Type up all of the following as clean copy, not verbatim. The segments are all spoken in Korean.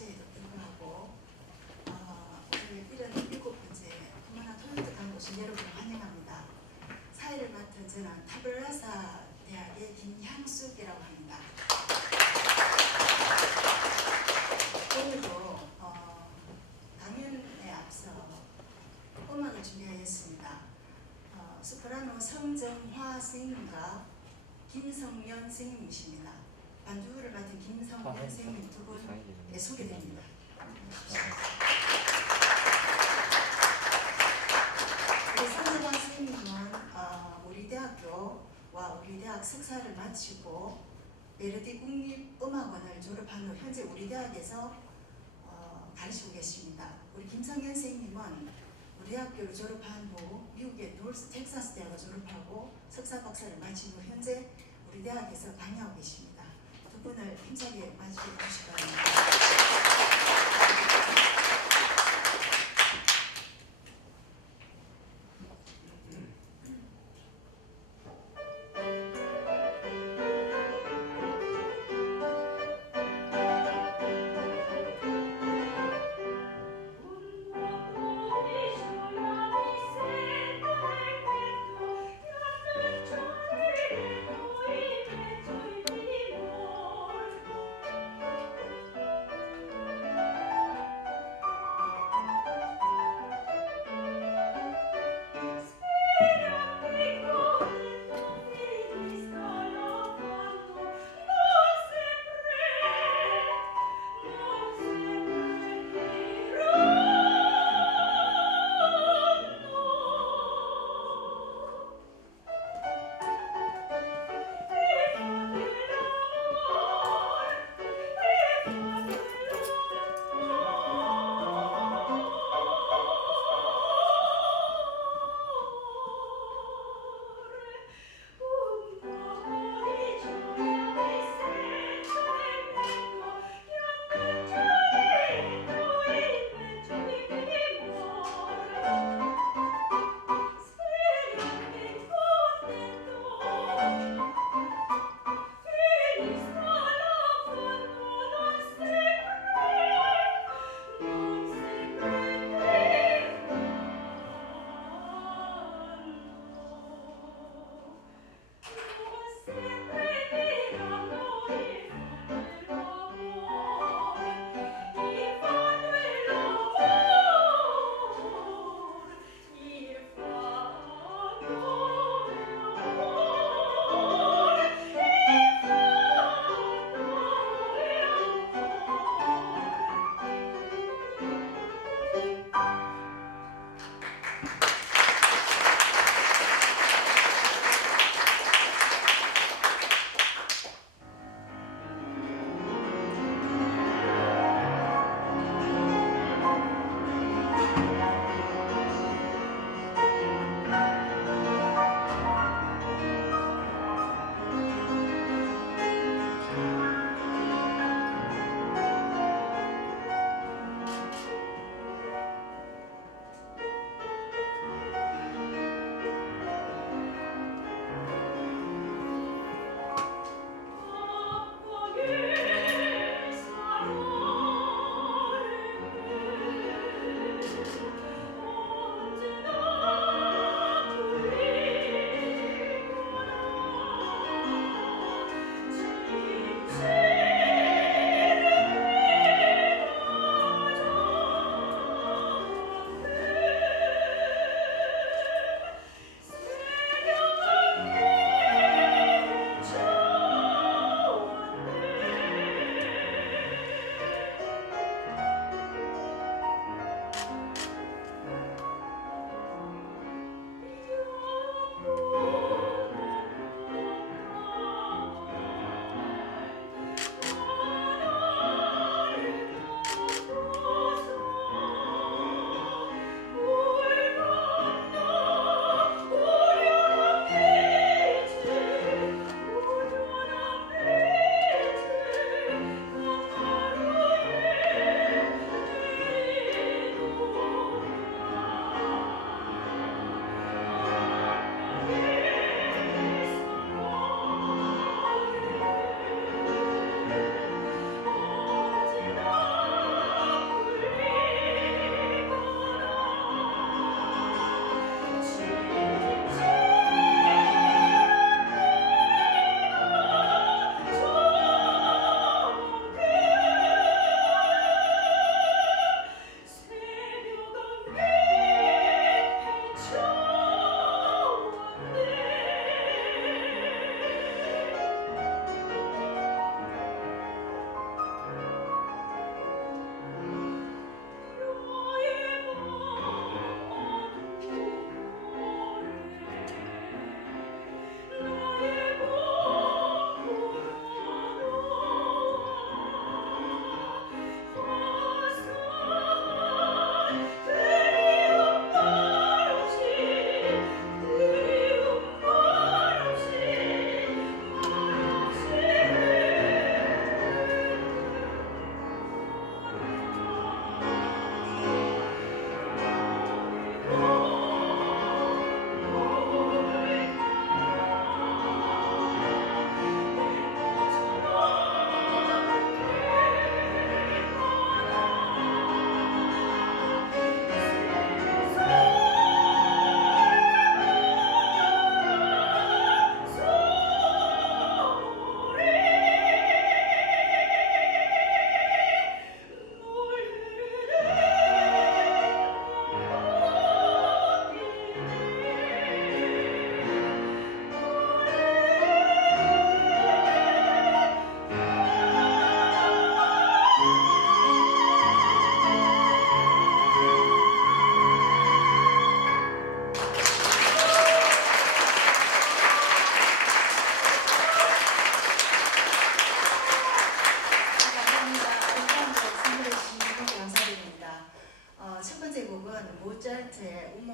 날씨에도 불구하고 오늘 77번째 토마나 토요일에 간 오신 여러분을 환영합니다. 사회를 맡은 저는 타블라사 대학의 김향숙이라고 합니다. 오늘도 강연에 앞서 음악을 준비하였습니다. 소프라노 성정화 선생님과 김성연 선생님이십니다. 반주를 맡은 김성연 선생님 두 분에 소개됩니다. 우리 성정화 선생님은 우리 대학교와 우리 대학 석사를 마치고 베르디 국립음악원을 졸업한 후 현재 우리 대학에서 가르치고 계십니다. 우리 김성연 선생님은 우리 대학교를 졸업한 후 미국의 노스 텍사스 대학을 졸업하고 석사 박사를 마친 후 현재 우리 대학에서 강의하고 계십니다. 두 분을 힘차게 맞이해 주시기 바랍니다.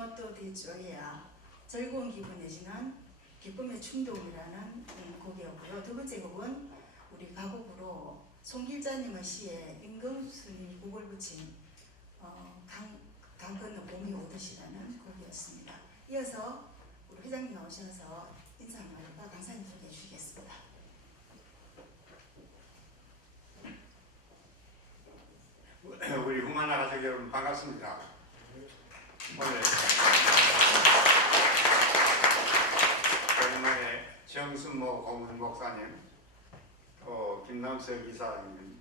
것도 대조해야 즐거운 기분 내지는 기쁨의 충동이라는 곡이었고요. 두 번째 곡은 우리 가곡으로 송길자님의 시에 임금수님이 곡을 붙인 강 건너 봄이 오듯이라는 곡이었습니다. 이어서 우리 회장님 나오셔서 인사말과 강사님 소개해 주시겠습니다. 우리 후마나 가족 여러분 반갑습니다. 오늘 오랜만에 정순모 고문 목사님, 또 김남석 이사님,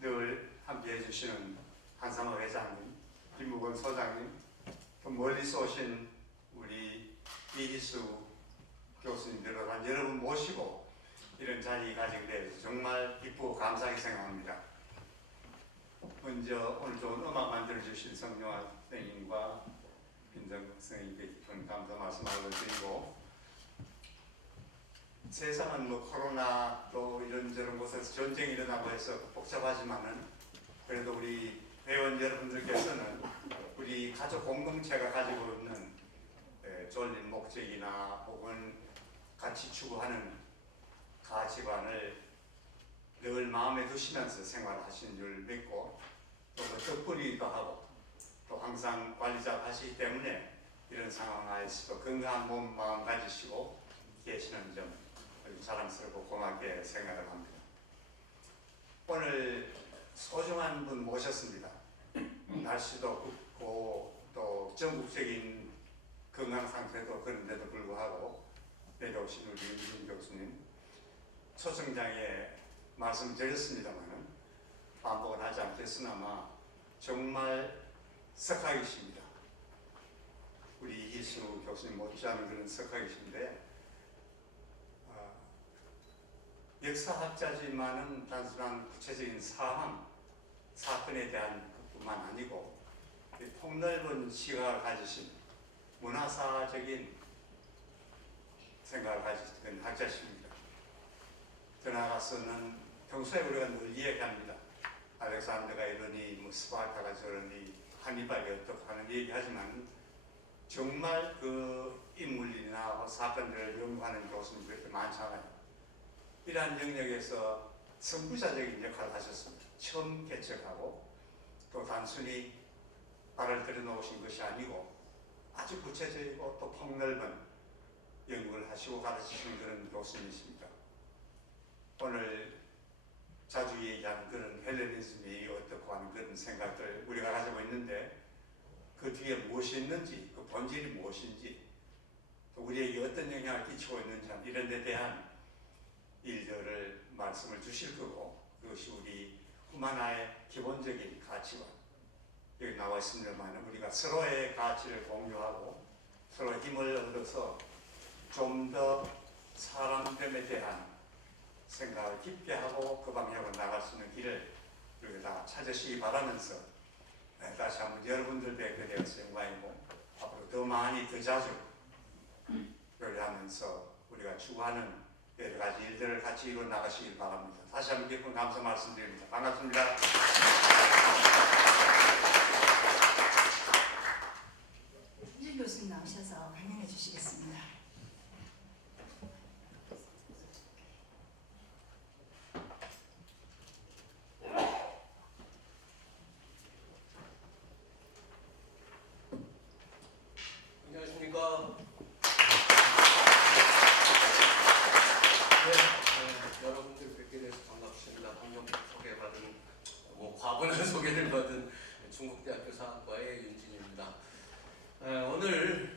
늘 함께 해주시는 한상호 회장님, 김무건 소장님, 또 멀리서 오신 우리 이희수 교수님들을 한 여러분 모시고 이런 자리 가지게 돼서 정말 기쁘고 감사하게 생각합니다. 먼저 오늘 좋은 음악 만들어주신 성룡아 선생님과 빈정국 선생님께 깊은 감사 말씀을 드리고, 세상은 뭐 코로나 또 이런저런 곳에서 전쟁이 일어나고 해서 복잡하지만은 그래도 우리 회원 여러분들께서는 우리 가족 공동체가 가지고 있는 졸린 목적이나 혹은 같이 추구하는 가치관을 늘 마음에 두시면서 생활하신 줄 믿고, 또 덕분이기도 하고 또 항상 관리자 하시기 때문에 이런 상황 하에서도 건강한 몸 마음 가지시고 계시는 점 아주 자랑스럽고 고맙게 생각을 합니다. 오늘 소중한 분 모셨습니다. 날씨도 춥고 또 전국적인 건강 상태도 그런데도 불구하고 내려오신 우리 윤진 교수님, 초청장에 말씀드렸습니다만은 반복은 하지 않겠으나마 정말 석학이십니다. 우리 이희수 교수님 못지않은 그런 석학이신데, 역사학자지만은 단순한 구체적인 상황, 사건에 대한 것뿐만 아니고 폭넓은 시각을 가지신 문화사적인 생각을 가지신 학자십니다. 더 나아가서는 평소에 우리가 늘 이야기합니다. 알렉산더가 이러니 뭐 스파르타가 저러니 한니발이 어떻고 하는 얘기하지만 정말 그 인물이나 사건들을 연구하는 교수님들이 많잖아요. 이러한 영역에서 선구자적인 역할을 하셨습니다. 처음 개척하고 또 단순히 발을 들여놓으신 것이 아니고 아주 구체적이고 또 폭넓은 연구를 하시고 가르치시는 그런 교수님이십니다. 오늘 자주 얘기하는 그런 헬레니즘이 어떻고 하는 그런 생각들 우리가 가지고 있는데, 그 뒤에 무엇이 있는지, 그 본질이 무엇인지, 또 우리에게 어떤 영향을 끼치고 있는지 이런 데 대한 일들을 말씀을 주실 거고, 그것이 우리 후마나의 기본적인 가치관, 여기 나와 있습니다만 우리가 서로의 가치를 공유하고 서로 힘을 얻어서 좀 더 사람됨에 대한 생각을 깊게 하고 그 방향으로 나갈 수 있는 길을 우리가 다 찾으시기 바라면서, 다시 한번 여러분들 뵙게 되어서 영광이고 앞으로 더 많이 더 자주 요리하면서 우리가 추구하는 여러 가지 일들을 같이 이루어 나가시길 바랍니다. 다시 한번 깊은 감사 말씀드립니다. 반갑습니다. 윤진 교수님 나오셔서 강연해 주시겠습니다. 안녕하십니까. 여러분들 뵙게 돼서 반갑습니다. 방금 소개받은, 과분한 소개를 받은 중국대학교 사학과의 윤진입니다. 오늘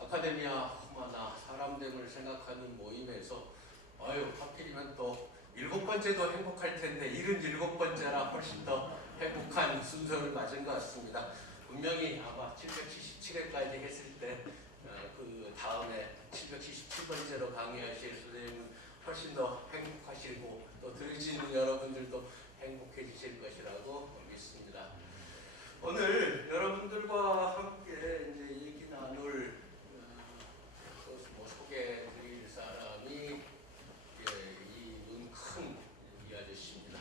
아카데미아 후마나 사람됨을 생각하는 모임에서 하필이면 또 7번째도 행복할 텐데 77번째라 훨씬 더 행복한 순서를 맞은 것 같습니다. 분명히 아마 777회까지 했을 때 그 다음에 777번째로 강의하실 선생님은 훨씬 더 행복하시고 또 들으시는 여러분들도 행복해지실 것이라고 믿습니다. 오늘 여러분들과 함께 이제 얘기 나눌 소개해드릴 사람이 이 눈 큰 이 아저씨입니다.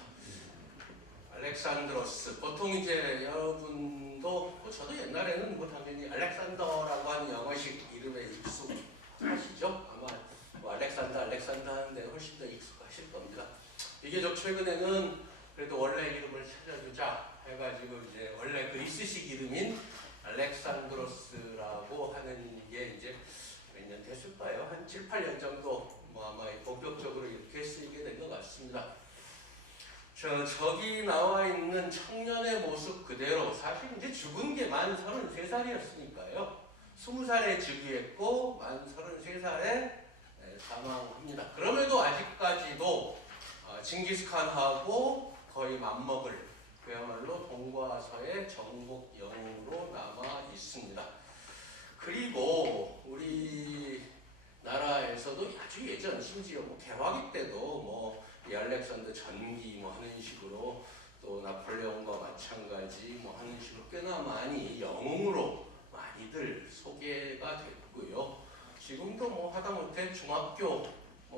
알렉산드로스. 보통 이제 여러분도 이름도 저도 옛날에는 당연히 알렉산더라고 하는 영어식 이름에 익숙하시죠? 아마 알렉산더 하는데 훨씬 더 익숙하실 겁니다. 비교적 최근에는 그래도 원래 이름을 찾아주자 해가지고 이제 원래 그리스식 이름인 알렉산드로스라고 하는 게 이제 몇 년 됐을까요? 한 7, 8년 정도 아마 본격적으로 이렇게 쓰이게 된 것 같습니다. 저기 나와 있는 청년의 모습 그대로 사실 이제 죽은 게 만 33살이었으니까요. 20살에 즉위했고 만 33살에 사망합니다. 그럼에도 아직까지도 징기스칸하고 거의 맞먹을 그야말로 동과 서의 정복 영웅으로 남아 있습니다. 그리고 우리 나라에서도 아주 예전 심지어 개화기 때도 이 알렉산더 전기 하는 식으로 또 나폴레옹과 마찬가지 하는 식으로 꽤나 많이 영웅으로 많이들 소개가 됐고요. 지금도 하다못해 중학교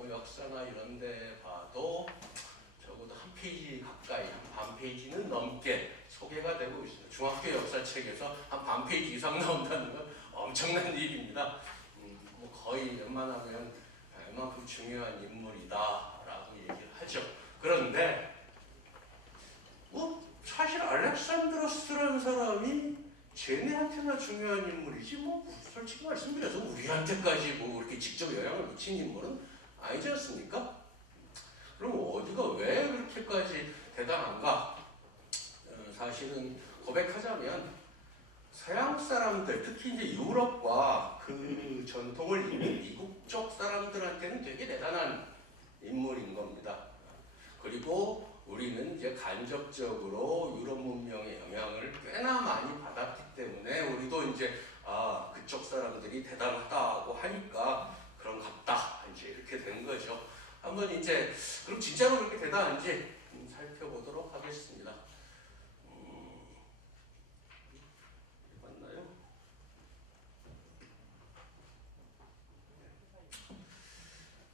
역사나 이런 데 봐도 적어도 한 페이지 가까이, 한 반 페이지는 넘게 소개가 되고 있습니다. 중학교 역사책에서 한 반 페이지 이상 나온다는 건 엄청난 일입니다. 거의 웬만하면 이만큼 중요한 인물이다라고 얘기를 하죠. 그런데 사실 알렉산드로스라는 사람이 쟤네한테나 중요한 인물이지 솔직히 말씀드려서 우리한테까지 이렇게 직접 영향을 미친 인물은 아니지 않습니까? 그럼 어디가 왜 그렇게까지 대단한가? 사실은 고백하자면 서양 사람들, 특히 이제 유럽과 그 전통을 이민 미국 쪽 사람들한테는 되게 대단한 인물인 겁니다. 그리고 우리는 이제 간접적으로 유럽 문명의 영향을 꽤나 많이 받았기 때문에 우리도 이제 그쪽 사람들이 대단하다고 하니까 그런갑다 이제 이렇게 된 거죠. 한번 이제 그럼 진짜로 그렇게 대단한지 살펴보도록 하겠습니다. 맞나요?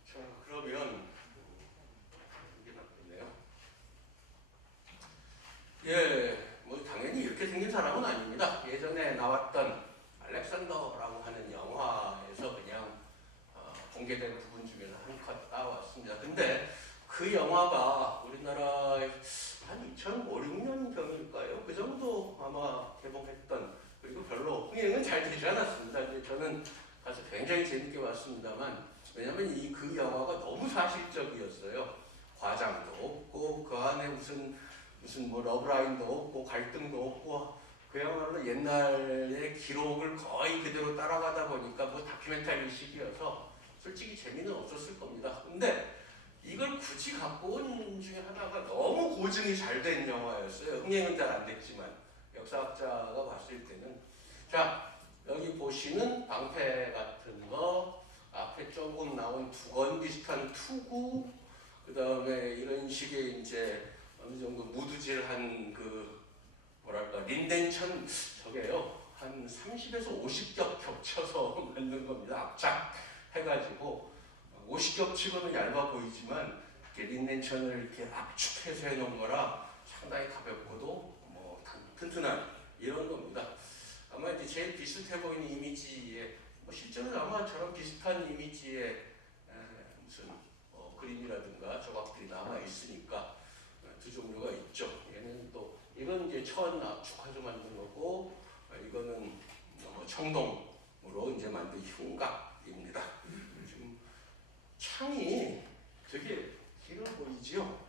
자, 그러면 이게 맞겠네요. 당연히 이렇게 생긴 사람은 아닙니다. 예전에 나왔던 알렉산더라고 하는 영화에서 그냥 공개된 부분 중에서 한 컷 따왔습니다. 근데 그 영화가 우리나라에 한 2005, 6년경일까요? 그 정도 아마 개봉했던, 그리고 별로 흥행은 잘 되지 않았습니다. 이제 저는 가서 굉장히 재밌게 봤습니다만, 왜냐면 그 영화가 너무 사실적이었어요. 과장도 없고 그 안에 무슨 러브라인도 없고 갈등도 없고 그야말로 옛날의 기록을 거의 그대로 따라가다 보니까 다큐멘터리식이어서 솔직히 재미는 없었을 겁니다. 근데 이걸 굳이 갖고 온 중에 하나가 너무 고증이 잘 된 영화였어요. 흥행은 잘 안 됐지만 역사학자가 봤을 때는. 자, 여기 보시는 방패 같은 거, 앞에 조금 나온 두건 비슷한 투구, 그 다음에 이런 식의 이제 어느 정도 무드질한 린넨천 저게요. 한 30에서 50겹 겹쳐서 만든 겁니다. 압착 해가지고 50겹 치고는 얇아 보이지만 린넨천을 이렇게 압축해서 해놓은 거라 상당히 가볍고도 튼튼한 이런 겁니다. 아마 이제 제일 비슷해 보이는 이미지에 실제로 아마 저런 비슷한 이미지의 무슨 그림이라든가 조각들이 남아 있으니까 두 종류가 있죠. 얘는 또 이건 이제 천 압축해서 만든 거고 이거는 청동으로 이제 만든 흉각입니다. 지금 창이 되게 길어 보이죠?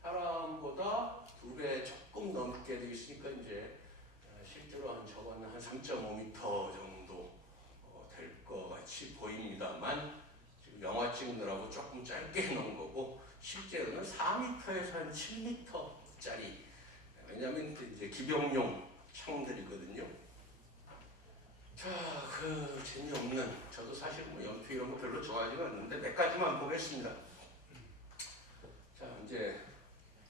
사람보다 2배 조금 넘게 되어 있으니까 이제 실제로 저거는 한 3.5m 정도 될 것 같이 보입니다만 지금 영화 찍느라고 조금 짧게 해놓은 거고 실제로는 4m에서 한 7m짜리, 왜냐하면 이제 기병용 창들이거든요. 자, 재미없는, 저도 사실 연필 이런 거 별로 좋아하지는 않는데 몇 가지만 보겠습니다. 자, 이제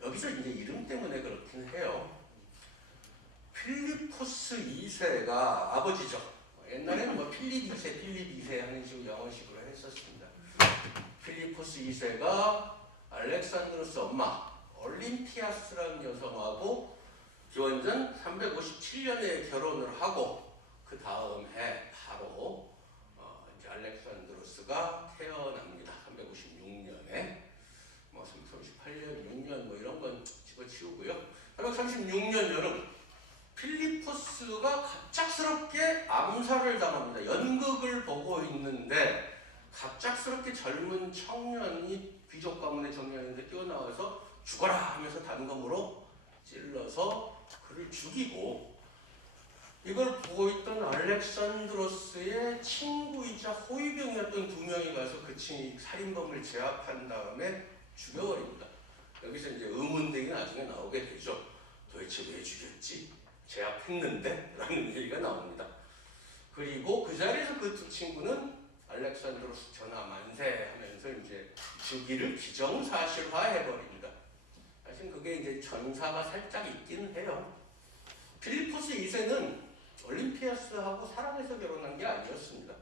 여기서 이제 이름 때문에 그렇긴 해요. 필리포스 2세가 아버지죠. 옛날에는 필립 2세 하는 식으로 영어식으로 했었습니다. 필리포스 2세가 알렉산드로스 엄마 올림피아스라는 여성하고 기원전 357년에 결혼을 하고 그 다음 해 바로 이제 알렉산드로스가 태어납니다. 356년에 338년, 6년 뭐 이런 건 집어치우고요. 336년 여름 필리포스가 갑작스럽게 암살을 당합니다. 연극을 보고 있는데 갑작스럽게 젊은 청년이 귀족 가문의 청년인데 뛰어나와서 죽어라 하면서 단검으로 찔러서 그를 죽이고, 이걸 보고 있던 알렉산드로스의 친구이자 호위병이었던 두 명이 가서 그 살인범을 제압한 다음에 죽여버립니다. 여기서 이제 의문등이 나중에 나오게 되죠. 도대체 왜 죽였지? 제압했는데? 라는 얘기가 나옵니다. 그리고 그 자리에서 그 두 친구는 알렉산드로스 전하 만세 하면서 이제 주기를 기정사실화해버립니다. 사실 그게 이제 전사가 살짝 있긴 해요. 필리포스 2세는 올림피아스하고 사랑해서 결혼한 게 아니었습니다.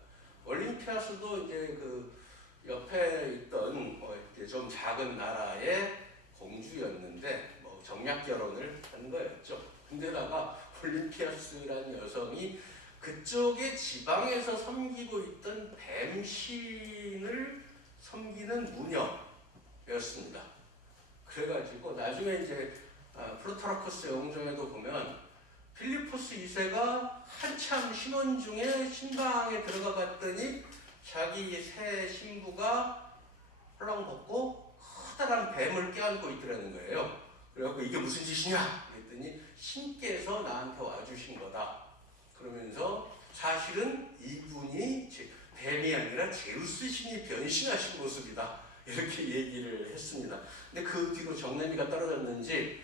올림피아스도 이제 그 옆에 있던 뭐 이제 좀 작은 나라의 공주였는데 뭐 정략 결혼을 한 거였죠. 근데다가 올림피아스라는 여성이 그쪽의 지방에서 섬기고 있던 뱀신을 섬기는 무녀였습니다. 그래가지고 나중에 이제 플루타르커스 영정에도 보면 필리포스 2세가 한참 신혼 중에 신방에 들어가 봤더니 자기 새 신부가 헐렁벗고 커다란 뱀을 껴안고 있더라는 거예요. 그래갖고 이게 무슨 짓이냐 그랬더니 신께서 나한테 와주신 거다. 그러면서 사실은 이분이 뱀이 아니라 제우스 신이 변신하신 모습이다. 이렇게 얘기를 했습니다. 근데 그 뒤로 정내미가 떨어졌는지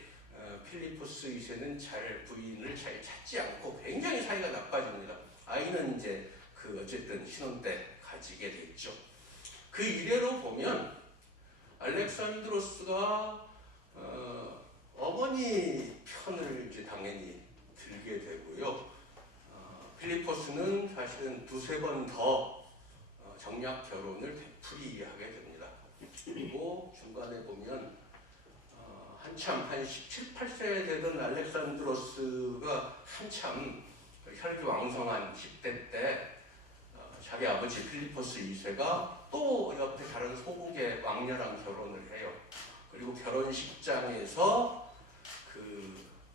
필리포스 2세는 부인을 잘 찾지 않고 굉장히 사이가 나빠집니다. 아이는 이제 그 어쨌든 신혼 때 가지게 됐죠. 그 이래로 보면 알렉산드로스가 어머니 편을 이제 당연히 들게 되고요. 필리포스는 사실은 두세 번 더 정략 결혼을 되풀이하게 됩니다. 그리고 중간에 보면 한참 한 17, 18세 되던 알렉산드로스가 한참 혈기왕성한 10대 때 자기 아버지 필리포스 2세가 또 옆에 다른 소국의 왕녀랑 결혼을 해요. 그리고 결혼식장에서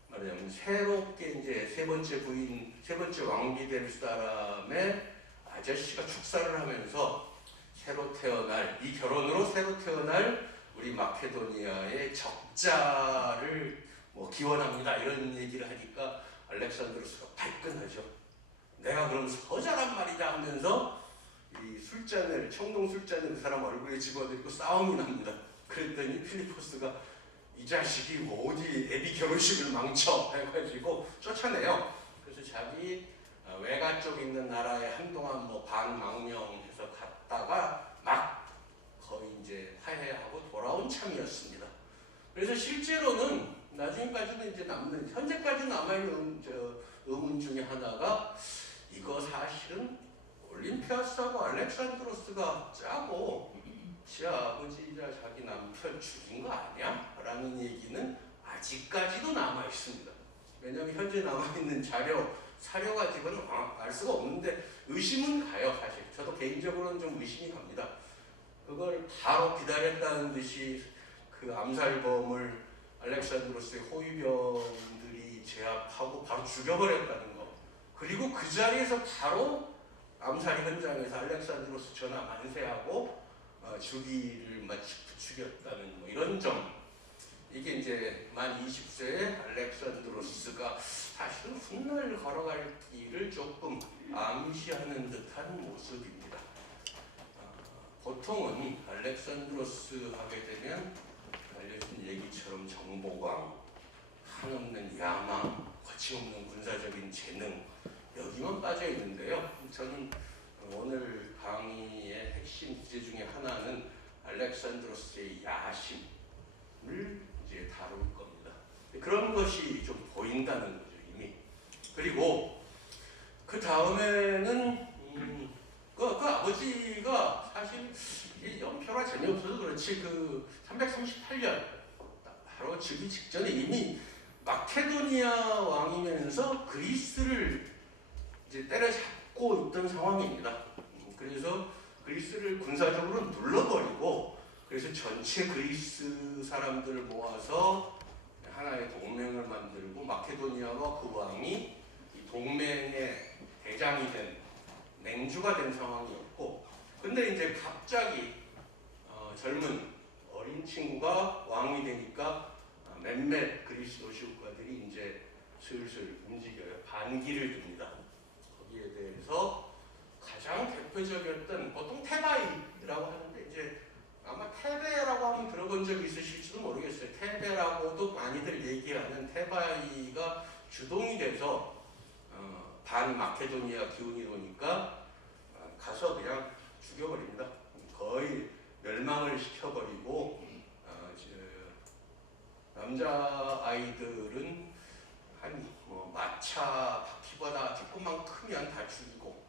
말하자면 새롭게 이제 세 번째 왕비 될 사람의 아저씨가 축사를 하면서 이 결혼으로 새로 태어날 우리 마케도니아의 적자를 기원합니다. 이런 얘기를 하니까 알렉산드로스가 발끈하죠. 내가 그럼 서자란 말이다 하면서 이 청동 술잔을 그 사람 얼굴에 집어들고 싸움이 납니다. 그랬더니 필리포스가 이 자식이 어디 애비 결혼식을 망쳐 해가지고 쫓아내요. 그래서 자기 외가 쪽 있는 나라에 한동안 반망명해서 갔다가 막 거의 이제 화해하고 돌아온 참이었습니다. 그래서 실제로는 나중까지는 이제 현재까지 남아있는 의문 중에 하나가 이거 사실은 올림피아스하고 알렉산드로스가 짜고 지 아버지이자 자기 남편 죽인 거 아니야? 라는 얘기는 아직까지도 남아있습니다. 왜냐하면 현재 남아있는 사료 가지고는 알 수가 없는데 의심은 가요. 사실 저도 개인적으로는 좀 의심이 갑니다. 그걸 바로 기다렸다는 듯이 그 암살범을 알렉산드로스의 호위병들이 제압하고 바로 죽여버렸다는 거. 그리고 그 자리에서 바로 암살 현장에서 알렉산드로스 전하 만세하고 주기를 마치 부추겼다는 이런 점. 이게 이제 만 20세의 알렉산드로스가 사실은 훗날 걸어갈 길을 조금 암시하는 듯한 모습입니다. 보통은 알렉산드로스 하게 되면 알려진 얘기처럼 정보광, 한없는 야망, 거침없는 군사적인 재능, 여기만 빠져 있는데요. 저는 오늘 강의의 핵심 주제 중에 하나는 알렉산드로스의 야심을 이제 다룰 겁니다. 그런 것이 좀 보인다는 거죠, 이미. 그리고 그 다음에는 그 아버지가 사실 연표가 전혀 없어서 그렇지 338년 바로 즉위 직전에 이미 마케도니아 왕이면서 그리스를 이제 때려잡고 있던 상황입니다. 그래서 그리스를 군사적으로 눌러버리고 그래서 전체 그리스 사람들을 모아서 하나의 동맹을 만들고 마케도니아와 그 왕이 이 동맹의 대장이 된 맹주가 된 상황이었고, 근데 이제 갑자기 젊은 어린 친구가 왕이 되니까 몇몇 그리스 도시국가들이 이제 슬슬 움직여요. 반기를 듭니다. 거기에 대해서 가장 대표적이었던, 보통 테바이라고 하는데 이제 아마 테베라고 하면 들어본 적 있으실지도 모르겠어요. 테베라고도 많이들 얘기하는 테바이가 주동이 돼서 반 마케도니아 기운이 오니까 가서 그냥 죽여버립니다. 거의 멸망을 시켜버리고 남자 아이들은 한 마차 바퀴보다 조금만 크면 다 죽이고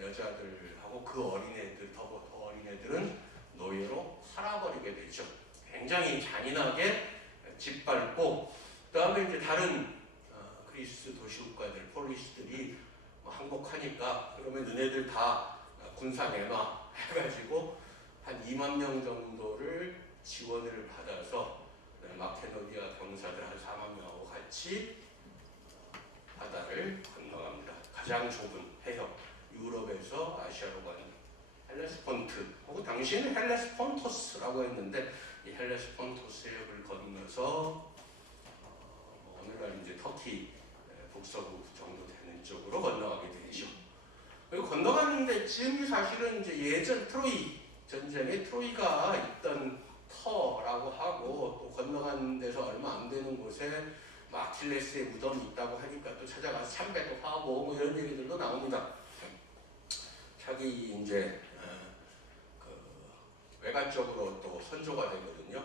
여자들하고 그 어린애들 더 어린 애들은 노예로 살아버리게 되죠. 굉장히 잔인하게 짓밟고, 그다음에 이제 다른 그리스 도시국가들 폴리스들이 항복하니까 그러면 너네들 다 군사 내놔 해가지고 한 2만 명 정도를 지원을 받아서 마케도니아 병사들 한 4만 명하고 같이 바다를 건너갑니다. 가장 좁은 해협, 유럽에서 아시아로 가는 헬레스폰트, 혹은 당시에는 헬레스폰토스라고 했는데 이 헬레스폰토스 해협을 건너서 오늘날 이제 터키 북서부 정도 되는 쪽으로 건너가게 되죠. 그리고 건너가는데 지금이 사실은 이제 예전 트로이 전쟁에 트로이가 있던 터라고 하고, 또 건너가는 데서 얼마 안 되는 곳에 아킬레스의 무덤이 있다고 하니까 또 찾아가서 참배도 하고 뭐 이런 얘기들도 나옵니다. 자기 이제 그 외가 쪽으로 또 선조가 되거든요.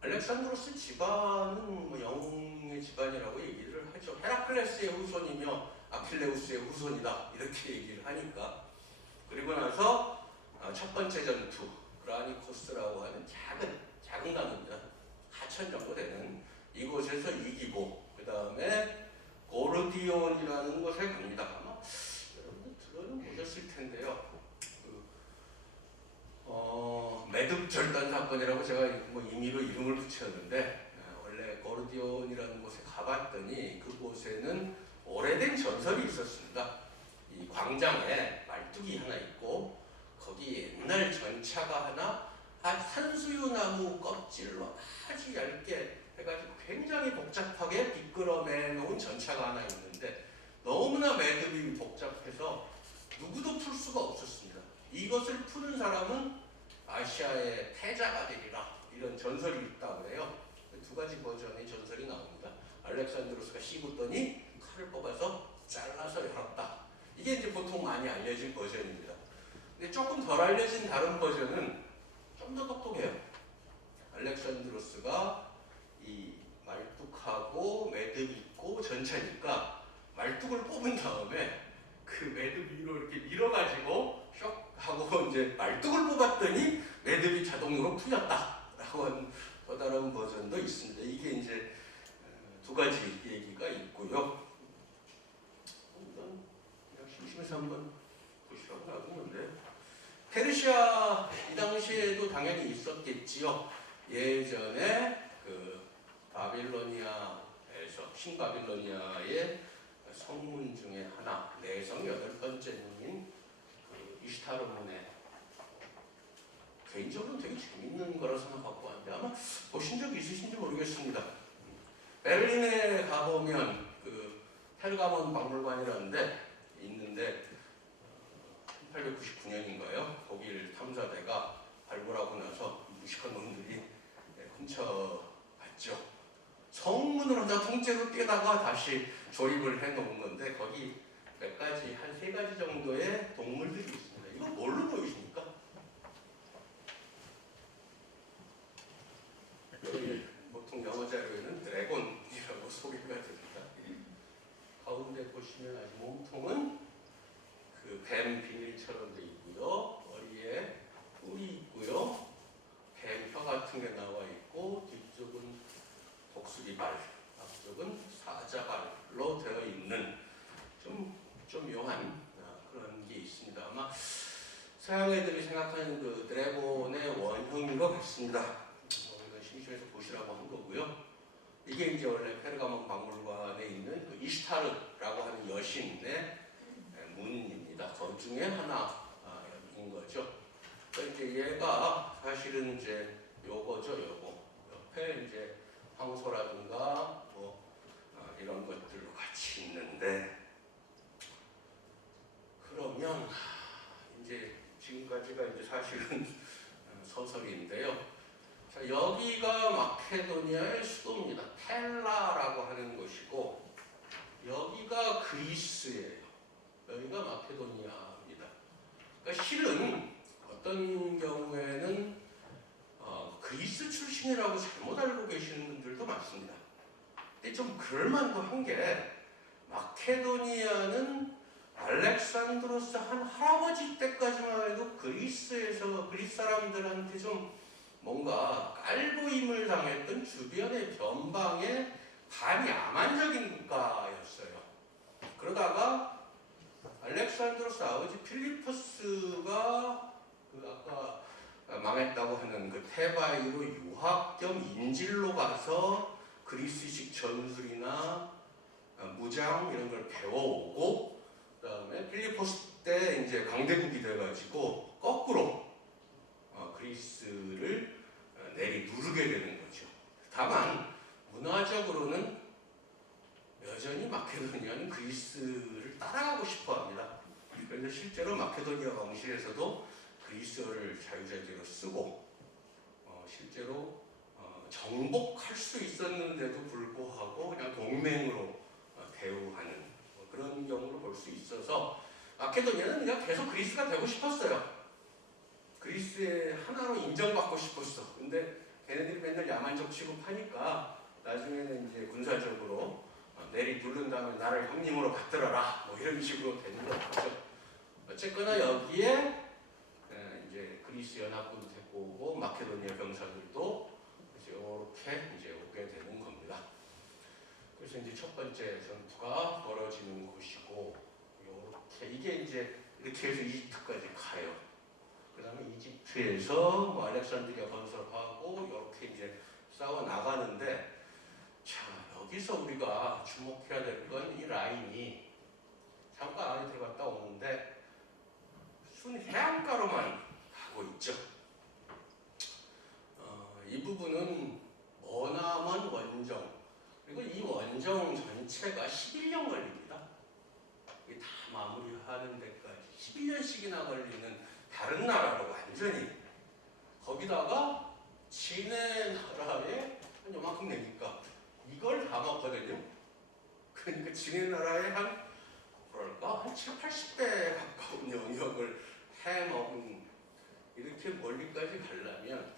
알렉산드로스 집안은 뭐 영웅의 집안이라고 얘기를 하죠. 헤라클레스의 후손이며 아킬레우스의 후손이다 이렇게 얘기를 하니까. 그리고 나서 첫 번째 전투 그라니코스라고 하는 작은 강입니다. 하천 정도 되는 이곳에서 이기고, 그 다음에 고르디온이라는 곳에 갑니다. 아마 여러분들 들어는 보셨을 텐데요. 매듭절단 사건이라고 제가 뭐 임의로 이름을 붙였는데, 원래 고르디온이라는 곳에 가봤더니 그곳에는 오래된 전설이 있었습니다. 이 광장에 말뚝이 하나 있고 거기 옛날 전차가 하나 산수유나무 껍질로 아주 얇게 해가지고 굉장히 복잡하게 미끄러매 놓은 전차가 하나 있는데 너무나 매듭이 복잡해서 누구도 풀 수가 없었습니다. 이것을 푸는 사람은 아시아의 태자가 되리라, 이런 전설이 있다고 해요. 두 가지 버전의 전설이 나옵니다. 알렉산드로스가 씹었더니 칼을 뽑아서 잘라서 열었다. 이게 이제 보통 많이 알려진 버전입니다. 근데 조금 덜 알려진 다른 버전은 좀 더 똑똑해요. 알렉산드로스가 이 말뚝하고 매듭 있고 전차니까 말뚝을 뽑은 다음에 그 매듭 위로 이렇게 밀어가지고 슉 하고 이제 말뚝을 뽑았더니 매듭이 자동으로 풀렸다라고 하는 또 다른 버전도 있습니다. 이게 이제 두 가지 얘기가 있고요. 그냥 심심해서 한번 보시라고 놔두는데, 페르시아 이 당시에도 당연히 있었겠지요. 예전에 그 바빌로니아에서 신바빌로니아의 성문 중에 하나, 내성 8번째인 그 이슈타르 문에, 개인적으로는 되게 재밌는 거라 생각하고 하는데 아마 보신 적 있으신지 모르겠습니다. 베를린에 가보면 그 펠가몬 박물관이라는데 있는데 1899년인가요? 독일 탐사대가 발굴하고 나서 무식한 놈들이 훔쳐갔죠. 성문을 하나 통째로 떼다가 다시 조립을 해놓은 건데 거기 몇 가지, 한 3가지 정도의 동물들이 있습니다. 이거 뭘로 보이십니까? 보통 영어 자료에는 드래곤이라고 소개가 됩니다. 가운데 보시면 아주 몸통은 그 뱀 비닐처럼 돼 있고요. 머리에 뿔이 있고요. 뱀 혀 같은 게 나와 있고, 뒤쪽은 서양 애들이 생각하는 그 드래곤의 원형인 것 같습니다. 이건 심심해서 보시라고 한 거고요. 이게 이제 원래 페르가몬 박물관에 있는 그 이시타르라고 하는 여신의 문입니다. 그 중에 하나인 거죠. 그러니까 이제 얘가 사실은 이제 요거죠, 요거. 옆에 이제 황소라든가 뭐 이런 것들로 같이 있는데, 그러면 이제 지금까지가 이제 사실은 서설인데요. 자, 여기가 마케도니아의 수도입니다. 텔라라고 하는 곳이고, 여기가 그리스예요. 여기가 마케도니아입니다. 그러니까 실은 어떤 경우에는 그리스 출신이라고 잘못 알고 계시는 분들도 많습니다. 근데 좀 그럴만도 한 게, 마케도니아는 알렉산드로스 한 할아버지 때까지만 해도 그리스에서 그리스 사람들한테 좀 뭔가 깔보임을 당했던 주변의 변방의 반야만적인 국가였어요. 그러다가 알렉산드로스 아버지 필리포스가 그 아까 망했다고 하는 그 테바이로 유학 겸 인질로 가서 그리스식 전술이나 무장 이런 걸 배워오고, 그다음에 필리포스 때 이제 강대국이 돼가지고 거꾸로 그리스를 내리누르게 되는 거죠. 다만 문화적으로는 여전히 마케도니아는 그리스를 따라가고 싶어합니다. 그래서 실제로 마케도니아 왕실에서도 그리스어를 자유자재로 쓰고, 실제로 정복할 수 있었는데도 불구하고 그냥 동맹으로 대우하는 그런 경우로 볼 수 있어서, 마케도니아는 그냥 계속 그리스가 되고 싶었어요. 그리스의 하나로 인정받고 싶었어. 근데 걔네들이 맨날 야만적 취급하니까 나중에는 이제 군사적으로 내리누른 다음에 나를 형님으로 받들어라, 뭐 이런 식으로 되는 거죠. 어쨌거나 여기에 이제 그리스 연합군도 데리고 오고 마케도니아 병사들도 이렇게 이제 오게 되는 겁니다. 그래서 이제 첫 번째 전투가 벌어지는 곳이고, 이렇게 이게 이제 이렇게 해서 이집트까지 가요. 그다음에 이집트에서 뭐 알렉산드리아 건설하고 이렇게 이제 싸워 나가는데, 자, 여기서 우리가 주목해야 될 건 이 라인이 잠깐 안에 들어갔다 오는데 순 해안가로만 가고 있죠. 이 부분은 머나먼 원정, 그리고 이 원정 전체가 11년 걸립니다. 이게 다 마무리하는 데까지 11년씩이나 걸리는 다른 나라로 완전히, 거기다가 지네 나라에 한 요만큼 내니까 이걸 다 먹거든요. 그러니까 지네 나라에 한 7, 80배 가까운 영역을 해먹은, 이렇게 멀리까지 가려면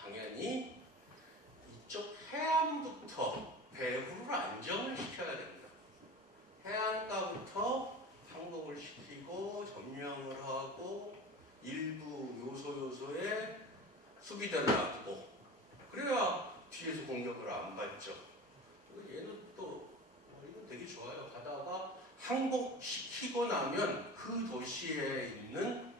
당연히 이쪽 해안부터 배후를 안정을 시켜야 됩니다. 해안가부터 항복을 시키고 점령을 하고 일부 요소에 수비대를 놔두고, 그래야 뒤에서 공격을 안 받죠. 얘는 또 이건 되게 좋아요. 가다가 항복시키고 나면 그 도시에 있는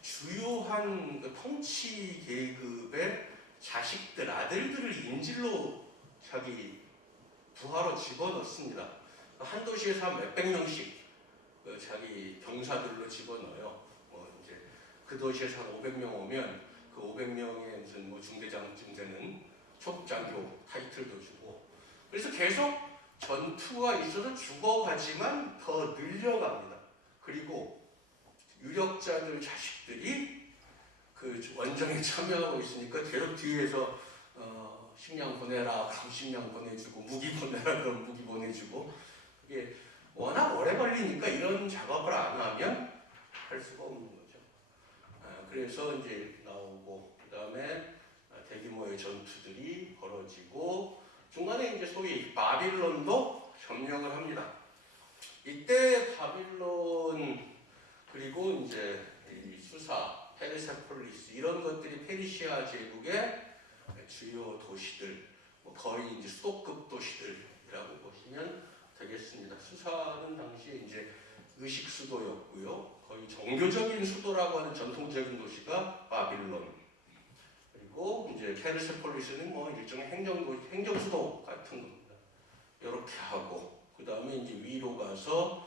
주요한 그 통치 계급의 자식들, 아들들을 인질로 자기 부하로 집어넣습니다. 한 도시에서 한 몇백 명씩 자기 병사들로 집어넣어요. 뭐 이제 그 도시에서 한 500명 오면 그 500명의 무슨 뭐 중대장쯤 되는 초급장교 타이틀도 주고, 그래서 계속 전투가 있어서 죽어가지만 더 늘려갑니다. 그리고 유력자들 자식들이 그 원정에 참여하고 있으니까 계속 뒤에서 식량 보내라 그럼 식량 보내주고, 무기 보내라 그럼 무기 보내주고, 이게 워낙 오래 걸리니까 이런 작업을 안 하면 할 수가 없는 거죠. 그래서 이제 나오고, 그 다음에 대규모의 전투들이 벌어지고, 중간에 이제 소위 바빌론도 점령을 합니다. 이때 바빌론, 그리고 이제 이 수사, 페르세폴리스 이런 것들이 페르시아 제국의 주요 도시들, 뭐 거의 이제 수도급 도시들이라고 보시면 되겠습니다. 수사는 당시에 이제 의식 수도였고요. 거의 종교적인 수도라고 하는 전통적인 도시가 바빌론. 그리고 이제 페르세폴리스는 뭐 일종의 행정수도 같은 겁니다. 이렇게 하고 그 다음에 이제 위로 가서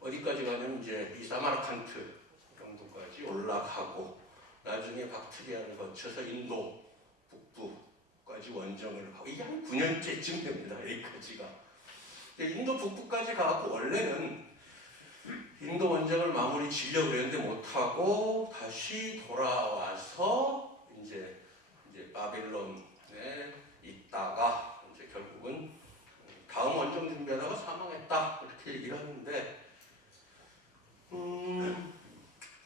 어디까지 가냐면 이제 이 사마르칸트 정도까지 올라가고 나중에 박트리아를 거쳐서 인도 북부까지 원정을 하고 이게 한 9년째쯤 됩니다. 여기까지가. 인도 북부까지 가고 원래는 인도 원정을 마무리 지려고 했는데 못하고 다시 돌아와서 이제 바빌론에 있다가 이제 결국은 다음 원정 준비하다가 사망했다 이렇게 얘기를 하는데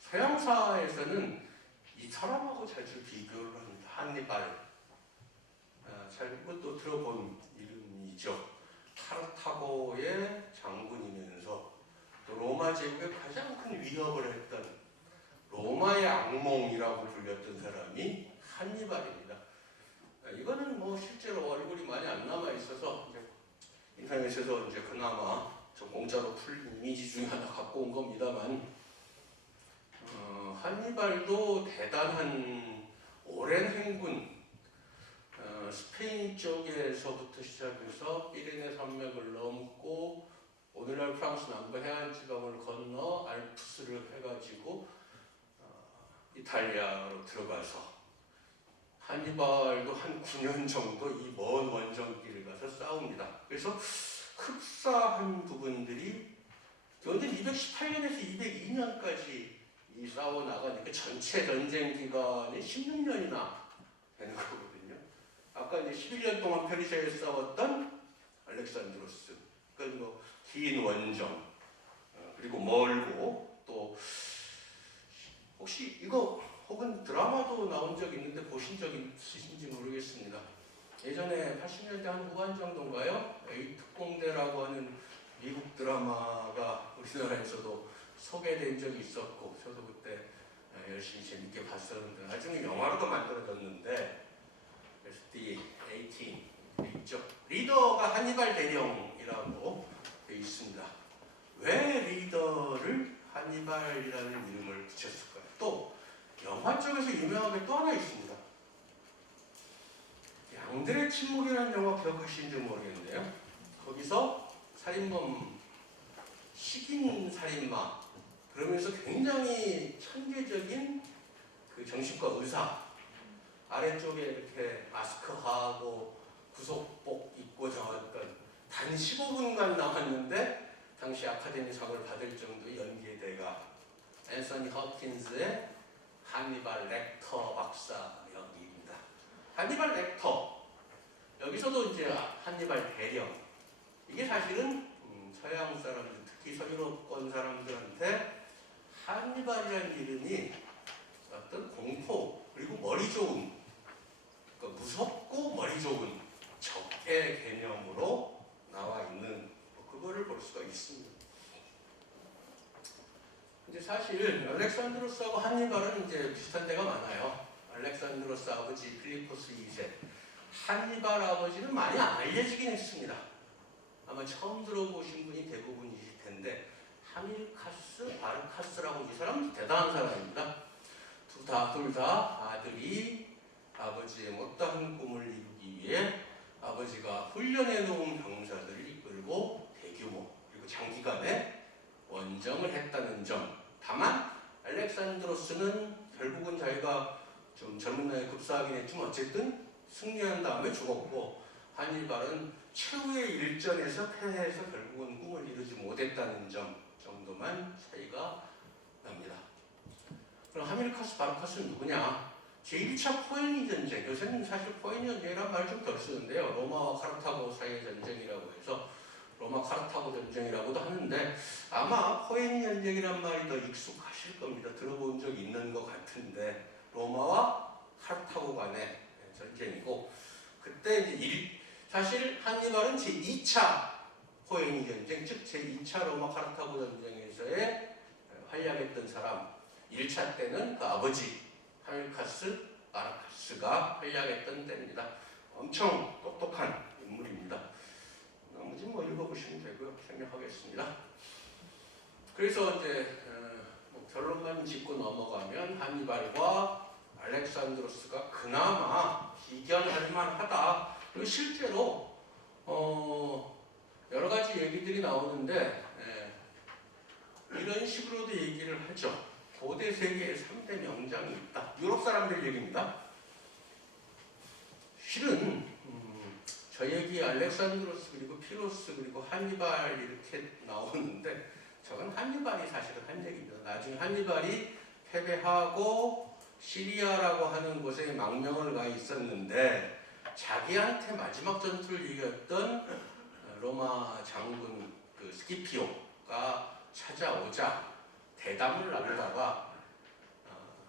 서양사에서는 이 사람하고 자주 비교를 합니다. 한니발. 잘 이것도 들어본 이름이죠. 카르타고의 장군이면서 또 로마 제국의 가장 큰 위협을 했던 로마의 악몽이라고 불렸던 사람이 한니발입니다. 이거는 뭐 실제로 얼굴이 많이 안 남아 있어서 이제 인터넷에서 이제 그나마 좀 공짜로 풀린 이미지 중에 하나 갖고 온 겁니다만 한니발도 대단한 오랜 행군 스페인 쪽에서부터 시작해서 피레네 산맥을 넘고 오늘날 프랑스 남부 해안 지방을 건너 알프스를 해가지고 이탈리아로 들어가서 한니발도 한 9년 정도 이 먼 원정길을 가서 싸웁니다. 그래서 흡사한 부분들이 완전 218년에서 202년까지 이 싸워 나가니까 전체 전쟁 기간이 16년이나 되는 거거든요. 아까 이제 11년 동안 페르시아에서 싸웠던 알렉산드로스, 그러니까 뭐 긴 원정, 그리고 멀고 또 혹시 이거 혹은 드라마도 나온 적 있는데 보신 적 있으신지 모르겠습니다. 예전에 80년대 한 후반 정도인가요? 특공대라고 하는 미국 드라마가 우리나라에서도 소개된 적이 있었고 저도 그때 열심히 재밌게 봤었는데 나중에 영화로도 만들어졌는데 SD18 있죠. 리더가 한니발 대령이라고 되어 있습니다. 왜 리더를 한니발이라는 이름을 붙였을까요? 또 영화 쪽에서 유명하게 또 하나 있습니다. 양들의 침묵이라는 영화 기억하시는지 모르겠는데요. 거기서 살인범, 식인 살인마 그러면서 굉장히 천재적인 그 정신과 의사 아래쪽에 이렇게 마스크하고 구속복 입고 나왔던 단 15분간 나왔는데 당시 아카데미상을 받을 정도의 연기의 대가 앤서니 허킨스의 한니발 렉터 박사 연기입니다. 한니발 렉터 여기서도 이제 한니발 대령 이게 사실은 서양 사람들 특히 서유럽권 사람들한테 한니발이라는 이름이 어떤 공포 그리고 머리 좋은 그러니까 무섭고 머리 좋은 적의 개념으로 나와 있는 그거를 볼 수가 있습니다. 이제 사실 알렉산드로스하고 한니발은 이제 비슷한 데가 많아요. 알렉산드로스 아버지 필리포스 2세 한니발 아버지는 많이 안 알려지긴 했습니다. 아마 처음 들어보신 분이 대부분이실 텐데 하밀카스 바르카스라고 이 사람은 대단한 사람입니다. 둘 다 아들이 아버지의 못다한 꿈을 이루기 위해 아버지가 훈련해 놓은 병사들을 이끌고 대규모 그리고 장기간의 원정을 했다는 점. 다만 알렉산드로스는 결국은 자기가 좀 젊은 나이에 급사하긴 했지만 어쨌든 승리한 다음에 죽었고 한니발은 최후의 일전에서 패해서 결국은 꿈을 이루지 못했다는 점 정도만 차이가 납니다. 그럼 하밀카스 바르카스는 누구냐? 제1차 포에니 전쟁, 요새는 사실 포에니 전쟁이란 말을 좀 덜 쓰는데요. 로마와 카르타고 사이의 전쟁이라고 해서 로마 카르타고 전쟁이라고도 하는데 아마 포에니 전쟁이란 말이 더 익숙하실 겁니다. 들어본 적 있는 것 같은데 로마와 카르타고 간의 전쟁이고 그때 이제 사실 한니발은 제2차 포에니 전쟁, 즉 제2차 로마 카르타고 전쟁에서의 활약했던 사람 1차 때는 그 아버지 하밀카스 바르카스가 활약했던 때입니다. 엄청 똑똑한 인물입니다. 나머지 뭐 읽어보시면 되고요. 생략하겠습니다. 그래서 이제 뭐 결론만 짚고 넘어가면 한니발과 알렉산드로스가 그나마 비견할 만하다. 그리고 실제로 여러 가지 얘기들이 나오는데 이런 식으로도 얘기를 하죠. 고대 세계에 3대 명장이 있다. 유럽 사람들 얘기입니다. 실은 저 얘기 알렉산드로스 그리고 피로스 그리고 한니발 이렇게 나오는데 저건 한니발이 사실은 한 얘기입니다. 나중에 한니발이 패배하고 시리아라고 하는 곳에 망명을 가 있었는데 자기한테 마지막 전투를 이겼던 로마 장군 그 스키피오가 찾아오자 대담을 나누다가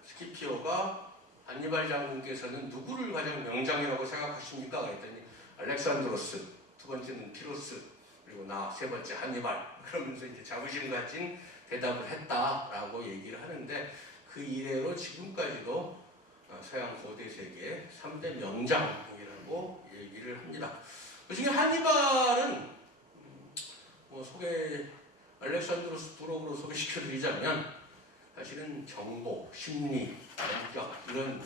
스키피오가 한니발 장군께서는 누구를 가장 명장이라고 생각하십니까? 그랬더니 알렉산드로스, 두 번째는 피로스, 그리고 나 세 번째 한니발. 그러면서 이제 자부심 가진 대답을 했다라고 얘기를 하는데 그 이래로 지금까지도 서양 고대 세계의 3대 명장이라고 얘기를 합니다. 그 중에 한니발은 알렉산드로스 부록으로 소개시켜드리자면 사실은 정보, 심리, 원격 이런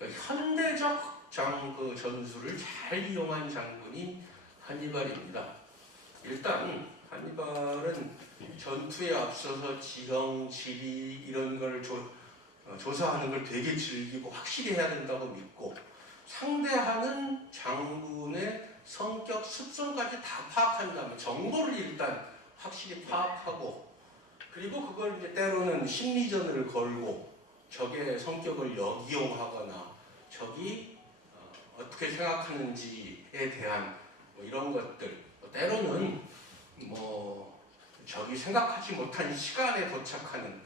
현대적 전술을 잘 이용한 장군이 한니발입니다. 일단 한니발은 전투에 앞서서 지형, 지리 이런 걸 조사하는 걸 되게 즐기고 확실히 해야 된다고 믿고 상대하는 장군의 성격, 습성까지 다 파악한 다음에 정보를 일단 확실히 파악하고 그리고 그걸 이제 때로는 심리전을 걸고 적의 성격을 역이용하거나 적이 어떻게 생각하는지에 대한 이런 것들 때로는 적이 생각하지 못한 시간에 도착하는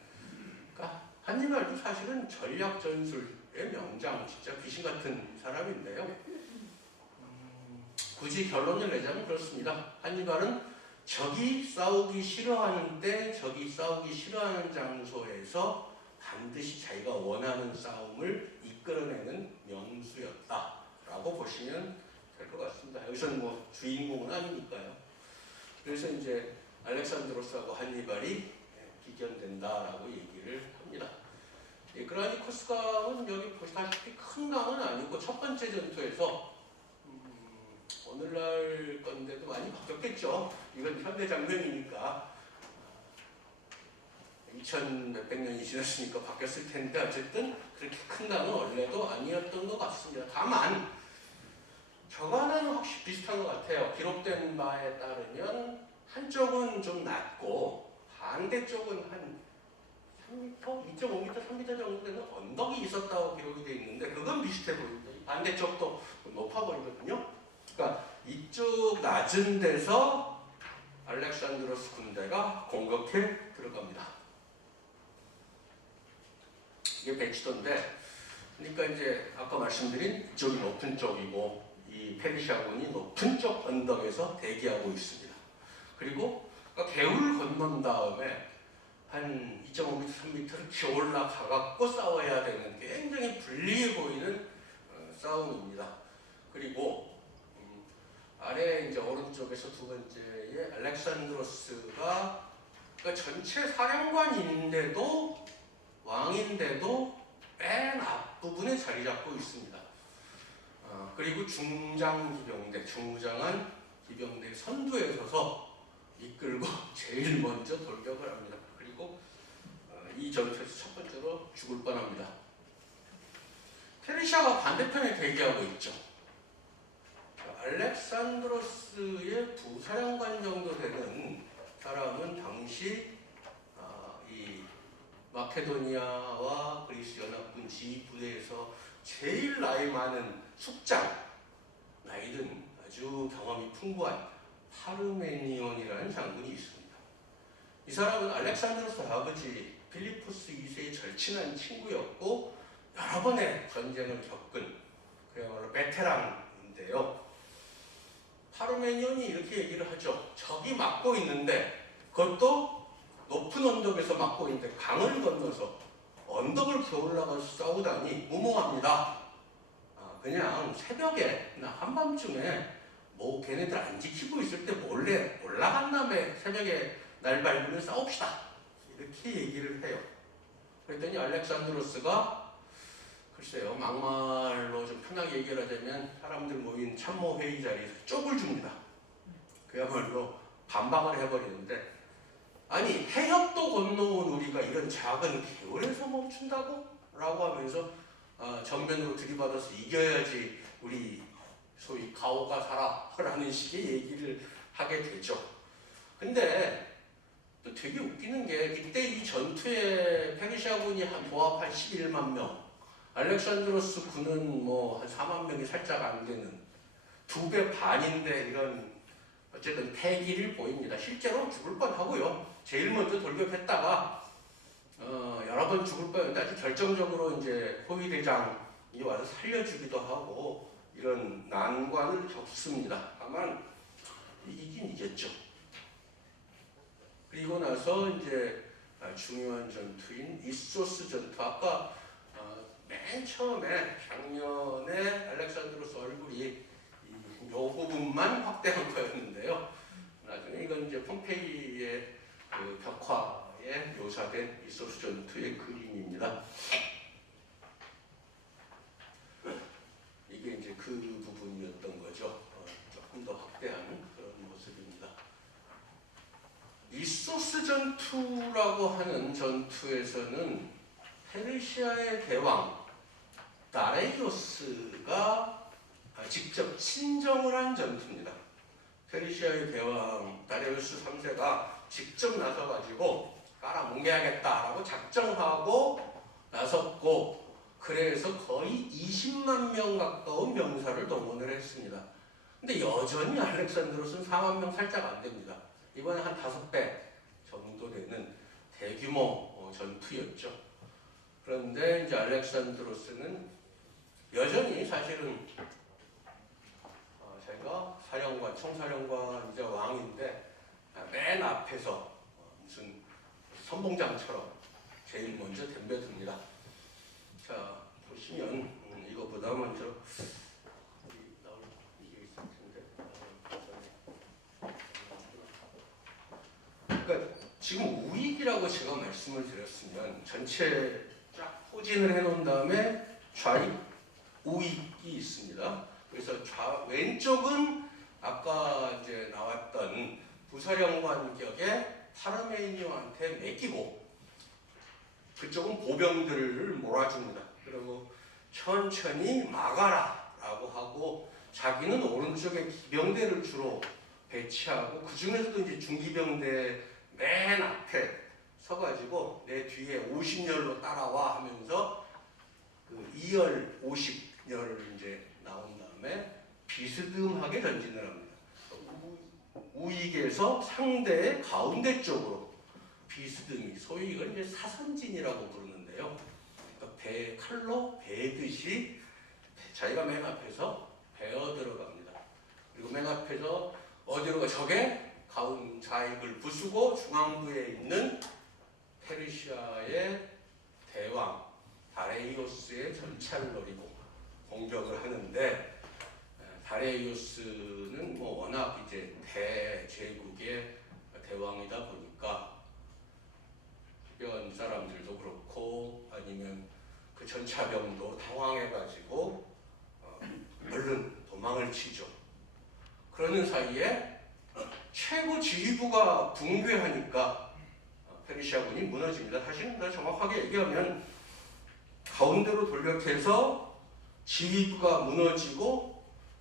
그러니까 한니발도 사실은 전략 전술의 명장 진짜 귀신 같은 사람인데요. 굳이 결론을 내자면 그렇습니다. 한니발은 적이 싸우기 싫어하는 때 적이 싸우기 싫어하는 장소에서 반드시 자기가 원하는 싸움을 이끌어내는 명수였다라고 보시면 될 것 같습니다. 여기서는 주인공은 아니니까요. 그래서 이제 알렉산드로스하고 한니발이 비견된다라고 얘기를 합니다. 그라니커스강은 여기 보시다시피 큰 강은 아니고 첫 번째 전투에서 오늘날 건데도 많이 바뀌었겠죠. 이건 현대 장면이니까 2000 몇백 년이 지났으니까 바뀌었을 텐데 어쨌든 그렇게 큰 강은 원래도 아니었던 것 같습니다. 다만 저거는 혹시 비슷한 것 같아요. 기록된 바에 따르면 한쪽은 좀 낮고 반대쪽은 한 3m, 2.5m, 3m 정도 되는 언덕이 있었다고 기록이 되어 있는데 그건 비슷해 보입니다. 반대쪽도 높아 보이거든요. 그러니까 이쪽 낮은 데서 알렉산드로스 군대가 공격해 들어갑니다. 이게 배치도인데, 그러니까 이제 아까 말씀드린 이쪽이 높은 쪽이고 이 페르시아군이 높은 쪽 언덕에서 대기하고 있습니다. 그리고 개울을 건넌 다음에 한 2.5m, 3m를 기어 올라가갖고 싸워야 되는 굉장히 불리해 보이는 싸움입니다. 그리고 아래 이제 오른쪽에서 두 번째에 알렉산드로스가 그러니까 전체 사령관인데도 왕인데도 맨 앞부분에 자리 잡고 있습니다. 그리고 중장 기병대, 중무장한 기병대 선두에 서서 이끌고 제일 먼저 돌격을 합니다. 그리고 이 전투에서 첫 번째로 죽을 뻔합니다. 페르시아가 반대편에 대기하고 있죠. 알렉산드로스의 부사령관 정도 되는 사람은 당시 이 마케도니아와 그리스 연합군 지휘부대에서 제일 나이 많은 숙장, 나이든 아주 경험이 풍부한 파르메니온이라는 장군이 있습니다. 이 사람은 알렉산드로스 아버지 필리포스 2세의 절친한 친구였고 여러 번의 전쟁을 겪은 그야말로 베테랑인데요. 파르메니온이 이렇게 얘기를 하죠. 적이 막고 있는데 그것도 높은 언덕에서 막고 있는데 강을 건너서 언덕을 기어 올라가서 싸우다니 무모합니다. 그냥 새벽에 한밤중에 걔네들 안 지키고 있을 때 몰래 올라간 다음에 새벽에 날 밝으면 싸웁시다. 이렇게 얘기를 해요. 그랬더니 알렉산드로스가 글쎄요, 막말로 좀 편하게 얘기를 하자면 사람들 모인 참모 회의 자리에서 쪽을 줍니다. 그야말로 반박을 해버리는데, 아니 해협도 건너온 우리가 이런 작은 개울에서 멈춘다고? 라고 하면서 정면으로 들이받아서 이겨야지 우리 소위 가오가 살아라는 식의 얘기를 하게 되죠. 근데 또 되게 웃기는 게 이때 이 전투에 페르시아군이 도합 한 11만 명, 알렉산드로스 군은 뭐 한 4만 명이 살짝 안 되는 2배 반인데 이런 어쨌든 패기를 보입니다. 실제로 죽을 뻔하고요. 제일 먼저 돌격했다가 여러 번 죽을 뻔했는데 아주 결정적으로 이제 호위대장이 와서 살려주기도 하고 이런 난관을 겪습니다. 다만 이기긴 이겼죠. 그리고 나서 이제 중요한 전투인 이소스 전투. 아까 맨 처음에 작년에 알렉산드로스 얼굴이 이 부분만 확대한 거였는데요. 나중에 이건 이제 폼페이의 그 벽화에 묘사된 이소스 전투의 그림입니다. 이게 이제 그 부분이었던 거죠. 조금 더 확대한 그런 모습입니다. 이소스 전투라고 하는 전투에서는 페르시아의 대왕 다레이오스가 직접 친정을 한 전투입니다. 페르시아의 대왕 다레이오스 3세가 직접 나서가지고 깔아뭉개야겠다라고 작정하고 나섰고, 그래서 거의 20만 명 가까운 병사를 동원을 했습니다. 근데 여전히 알렉산드로스는 4만 명 살짝 안 됩니다. 이번에 한 5배 정도 되는 대규모 전투였죠. 그런데 이제 알렉산드로스는 여전히 사실은 제가 사령관, 총사령관이자 왕인데 맨 앞에서 무슨 선봉장처럼 제일 먼저 덤벼듭니다. 자, 보시면 이거보다 먼저 이게 있을 텐데. 그러니까 지금 우익이라고 제가 말씀을 드렸으면 전체 쫙 포진을 해놓은 다음에 좌익 우익이 있습니다. 그래서 왼쪽은 아까 이제 나왔던 부사령관 격의 파르메니오한테 맡기고, 그쪽은 보병들을 몰아줍니다. 그리고 천천히 막아라라고 하고, 자기는 오른쪽에 기병대를 주로 배치하고, 그 중에서도 이제 중기병대 맨 앞에 서가지고 내 뒤에 50열로 따라와 하면서 그 2열 50열을 이제 나온 다음에 비스듬하게 전진을 합니다. 우익에서 상대의 가운데 쪽으로 비스듬히, 소위 이걸 이제 사선진이라고 부르는데요. 그러니까 칼로 베듯이 자기가 맨 앞에서 베어 들어갑니다. 그리고 맨 앞에서 어디로 가? 적의 가운 좌익을 부수고 중앙부에 있는 페르시아의 대왕 다레이오스의 전차를 노리고 공격을 하는데, 다레이오스는 뭐 워낙 이제 대제국의 대왕이다 보니까 주변 사람들도 그렇고 아니면 그 전차병도 당황해가지고 얼른 도망을 치죠. 그러는 사이에 최고 지휘부가 붕괴하니까 페르시아군이 무너집니다. 사실은 더 정확하게 얘기하면 가운데로 돌격해서 지휘부가 무너지고,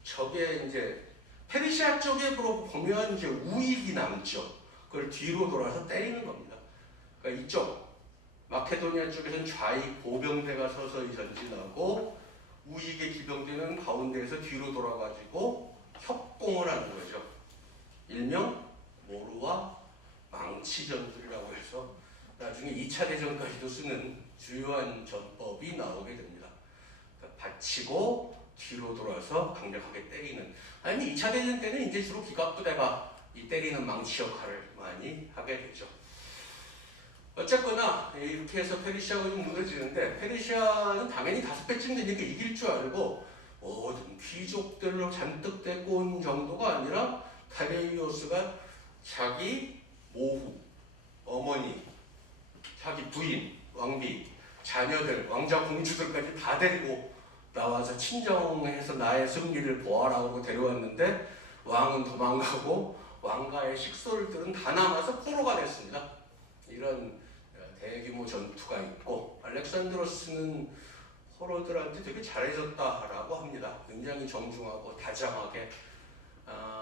적의 이제 페르시아 쪽에 보면 이제 우익이 남죠. 그걸 뒤로 돌아서 때리는 겁니다. 그러니까 이쪽 마케도니아 쪽에서는 좌익 보병대가 서서히 전진하고, 우익의 기병대는 가운데에서 뒤로 돌아가지고 협공을 하는 거죠. 일명 모루와 망치 전술이라고 해서 나중에 2차 대전까지도 쓰는 주요한 전법이 나오게 됩니다. 그러니까 받치고 뒤로 돌아서 강력하게 때리는. 아니 2차 대전 때는 이제 주로 기갑부대가 이 때리는 망치 역할을 많이 하게 되죠. 어쨌거나 이렇게 해서 페르시아군이 무너지는데, 페르시아는 당연히 5배쯤 되니까 이길 줄 알고 모든 귀족들로 잔뜩 데리고 온 정도가 아니라 다레이오스가 자기 모후, 어머니, 자기 부인, 왕비 자녀들, 왕자 공주들까지 다 데리고 나와서 친정해서 나의 승리를 보아라고 데려왔는데 왕은 도망가고 왕가의 식솔들은 다 남아서 포로가 됐습니다. 이런 대규모 전투가 있고 알렉산드로스는 포로들한테 되게 잘해줬다라고 합니다. 굉장히 정중하고 다정하게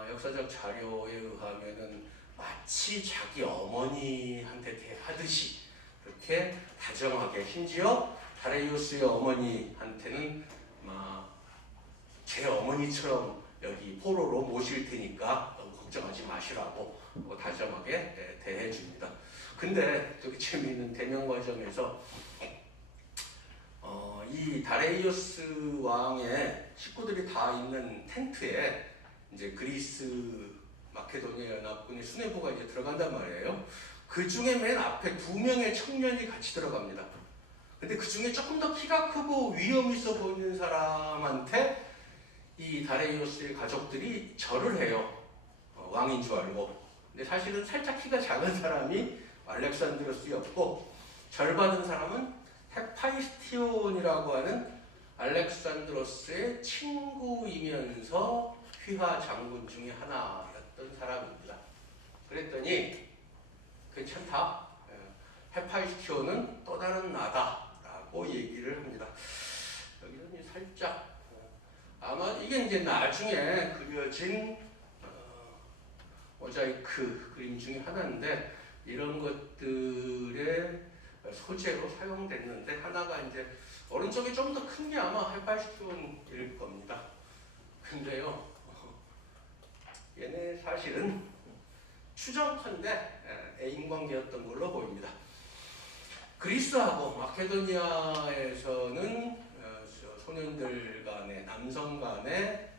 역사적 자료에 의하면은 마치 자기 어머니한테 대하듯이 그렇게 다정하게 심지어 다레이오스의 어머니한테는 제 어머니처럼 여기 포로로 모실 테니까 너무 걱정하지 마시라고 다정하게 대해줍니다. 근데 되게 재미있는 대면 과정에서 이 다레이오스 왕의 식구들이 다 있는 텐트에 이제 그리스 마케도니아 연합군의 수뇌부가 이제 들어간단 말이에요. 그 중에 맨 앞에 2명의 청년이 같이 들어갑니다. 근데 그 중에 조금 더 키가 크고 위험 있어 보이는 사람한테 이 다레이오스의 가족들이 절을 해요. 왕인 줄 알고. 근데 사실은 살짝 키가 작은 사람이 알렉산드로스였고 절 받은 사람은 헤파이스티온이라고 하는 알렉산드로스의 친구이면서 휘하 장군 중에 하나였던 사람입니다. 그랬더니 괜찮다. 헤파이스티온은 또 다른 나다라고 얘기를 합니다. 여기는 살짝 아마 이게 이제 나중에 그려진 모자이크 그림 중에 하나인데 이런 것들의 소재로 사용됐는데 하나가 이제 오른쪽이 좀 더 큰 게 아마 헤파이스티온일 겁니다. 근데요, 얘네 사실은 추정컨대 애인 관계였던 걸로 보입니다. 그리스하고 마케도니아에서는 소년들 간에 남성 간에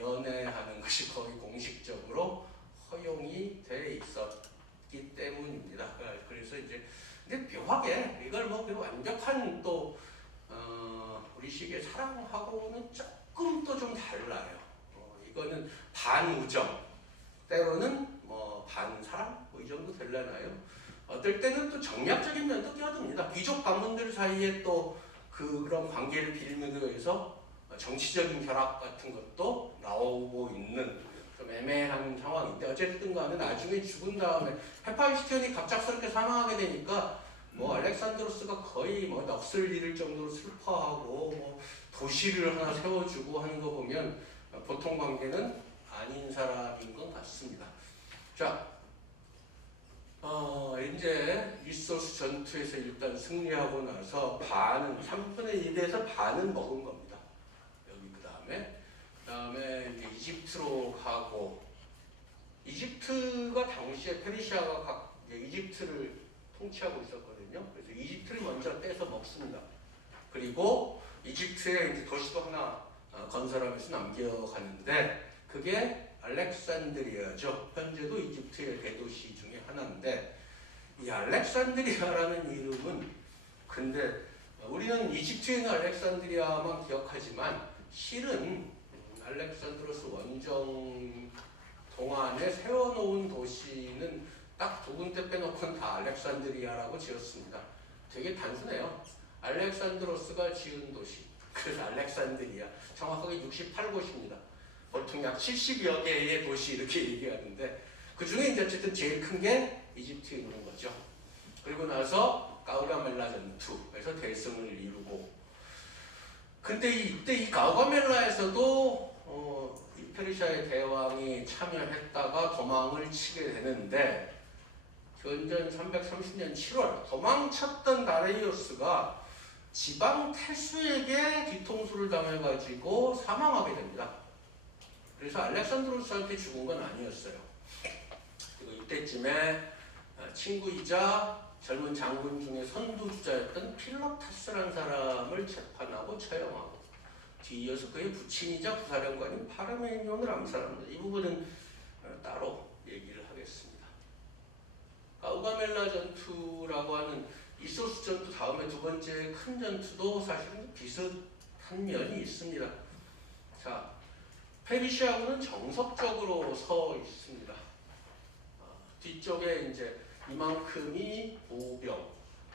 연애하는 것이 거의 공식적으로 허용이 돼 있었기 때문입니다. 그래서 이제 근데 묘하게 이걸 뭐 완벽한 또 우리식의 사랑하고는 조금 또 좀 달라요. 이거는 반우정, 때로는 뭐 반사랑 뭐 이 정도 되려나요? 어떨 때는 또 정략적인 면도 끼어듭니다. 귀족 가문들 사이에 또 그런 관계를 빌미로 해서 정치적인 결합 같은 것도 나오고 있는 좀 애매한 상황인데 어쨌든 간에 나중에 죽은 다음에 헤파이스티온이 갑작스럽게 사망하게 되니까 뭐 알렉산드로스가 거의 뭐 넋을 잃을 정도로 슬퍼하고 뭐 도시를 하나 세워주고 하는 거 보면 보통 관계는 아닌 사람인 것 같습니다. 자, 이제 이소스 전투에서 일단 승리하고 나서 반은 3분의 1에서 반은 먹은 겁니다. 여기 그 다음에 이제 이집트로 가고 이집트가 당시에 페르시아가 이집트를 통치하고 있었거든요. 그래서 이집트를 먼저 떼서 먹습니다. 그리고 이집트에 이제 도시도 하나 건설하면서 남겨가는데 그게 알렉산드리아죠. 현재도 이집트의 대도시 중에 하나인데 이 알렉산드리아라는 이름은 근데 우리는 이집트에 있는 알렉산드리아만 기억하지만 실은 알렉산드로스 원정 동안에 세워놓은 도시는 딱 2군데 빼놓고는 다 알렉산드리아라고 지었습니다. 되게 단순해요. 알렉산드로스가 지은 도시. 그래서 알렉산드리아. 정확하게 68곳입니다. 보통 약 70여 개의 도시 이렇게 얘기하는데 그 중에 이제 어쨌든 제일 큰 게 이집트에 있는 거죠. 그리고 나서 가우가멜라 전투에서 대승을 이루고 근데 이때 이 가우가멜라에서도 페르시아의 대왕이 참여했다가 도망을 치게 되는데 현전 330년 7월 도망쳤던 다레이오스가 지방 태수에게 뒤통수를 당해가지고 사망하게 됩니다. 그래서 알렉산드로스한테 죽은 건 아니었어요. 그리고 이때쯤에 친구이자 젊은 장군 중에 선두주자였던 필로타스라는 사람을 재판하고 처형하고 뒤이어서 그의 부친이자 부사령관인 파르메니온을 암살합니다. 이 부분은 따로 얘기를 하겠습니다. 가우가멜라 전투라고 하는 이소스 전투 다음에 두 번째 큰 전투도 사실은 비슷한 면이 있습니다. 자, 페르시아군은 정석적으로 서 있습니다. 뒤쪽에 이제 이만큼이 보병,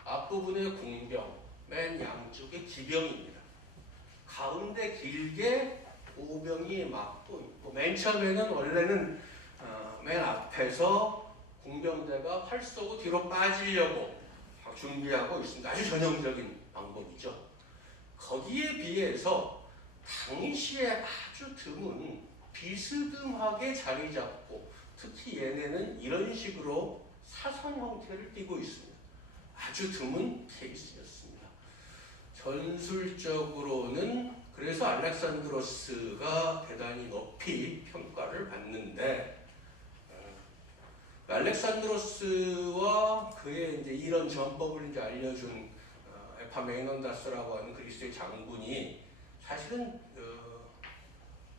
앞부분에 공병, 맨 양쪽에 기병입니다. 가운데 길게 오병이 막고 있고 맨 처음에는 원래는 맨 앞에서 공병대가 활 쏘고 뒤로 빠지려고 준비하고 있습니다. 아주 전형적인 방법이죠. 거기에 비해서 당시에 아주 드문 비스듬하게 자리 잡고 특히 얘네는 이런 식으로 사선 형태를 띠고 있습니다. 아주 드문 케이스였습니다. 전술적으로는 그래서 알렉산드로스가 대단히 높이 평가를 받는데 알렉산드로스와 그의 이제 이런 전법을 이제 알려준 에파메이논다스라고 하는 그리스의 장군이 사실은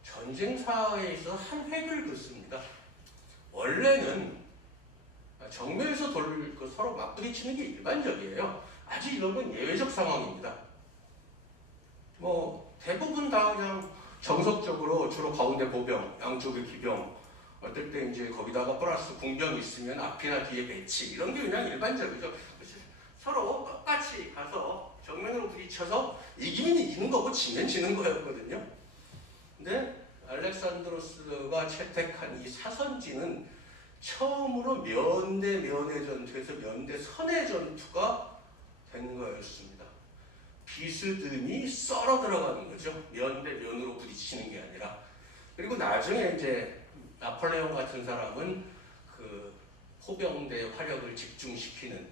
전쟁사에 있어서 한 획을 긋습니다. 원래는 정면에서 서로 맞부딪히는 게 일반적이에요. 아주 이런 건 예외적 상황입니다. 뭐 대부분 다 그냥 정석적으로 주로 가운데 보병, 양쪽에 기병, 어떨 때 이제 거기다가 플러스 궁병이 있으면 앞이나 뒤에 배치 이런 게 그냥 일반적이죠. 서로 똑같이 가서 정면으로 부딪혀서 이기면 이기는 거고 지면 지는 거였거든요. 근데 알렉산드로스가 채택한 이 사선지는 처음으로 면대 면의 전투에서 면대 선의 전투가 된 거였습니다. 비스듬히 썰어 들어가는 거죠. 면대 면으로 부딪히는 게 아니라. 그리고 나중에 이제 나폴레옹 같은 사람은 그 포병대의 화력을 집중시키는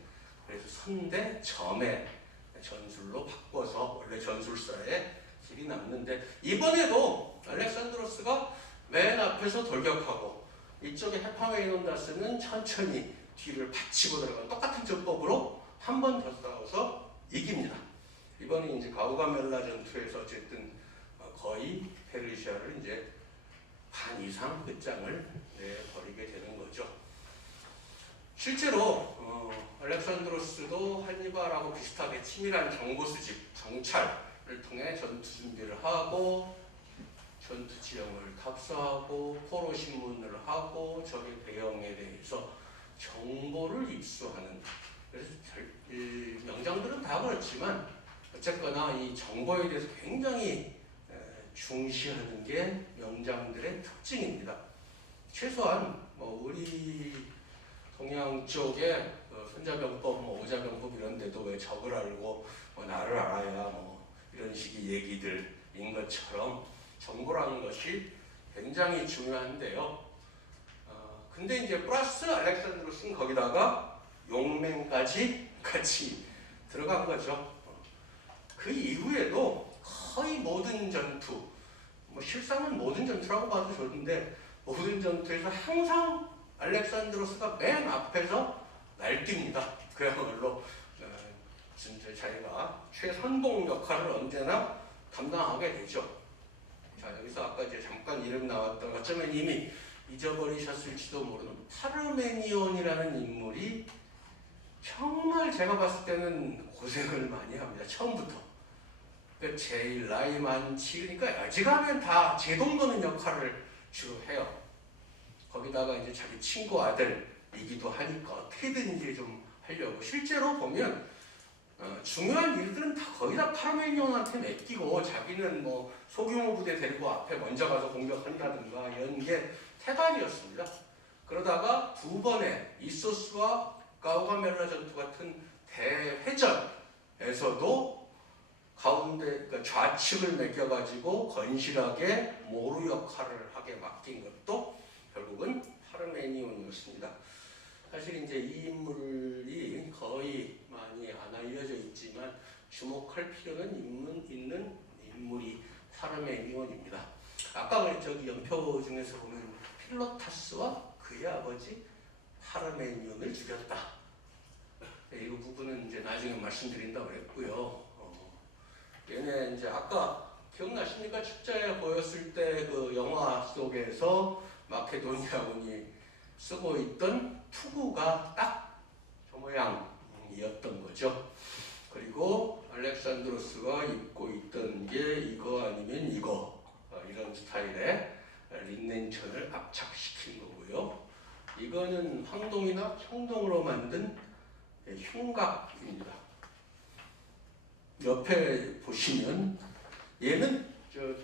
그래서 선대 점의 전술로 바꿔서 원래 전술사에 길이 남는데 이번에도 알렉산드로스가 맨 앞에서 돌격하고 이쪽에 헤파메이논다스는 천천히 뒤를 받치고 들어가는 똑같은 전법으로 한 번 더 싸워서 이깁니다. 이번에 이제 가우가멜라 전투에서 어쨌든 거의 페르시아를 이제 반 이상 끝장을 내버리게 되는 거죠. 실제로 알렉산드로스도 한니발하고 비슷하게 치밀한 정보 수집, 정찰을 통해 전투 준비를 하고 전투 지형을 탑사하고 포로 신문을 하고 적의 대형에 대해서 정보를 입수하는 그래서 명장들은 다 그렇지만 어쨌거나 이 정보에 대해서 굉장히 중시하는 게 명장들의 특징입니다. 최소한 뭐 우리 동양 쪽에 손자병법, 오자병법 이런 데도 왜 적을 알고 나를 알아야 이런 식의 얘기들인 것처럼 정보라는 것이 굉장히 중요한데요. 근데 이제 플러스 알렉산드로스는 거기다가 용맹까지 같이 들어간 거죠. 그 이후에도 거의 모든 전투, 실상은 모든 전투라고 봐도 좋은데 모든 전투에서 항상 알렉산드로스가 맨 앞에서 날뜁니다. 그야말로 진짜 자기가 최선봉 역할을 언제나 감당하게 되죠. 자, 여기서 아까 이제 잠깐 이름 나왔던 어쩌면 이미 잊어버리셨을지도 모르는 파르메니온이라는 인물이 정말 제가 봤을 때는 고생을 많이 합니다. 처음부터. 그러니까 제일 나이 많지, 그러니까 어지간하면 다 제동거는 역할을 주로 해요. 거기다가 이제 자기 친구 아들이기도 하니까 어떻게든지 좀 하려고. 실제로 보면 중요한 일들은 다 거의 다 파르메니온한테 맡기고 자기는 뭐 소규모 부대 데리고 앞에 먼저 가서 공격한다든가 이런 게 태반이었습니다. 그러다가 두 번의 이소스와 가우가멜라 전투 같은 대회전에서도 가운데 그러니까 좌측을 맡겨가지고 건실하게 모루 역할을 하게 맡긴 것도 결국은 파르메니온이었습니다. 사실 이제 이 인물이 거의 많이 안 알려져 있지만 주목할 필요는 있는 인물이 파르메니온입니다. 아까 저기 연표 중에서 보면 필로타스와 그의 아버지 파르메니온을 죽였다. 이 부분은 이제 나중에 말씀드린다고 그랬고요. 얘네 이제 아까 기억나십니까? 축자에 보였을 때 그 영화 속에서 마케도니아군이 쓰고 있던 투구가 딱 저 모양이었던 거죠. 그리고 알렉산드로스가 입고 있던 게 이거 아니면 이거 이런 스타일의 린넨천을 압착시킨 거고요. 이거는 황동이나 청동으로 만든 흉각입니다. 옆에 보시면 얘는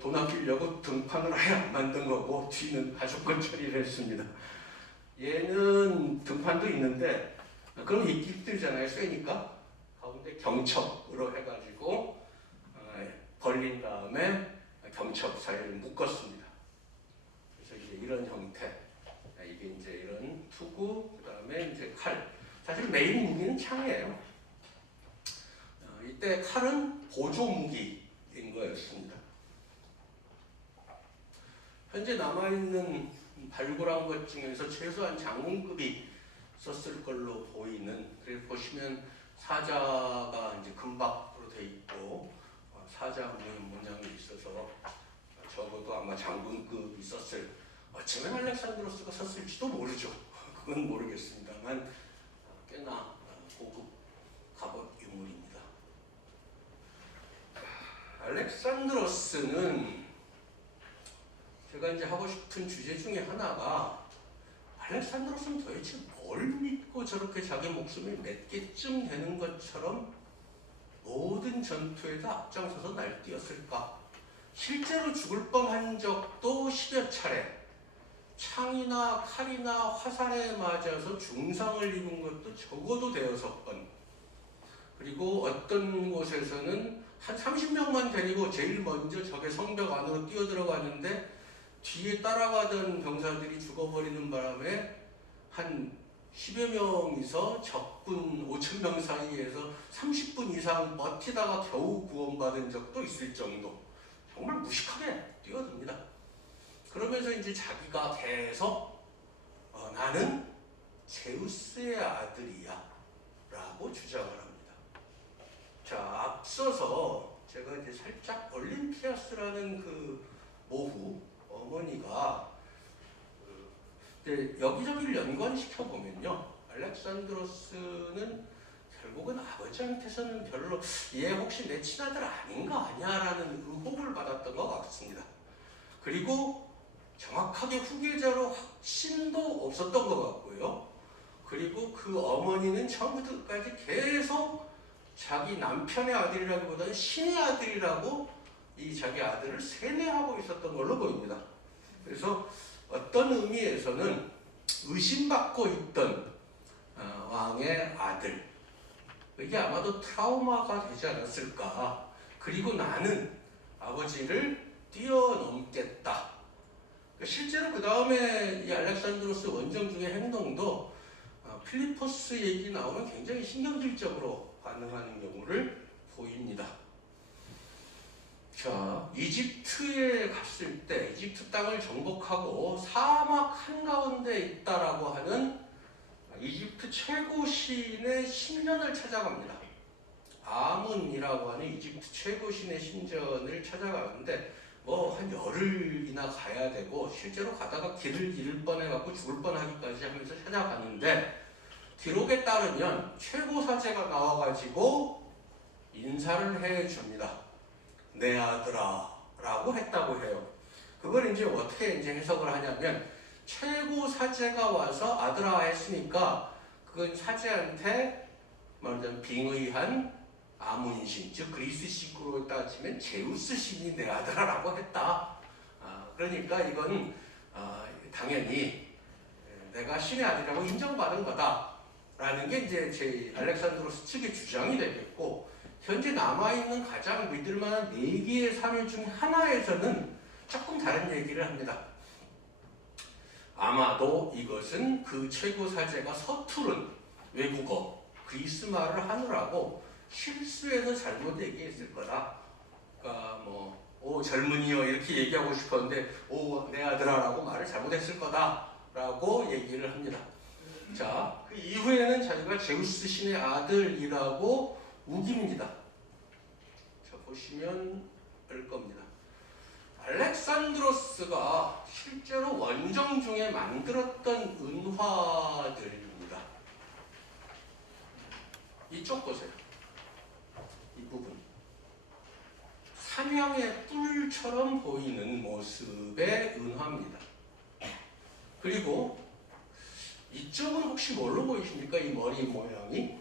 돈 아끼려고 등판을 아예 안 만든 거고 뒤는 가죽건 처리를 했습니다. 얘는 등판도 있는데 그럼 이끼 힘들잖아요. 쇠니까 가운데 경첩으로 해가지고 벌린 다음에 경첩 사이를 묶었습니다. 그래서 이제 이런 형태, 이게 이제 이런 투구, 그 다음에 이제 칼. 사실 메인 무기는 창이에요. 이때 칼은 보조 무기인 거였습니다. 현재 남아있는 발굴한 것 중에서 최소한 장군급이 썼을 걸로 보이는, 그래서 보시면 사자가 이제 금박으로 돼 있고 사자 문양이 있어서 적어도 아마 장군급이 썼을, 어쩌면 알렉산드로스가 썼을지도 모르죠. 그건 모르겠습니다만 꽤나 고급 갑옷 유물입니다. 알렉산드로스는 제가 이제 하고 싶은 주제 중에 하나가 알렉산드로스는 도대체 뭘 믿고 저렇게 자기 목숨을 몇 개쯤 되는 것처럼 모든 전투에도 앞장서서 날뛰었을까? 실제로 죽을 뻔한 적도 10여 차례, 창이나 칼이나 화살에 맞아서 중상을 입은 것도 적어도 대여섯 번, 그리고 어떤 곳에서는 한 30명만 데리고 제일 먼저 적의 성벽 안으로 뛰어들어갔는데 뒤에 따라가던 병사들이 죽어버리는 바람에 한 10여 명이서 적군 5,000명 사이에서 30분 이상 버티다가 겨우 구원받은 적도 있을 정도, 정말 무식하게 뛰어듭니다. 그러면서 이제 자기가 계속 나는 제우스의 아들이야 라고 주장을 합니다. 자, 앞서서 제가 이제 살짝 올림피아스라는 그 모후 어머니가 여기저기를 연관시켜 보면요, 알렉산드로스는 결국은 아버지한테서는 별로 얘 혹시 내 친아들 아닌가 아니야라는 의혹을 받았던 것 같습니다. 그리고 정확하게 후계자로 확신도 없었던 것 같고요. 그리고 그 어머니는 처음부터 끝까지 계속 자기 남편의 아들이라기보다는 신의 아들이라고 이 자기 아들을 세뇌하고 있었던 걸로 보입니다. 그래서 어떤 의미에서는 의심받고 있던 왕의 아들, 이게 아마도 트라우마가 되지 않았을까. 그리고 나는 아버지를 뛰어넘겠다. 실제로 그 다음에 이 알렉산드로스 원정 중의 행동도 필리포스 얘기 나오면 굉장히 신경질적으로 반응하는 경우를 보입니다. 자, 이집트에 갔을 때 이집트 땅을 정복하고 사막 한가운데 있다라고 하는 이집트 최고 신의 신전을 찾아갑니다. 아문이라고 하는 이집트 최고 신의 신전을 찾아가는데 뭐 한 열흘이나 가야 되고, 실제로 가다가 길을 잃을 뻔해갖고 죽을 뻔하기까지 하면서 찾아가는데, 기록에 따르면 최고 사제가 나와가지고 인사를 해줍니다. 내 아들아 라고 했다고 해요. 그걸 이제 어떻게 이제 해석을 하냐면, 최고 사제가 와서 아들아 했으니까 그건 사제한테 말하자면 빙의한 아문신, 즉 그리스식으로 따지면 제우스 신이 내 아들아라고 했다. 그러니까 이건 당연히 내가 신의 아들이라고 인정받은 거다라는 게 이제 제 알렉산드로스 측의 주장이 되겠고, 현재 남아있는 가장 믿을만한 4개의 사례 중 하나에서는 조금 다른 얘기를 합니다. 아마도 이것은 그 최고 사제가 서투른 외국어, 그리스 말을 하느라고 실수해서 잘못 얘기했을 거다. 그러니까 오 젊은이여 이렇게 얘기하고 싶었는데 오 내 아들아라고 말을 잘못했을 거다라고 얘기를 합니다. 자, 그 이후에는 자기가 제우스 신의 아들이라고 우깁니다. 자, 보시면 알 겁니다. 알렉산드로스가 실제로 원정 중에 만들었던 은화들입니다. 이쪽 보세요. 이 부분. 삼형의 뿔처럼 보이는 모습의 은화입니다. 그리고 이쪽은 혹시 뭘로 보이십니까? 이 머리 모양이?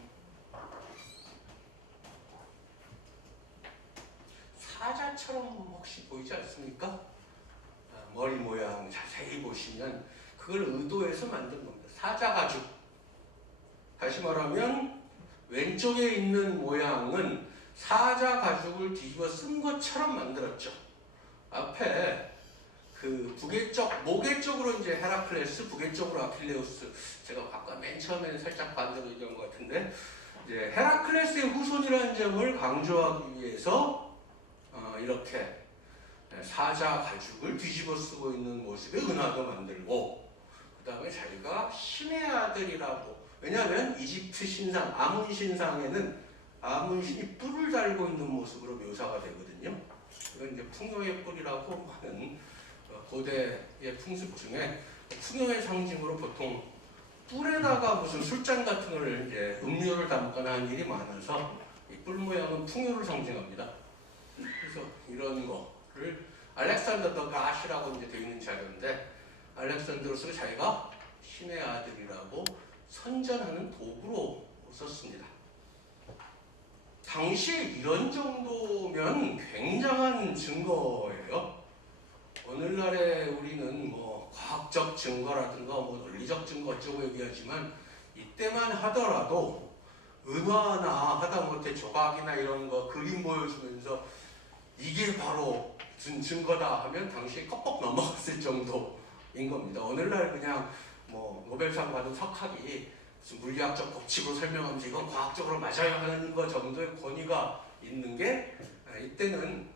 사자처럼 혹시 보이지 않습니까? 머리 모양 자세히 보시면 그걸 의도해서 만든 겁니다. 사자 가죽. 다시 말하면 왼쪽에 있는 모양은 사자 가죽을 뒤집어 쓴 것처럼 만들었죠. 앞에 그 북의 쪽, 목의 쪽으로 이제 헤라클레스, 북의 쪽으로 아킬레우스. 제가 아까 맨 처음에는 살짝 반대로 얘기한 것 같은데, 이제 헤라클레스의 후손이라는 점을 강조하기 위해서 이렇게 사자 가죽을 뒤집어 쓰고 있는 모습의 은화도 만들고, 그 다음에 자기가 신의 아들이라고. 왜냐하면 이집트 신상, 아문 신상에는 아문신이 뿔을 달고 있는 모습으로 묘사가 되거든요. 이건 이제 풍요의 뿔이라고 하는 고대의 풍습 중에 풍요의 상징으로 보통 뿔에다가 무슨 술잔 같은 걸 이제 음료를 담거나 하는 일이 많아서 이 뿔 모양은 풍요를 상징합니다. 그래서 이런 거를 알렉산더 더 갓이라고 이제 되어 있는 자료인데, 알렉산드로스가 자기가 신의 아들이라고 선전하는 도구로 썼습니다. 당시에 이런 정도면 굉장한 증거예요. 오늘날에 우리는 뭐 과학적 증거라든가 뭐 논리적 증거 어쩌고 얘기하지만, 이때만 하더라도 은화나 하다못해 조각이나 이런 거 그림 보여주면서 이게 바로 무슨 증거다 하면 당시에 껍벅 넘어갔을 정도인 겁니다. 오늘날 그냥 뭐 노벨상 받은 석학이 무슨 물리학적 법칙으로 설명하면서 이건 과학적으로 맞아야 하는 거 정도의 권위가 있는 게, 이때는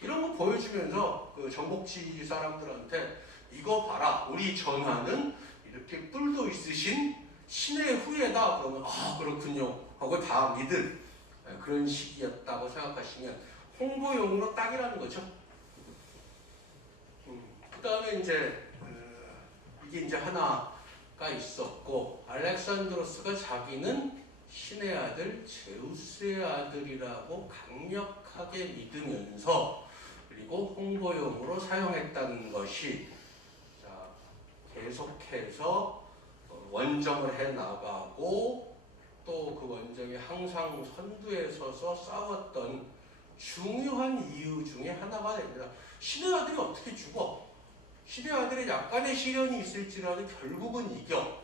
이런 거 보여주면서 그 정복지 사람들한테 이거 봐라, 우리 전하는 이렇게 뿔도 있으신 신의 후예다. 그러면 아 그렇군요 하고 다 믿을 그런 시기였다고 생각하시면 홍보용으로 딱이라는 거죠. 그 다음에 이제 이게 이제 하나가 있었고, 알렉산드로스가 자기는 신의 아들, 제우스의 아들이라고 강력하게 믿으면서 그리고 홍보용으로 사용했다는 것이, 자, 계속해서 원정을 해 나가고 또 그 원정이 항상 선두에 서서 싸웠던 중요한 이유 중에 하나가 됩니다. 신의 아들이 어떻게 죽어? 신의 아들이 약간의 시련이 있을지라도 결국은 이겨.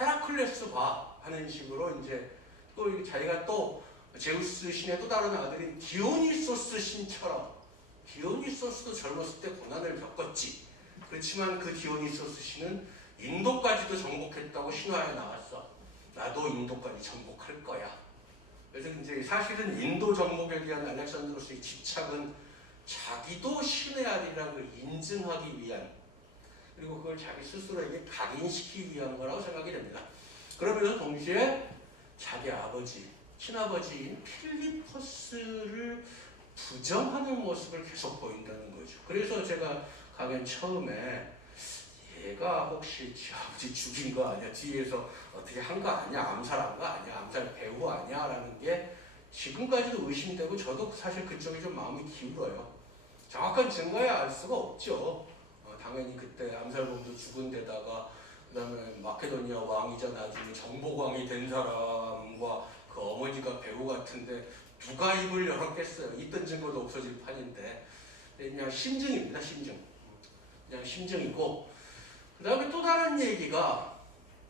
헤라클레스 봐 하는 식으로 이제 또 자기가 또 제우스 신의 또 다른 아들인 디오니소스 신처럼, 디오니소스도 젊었을 때 고난을 겪었지. 그렇지만 그 디오니소스 신은 인도까지도 정복했다고 신화에 나왔어. 나도 인도까지 정복할 거야. 그래서 이제 사실은 인도 정복에 대한 알렉산드로스의 집착은 자기도 신의 아들이라는 걸 인증하기 위한, 그리고 그걸 자기 스스로에게 각인시키기 위한 거라고 생각이 됩니다. 그러면서 동시에 자기 아버지, 친아버지인 필리포스를 부정하는 모습을 계속 보인다는 거죠. 그래서 제가 강연 처음에 얘가 혹시 지 아버지 죽인 거 아니야? 뒤에서 어떻게 한 거 아니야? 암살한 거 아니야? 암살 배우 아니야? 라는 게 지금까지도 의심되고, 저도 사실 그쪽에 좀 마음이 기울어요. 정확한 증거야 알 수가 없죠. 당연히 그때 암살범도 죽은 데다가 그 다음에 마케도니아 왕이자 나중에 정복왕이 된 사람과 그 어머니가 배우 같은데 누가 입을 열었겠어요. 있던 증거도 없어질 판인데, 그냥 심증입니다. 심증. 그냥 심증이고, 그 다음에 또 다른 얘기가,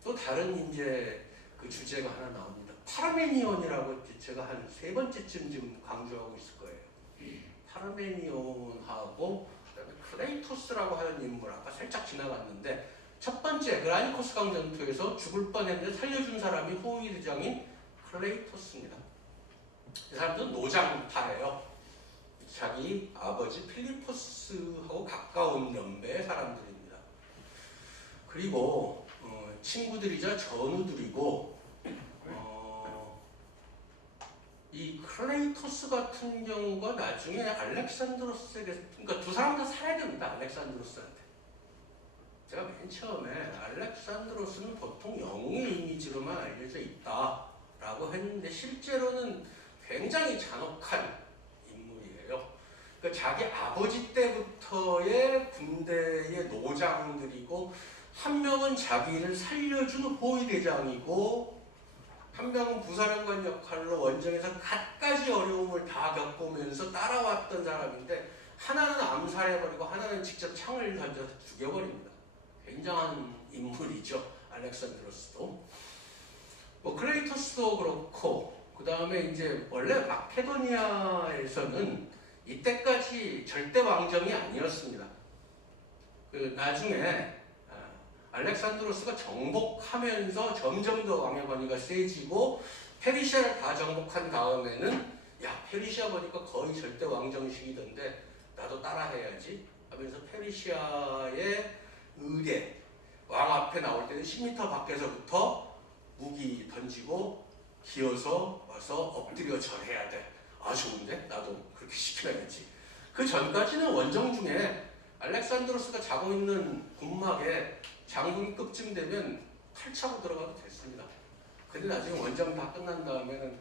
또 다른 이제 그 주제가 하나 나옵니다. 파르메니온이라고 제가 한 3번째쯤 지금 강조하고 있을 거예요. 파르메니온하고 그다음에 클레이토스라고 하는 인물, 아까 살짝 지나갔는데, 첫 번째 그라니코스 강전투에서 죽을 뻔했는데 살려준 사람이 호위 대장인 클레이토스입니다. 이 사람들은 노장파예요. 자기 아버지 필리포스하고 가까운 연배의 사람들입니다. 그리고 친구들이자 전우들이고, 이 클레이토스 같은 경우가 나중에 알렉산드로스에게, 그러니까 두 사람 다 살아야 됩니다. 알렉산드로스한테. 제가 맨 처음에 알렉산드로스는 보통 영웅의 이미지로만 알려져 있다라고 했는데, 실제로는 굉장히 잔혹한 인물이에요. 그러니까 자기 아버지 때부터의 군대의 노장들이고, 한 명은 자기를 살려준 호위대장이고, 한 명은 부사령관 역할로 원정에서 갖가지 어려움을 다 겪으면서 따라왔던 사람인데 하나는 암살해버리고 하나는 직접 창을 던져서 죽여버립니다. 굉장한 인물이죠. 알렉산드로스도. 뭐 클레이토스도 그렇고 그 다음에 이제 원래 마케도니아에서는 이때까지 절대 왕정이 아니었습니다. 그 나중에 알렉산드로스가 정복하면서 점점 더 왕의 권위가 세지고 페르시아를 다 정복한 다음에는 야 페르시아 보니까 거의 절대 왕정식이던데 나도 따라해야지 하면서 페르시아의 의례 왕 앞에 나올 때는 10m 밖에서부터 무기 던지고 기어서 와서 엎드려 절해야 돼. 아 좋은데? 나도 그렇게 시켜야겠지. 그 전까지는 원정 중에 알렉산드로스가 자고 있는 군막에 장군급쯤 되면 칼 차고 들어가도 됐습니다. 근데 나중에 원정 다 끝난 다음에는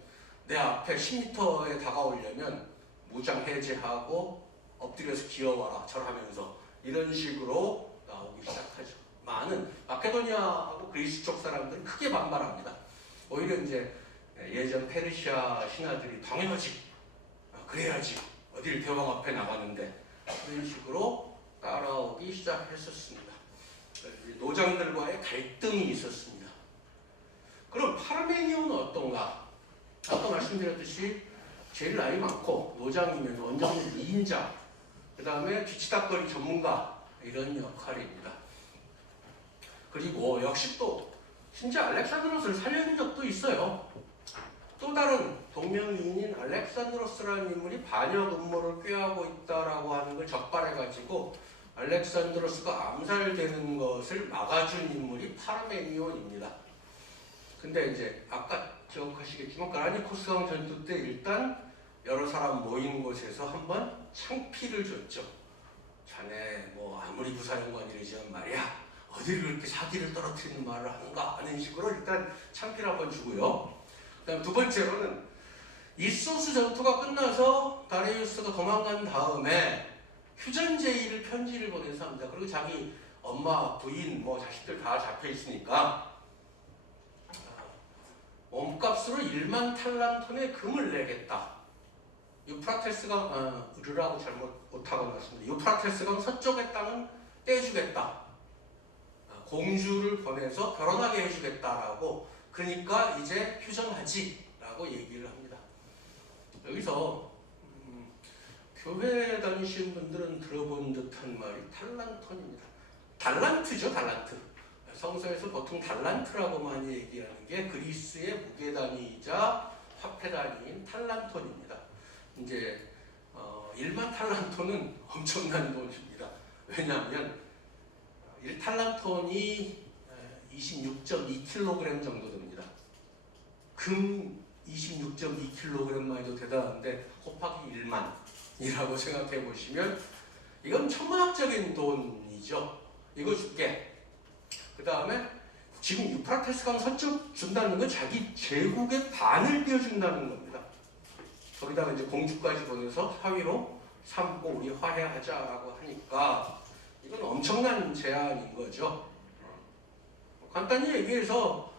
내 앞에 10m에 다가오려면 무장 해제하고 엎드려서 기어와라 절하면서 이런 식으로 나오기 시작하죠. 많은 마케도니아하고 그리스 쪽 사람들은 크게 반발합니다. 오히려 이제 예전 페르시아 신하들이 당연하지, 그래야지, 어딜 대왕 앞에 나가는데 이런 식으로 따라오기 시작했었습니다. 노장들과의 갈등이 있었습니다. 그럼 파르메니온은 어떤가? 아까 말씀드렸듯이 제일 나이 많고 노장이면 원정의 2인자, 그 다음에 뒤치다거리 전문가 이런 역할입니다. 그리고 역시 또 진짜 알렉산드로스를 살려낸 적도 있어요. 또 다른 동명이인인 알렉산드로스라는 인물이 반역 음모를 꾀하고 있다라고 하는 걸 적발해가지고 알렉산드로스가 암살되는 것을 막아준 인물이 파르메니온입니다. 근데 이제 아까 기억하시겠지만 그라니코스 강 전투 때 일단 여러 사람 모인 곳에서 한번 창피를 줬죠. 자네 뭐 아무리 부사령관이지만 말이야 어디를 그렇게 사기를 떨어뜨리는 말을 하는가 하는 식으로 일단 창피를 한번 주고요. 그다음 두 번째로는 이소스 전투가 끝나서 다리우스가 도망간 다음에 휴전제의를 편지를 보내서 합니다. 그리고 자기 엄마, 부인, 뭐 자식들 다 잡혀 있으니까 몸값으로 1만 탈란톤의 금을 내겠다. 유프라테스강 르라고 잘못 못하고 났습니다. 유프라테스강 서쪽의 땅은 떼주겠다. 공주를 보내서 결혼하게 해주겠다라고. 그러니까 이제 휴전하지라고 얘기를 합니다. 여기서 교회 다니시는 분들은 들어본 듯한 말이 탈란톤입니다. 달란트죠, 달란트. 성서에서 보통 달란트라고 많이 얘기하는 게 그리스의 무게 단위이자 화폐 단위인 탈란톤입니다. 이제 1만 탈란톤은 엄청난 돈입니다. 왜냐하면 1탈란톤이 26.2kg 정도 됩니다. 금 26.2kg만 해도 대단한데 곱하기 1만이라고 생각해 보시면 이건 천문학적인 돈이죠. 이거 줄게. 그 다음에 지금 유프라테스강 서쪽 준다는 건 자기 제국의 반을 떼어준다는 겁니다. 거기다가 이제 공주까지 보내서 사위로 삼고 우리 화해하자라고 하니까 이건 엄청난 제안인 거죠. 간단히 얘기해서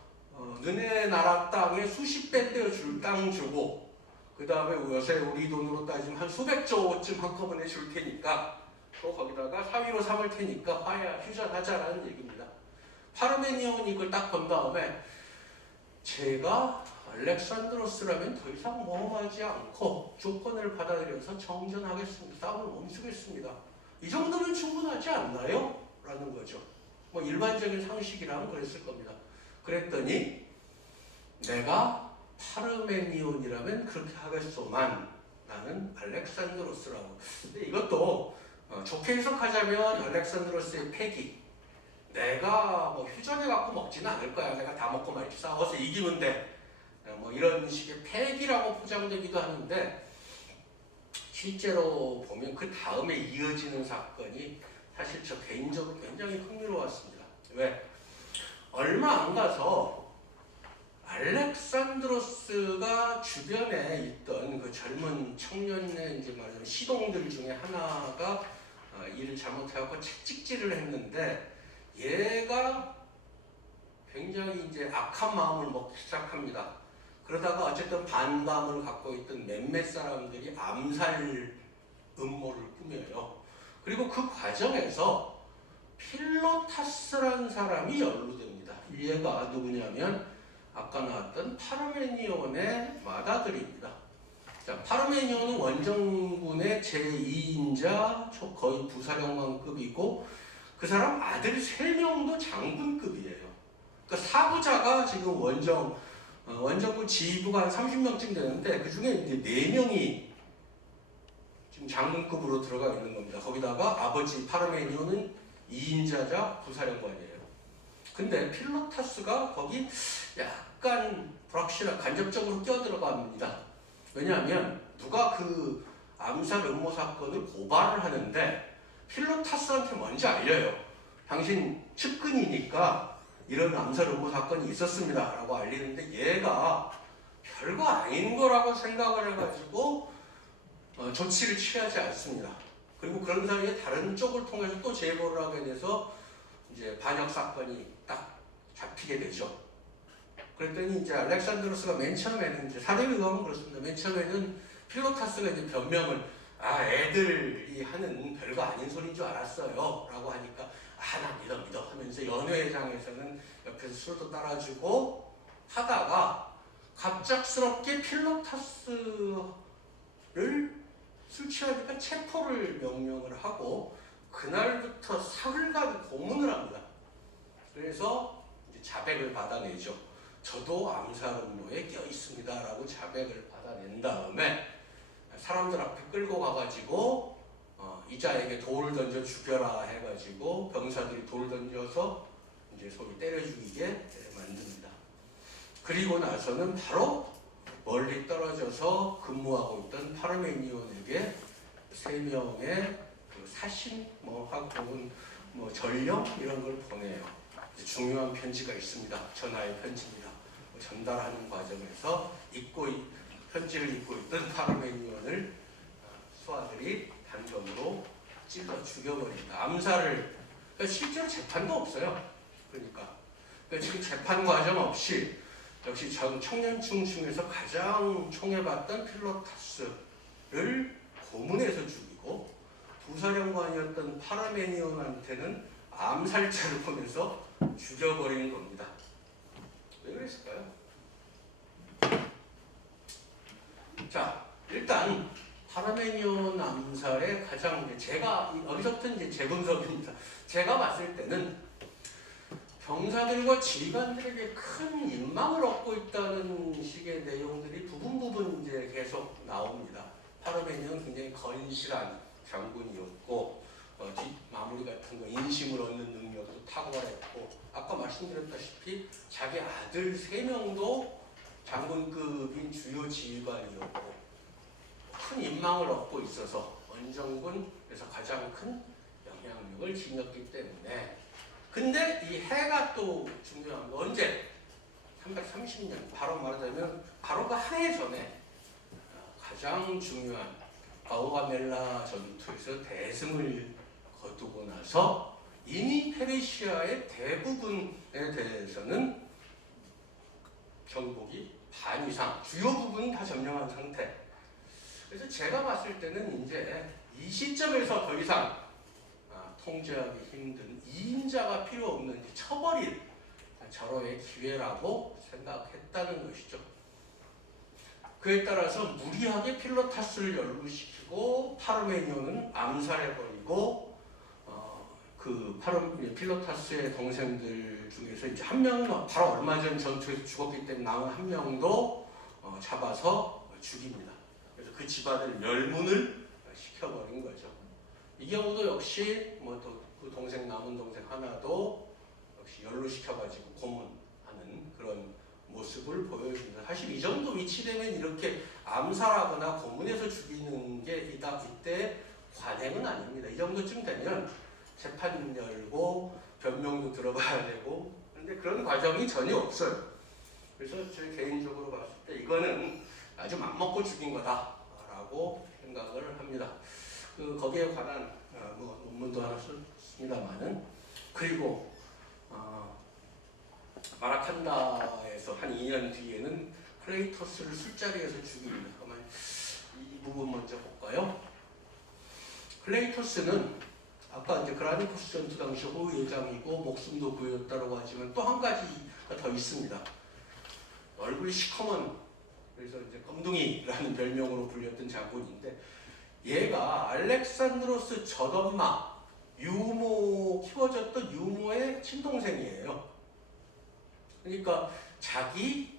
너네 나라 땅에 수십 배 떼어줄 땅 주고 그 다음에 요새 우리 돈으로 따지면 한 수백조쯤 한꺼번에 줄 테니까 또 거기다가 사위로 삼을 테니까 화해 휴전하자라는 얘기입니다. 파르메니온이 이걸 딱 본 다음에 제가 알렉산드로스라면 더 이상 모험하지 않고 조건을 받아들여서 정전하겠습니다. 싸움을 멈추겠습니다. 이 정도면 충분하지 않나요? 라는 거죠. 뭐 일반적인 상식이라면 그랬을 겁니다. 그랬더니 내가 파르메니온이라면 그렇게 하겠소만 나는 알렉산드로스라고. 근데 이것도 좋게 해석하자면 알렉산드로스의 패기. 내가 뭐 휴전해갖고 먹지는 않을 거야. 내가 다 먹고 말지 싸워서 이기면 돼. 뭐 이런 식의 패기라고 포장되기도 하는데 실제로 보면 그 다음에 이어지는 사건이 사실 저 개인적으로 굉장히 흥미로웠습니다. 왜? 얼마 안 가서 알렉산드로스가 주변에 있던 그 젊은 청년의 이제 말하자면 시동들 중에 하나가 일을 잘못해갖고 채찍질을 했는데 얘가 굉장히 이제 악한 마음을 먹기 시작합니다. 그러다가 어쨌든 반감을 갖고 있던 몇몇 사람들이 암살 음모를 꾸며요. 그리고 그 과정에서 필로타스라는 사람이 연루됩니다. 얘가 누구냐면 아까 나왔던 파르메니온의 맏아들입니다. 자, 파르메니온은 원정군의 제2인자, 거의 부사령관급이고 그 사람 아들 3명도 장군급이에요. 그러니까 사부자가 지금 원정군 지휘부가 한 30명쯤 되는데 그 중에 이제 4명이 지금 장군급으로 들어가 있는 겁니다. 거기다가 아버지 파르메니온은 2인자자 부사령관이에요. 근데 필로타스가 거기 약간 불확실한 간접적으로 끼어들어갑니다. 왜냐하면 누가 그 암살 음모 사건을 고발을 하는데 필로타스한테 먼저 알려요. 당신 측근이니까 이런 암살 음모 사건이 있었습니다 라고 알리는데 얘가 별거 아닌 거라고 생각을 해가지고 조치를 취하지 않습니다. 그리고 그런 사이에 다른 쪽을 통해서 또 제보를 하게 돼서 이제 반역 사건이 딱 잡히게 되죠. 그랬더니 이제 알렉산드로스가 맨 처음에는 이제 사대유감은 그렇습니다. 맨 처음에는 필로타스가 이제 변명을 애들이 하는 별거 아닌 소리인 줄 알았어요 라고 하니까 나 믿어 하면서 연회장에서는 옆에서 술도 따라주고 하다가 갑작스럽게 필로타스를 술 취하니까 체포를 명령을 하고 그날부터 사흘간 고문을 합니다. 그래서 이제 자백을 받아내죠. 저도 암살 음모에 껴 있습니다 라고 자백을 받아낸 다음에 사람들 앞에 끌고 가가지고 이자에게 돌을 던져 죽여라 해가지고 병사들이 돌 던져서 이제 소위 때려 죽이게 만듭니다. 그리고 나서는 바로 멀리 떨어져서 근무하고 있던 파르메니온에게 3명의 그 사신 혹은 전령 이런 걸 보내요. 중요한 편지가 있습니다. 전하의 편지입니다. 전달하는 과정에서 편지를 읽고 있던 파르메니온을 수하들이 단검으로 찔러 죽여버립니다. 암살을 그러니까 실제로 재판도 없어요. 그러니까 지금 재판 과정 없이 역시 청년층 중에서 가장 총애받던 필로타스를 고문해서 죽이고 부사령관이었던 파르메니온한테는 암살자를 보내서 죽여버리는 겁니다. 왜 그랬을까요? 자, 일단 파르메니온 암살의 가장 제가 여기서부터 이제 제 분석입니다. 제가 봤을 때는 병사들과 지휘관들에게 큰 인망을 얻고 있다는 식의 내용들이 부분 이제 계속 나옵니다. 파르메니온 굉장히 건실한 장군이었고 뒷마무리 같은 거 인심을 얻는 능력도 탁월했고 아까 말씀드렸다시피 자기 아들 3명도 장군급인 주요 지휘관이었고 큰 인망을 얻고 있어서 원정군에서 가장 큰 영향력을 지녔기 때문에 근데 이 해가 또 중요한 거 언제? 330년 바로 말하자면 바로 그 한 해 전에 가장 중요한 가우가멜라 전투에서 대승을 거두고 나서 이미 페르시아의 대부분에 대해서는 정복이 반 이상 주요 부분이 다 점령한 상태. 그래서 제가 봤을 때는 이제 이 시점에서 더 이상 통제하기 힘든 2인자가 필요 없는 쳐버릴 절호의 기회라고 생각했다는 것이죠. 그에 따라서 무리하게 필로타스를 연루시키고 파르메니온은 암살해버리고 필로타스의 동생들 중에서 이제 한 명은 바로 얼마 전 전투에서 죽었기 때문에 남은 한 명도 잡아서 죽입니다. 그래서 그 집안을 멸문을 시켜버린 거죠. 이 경우도 역시 또 그 남은 동생 하나도 역시 연루시켜가지고 고문하는 그런 모습을 보여줍니다. 사실 이 정도 위치되면 이렇게 암살하거나 고문해서 죽이는 게 이때 관행은 아닙니다. 이 정도쯤 되면 재판 열고 변명도 들어봐야 되고 그런데 그런 과정이 전혀 없어요. 그래서 제 개인적으로 봤을 때 이거는 아주 맘먹고 죽인 거다라고 생각을 합니다. 거기에 관한 논문도 하나 썼습니다만은 그리고 마라칸다에서 한 2년 뒤에는 클레이토스를 술자리에서 죽입니다. 그러면 이 부분 먼저 볼까요? 클레이토스는 아까 이제 그라니코스 전투 당시 호위대장이고 목숨도 구했다고 하지만 또 한 가지가 더 있습니다. 얼굴이 시커먼, 그래서 이제 검둥이라는 별명으로 불렸던 장군인데, 얘가 알렉산드로스 젖엄마 유모 키워졌던 유모의 친동생이에요. 그러니까 자기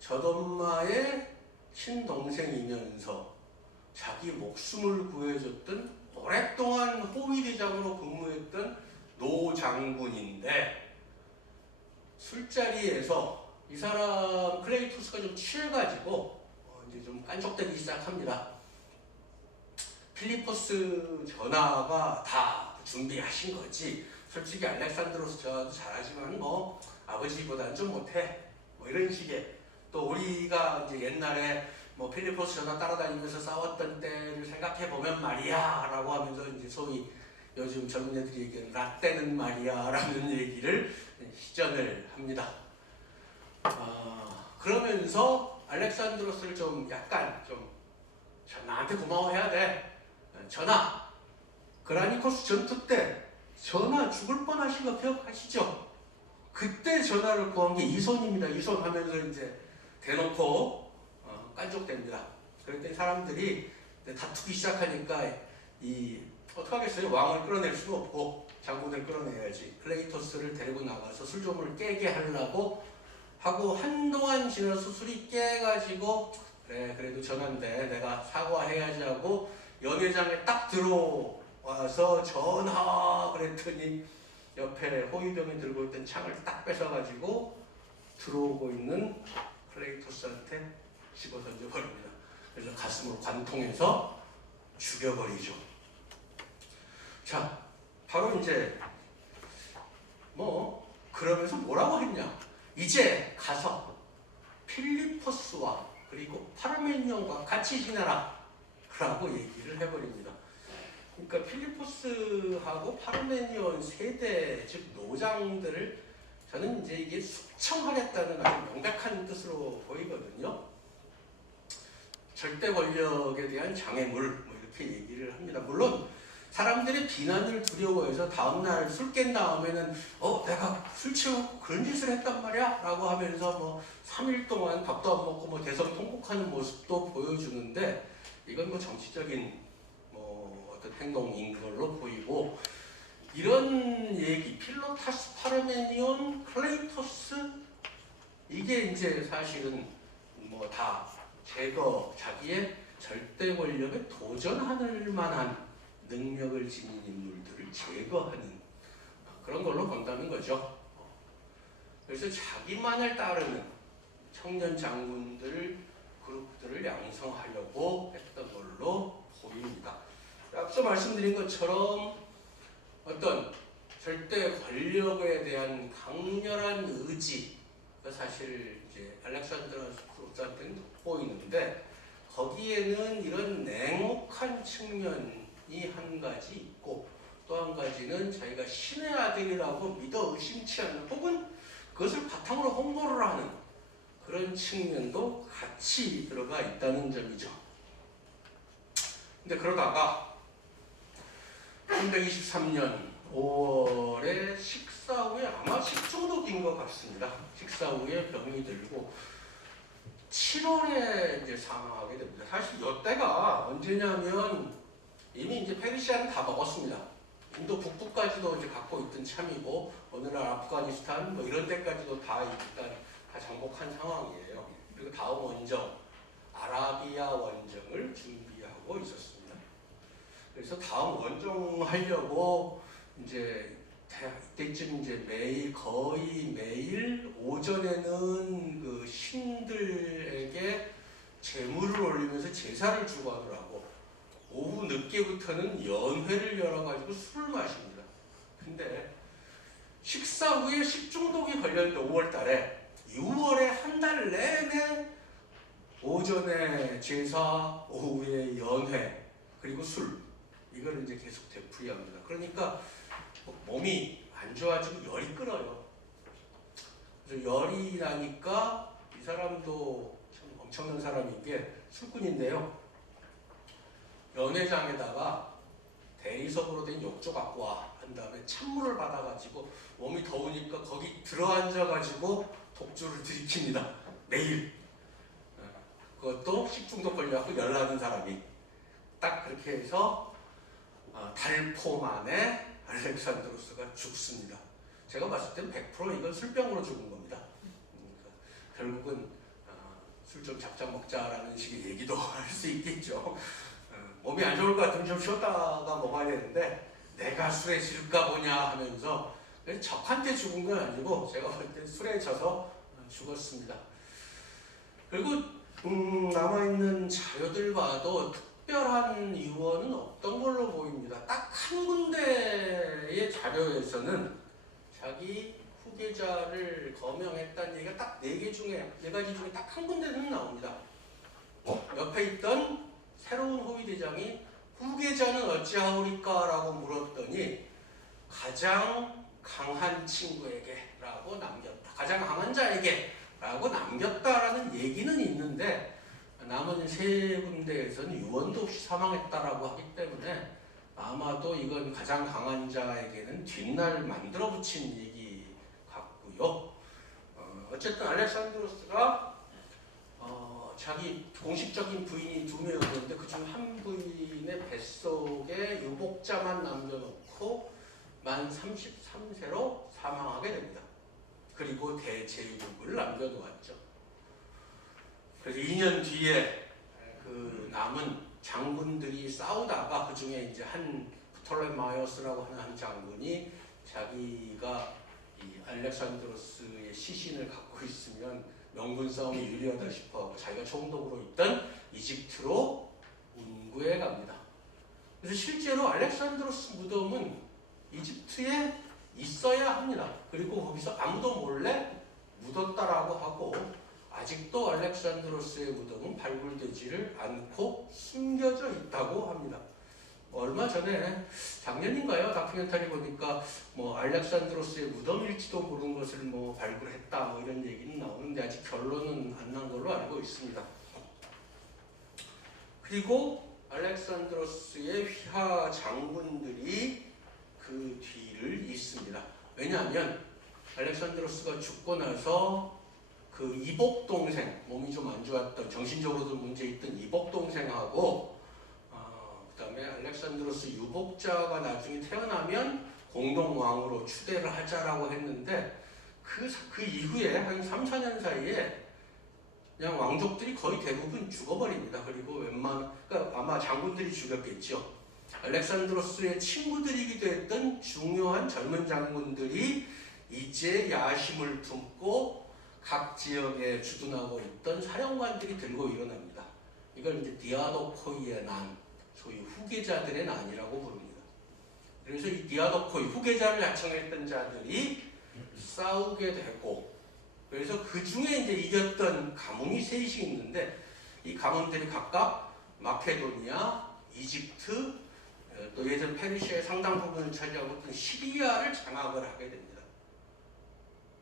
젖엄마의 친동생이면서 자기 목숨을 구해줬던 오랫동안 호위대장으로 근무했던 노장군인데, 술자리에서 이 사람 클레이토스가 좀 취해가지고 이제 좀 깐족되기 시작합니다. 필리포스 전하가 다 준비하신 거지. 솔직히 알렉산드로스 전하도 잘하지만 뭐 아버지보다는 좀 못해. 뭐 이런 식의. 또 우리가 이제 옛날에 뭐 필리포스 전하 따라다니면서 싸웠던 때를 생각해 보면 말이야라고 하면서 이제 소위 요즘 젊은 애들이 얘기하는 라떼는 말이야라는 얘기를 시전을 합니다. 그러면서 알렉산드로스를 좀 약간 좀 나한테 고마워해야 돼. 전하, 그라니코스 전투 때 전하 죽을 뻔하신 거 기억하시죠? 그때 전하를 구한 게 이손입니다. 이손 하면서 이제 대놓고 깐족됩니다. 그랬더니 사람들이 다투기 시작하니까 어떡하겠어요? 왕을 끌어낼 수도 없고 장군을 끌어내야지. 클레이토스를 데리고 나가서 술조문을 깨게 하려고 하고 한동안 지나서 술이 깨가지고 그래 그래도 전하인데 내가 사과해야지 하고 연회장에 딱 들어와서 전하 그랬더니 옆에 호위병이 들고 있던 창을 딱 뺏어가지고 들어오고 있는 클레이토스한테 집어 던져버립니다. 그래서 가슴을 관통해서 죽여버리죠. 자, 바로 이제 그러면서 뭐라고 했냐? 이제 가서 필리포스와 그리고 파르메니온과 같이 지내라 라고 얘기를 해버립니다. 그러니까 필리포스하고 파르메니온 세대 즉 노장들을 저는 이제 이게 숙청하겠다는 아주 명백한 뜻으로 보이거든요. 절대 권력에 대한 장애물 뭐 이렇게 얘기를 합니다. 물론 사람들이 비난을 두려워해서 다음날 술 깬 다음에는 내가 술 취하고 그런 짓을 했단 말이야 라고 하면서 뭐 3일 동안 밥도 안 먹고 뭐 대성통곡하는 모습도 보여주는데 이건 뭐 정치적인 뭐 어떤 행동인 걸로 보이고, 이런 얘기 필로타스, 파르메니온, 클레이토스 이게 이제 사실은 뭐 다 자기의 절대 권력에 도전할 만한 능력을 지닌 인물들을 제거하는 그런 걸로 본다는 거죠. 그래서 자기만을 따르는 청년 장군들 그룹들을 양성하려고 했던 걸로 보입니다. 앞서 말씀드린 것처럼 어떤 절대 권력에 대한 강렬한 의지가 사실 이제 알렉산드로스한테는 돋보이는데, 거기에는 이런 냉혹한 측면이 한 가지 있고, 또 한 가지는 자기가 신의 아들이라고 믿어 의심치 않는, 혹은 그것을 바탕으로 홍보를 하는 그런 측면도 같이 들어가 있다는 점이죠. 근데 그러다가 323년 5월에 식사 후에 아마 식중독인 것 같습니다. 식사 후에 병이 들고 7월에 이제 사망하게 됩니다. 사실 이때가 언제냐면 이미 이제 페르시아는 다 먹었습니다. 인도 북부까지도 이제 갖고 있던 참이고, 오늘날 아프가니스탄 뭐 이런 데까지도 다 일단 다 정복한 상황이에요. 그리고 다음 원정 아라비아 원정을 준비하고 있었습니다. 그래서 다음 원정 하려고 이제 이때쯤 이제 거의 매일 오전에는 그 신들에게 제물을 올리면서 제사를 주고 하더라고. 오후 늦게부터는 연회를 열어가지고 술을 마십니다. 근데 식사 후에 식중독이 걸렸는데 5월 달에 6월에 한 달 내내 오전에 제사, 오후에 연회, 그리고 술, 이걸 이제 계속 되풀이합니다. 그러니까 몸이 안 좋아지고 열이 끓어요. 그래서 열이 나니까 이 사람도 참 엄청난 사람인 게 술꾼인데요. 연회장에다가 대리석으로 된 욕조 갖고 와. 한 다음에 찬물을 받아가지고 몸이 더우니까 거기 들어앉아가지고 독주를 들이킵니다. 매일. 그것도 식중독 걸려갖고 열나는 사람이. 딱 그렇게 해서 달포 만에 알렉산드로스가 죽습니다. 제가 봤을 땐 100% 이건 술병으로 죽은 겁니다. 그러니까 결국은 술 좀 작작 먹자라는 식의 얘기도 할 수 있겠죠. 몸이 안 좋을 것 같으면 좀 쉬었다가 먹어야 되는데 내가 술에 질까 보냐 하면서 적한테 죽은 건 아니고 제가 볼 때 술에 져서 죽었습니다. 그리고 남아있는 자료들 봐도 특별한 유언은 없던 걸로 보입니다. 딱 한 군데의 자료에서는 자기 후계자를 거명했다는 얘기가 딱 4가지 중에 딱 한 군데는 나옵니다. 옆에 있던 새로운 호위대장이 후계자는 어찌하오리까? 라고 물었더니 가장 강한 친구에게 라고 남겼다. 가장 강한 자에게 라고 남겼다라는 얘기는 있는데 남은 3군데에서는 유언도 없이 사망했다라고 하기 때문에 아마도 이건 가장 강한 자에게는 뒷날 만들어 붙인 얘기 같고요. 어쨌든 알렉산드로스가 자기 공식적인 부인이 2명이었는데 그중 한 부인의 뱃속에 유복자만 남겨놓고 만 33세로 사망하게 됩니다. 그리고 대제국을 남겨놓았죠. 그래서 2년 뒤에 그 남은 장군들이 싸우다가 그 중에 이제 한 프톨레마이오스라고 하는 한 장군이 자기가 이 알렉산드로스의 시신을 갖고 있으면 명분 싸움이 유리하다 싶어하고 자기가 총독으로 있던 이집트로 운구해 갑니다. 그래서 실제로 알렉산드로스 무덤은 이집트에 있어야 합니다. 그리고 거기서 아무도 몰래 묻었다라고 하고 아직도 알렉산드로스의 무덤은 발굴되지를 않고 숨겨져 있다고 합니다. 얼마 전에 작년인가요? 다큐멘터리 보니까 뭐 알렉산드로스의 무덤일지도 모르는 것을 뭐 발굴했다 뭐 이런 얘기는 나오는데 아직 결론은 안 난 걸로 알고 있습니다. 그리고 알렉산드로스의 휘하 장군들이 그 뒤를 잇습니다. 왜냐하면 알렉산드로스가 죽고 나서 그 이복 동생, 몸이 좀 안 좋았던 정신적으로도 문제 있던 이복 동생하고 그다음에 알렉산드로스 유복자가 나중에 태어나면 공동왕으로 추대를 하자라고 했는데 그 이후에 한 3, 4년 사이에 그냥 왕족들이 거의 대부분 죽어버립니다. 그리고 그러니까 아마 장군들이 죽였겠죠. 알렉산드로스의 친구들이기도 했던 중요한 젊은 장군들이 이제 야심을 품고 각 지역에 주둔하고 있던 사령관들이 들고 일어납니다. 이걸 이제 디아도코이의 난, 소위 후계자들의 난이라고 부릅니다. 그래서 이 디아도코이, 후계자를 자청했던 자들이 싸우게 되고, 그래서 그 중에 이제 이겼던 가문이 셋이 있는데, 이 가문들이 각각 마케도니아, 이집트, 또 예전 페르시아의 상당 부분을 차지하고 있던 시리아를 장악을 하게 됩니다.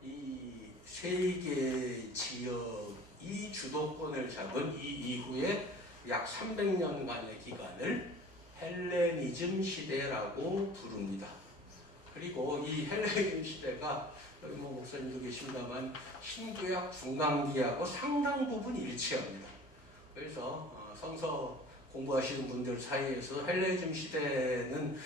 이 세 개 지역이 주도권을 잡은 이 이후에 약 300년간의 기간을 헬레니즘 시대라고 부릅니다. 그리고 이 헬레니즘 시대가 여기 뭐 목사님도 계십니다만 신구약 중간기하고 상당 부분 일치합니다. 그래서 성서 공부하시는 분들 사이에서 헬레니즘 시대는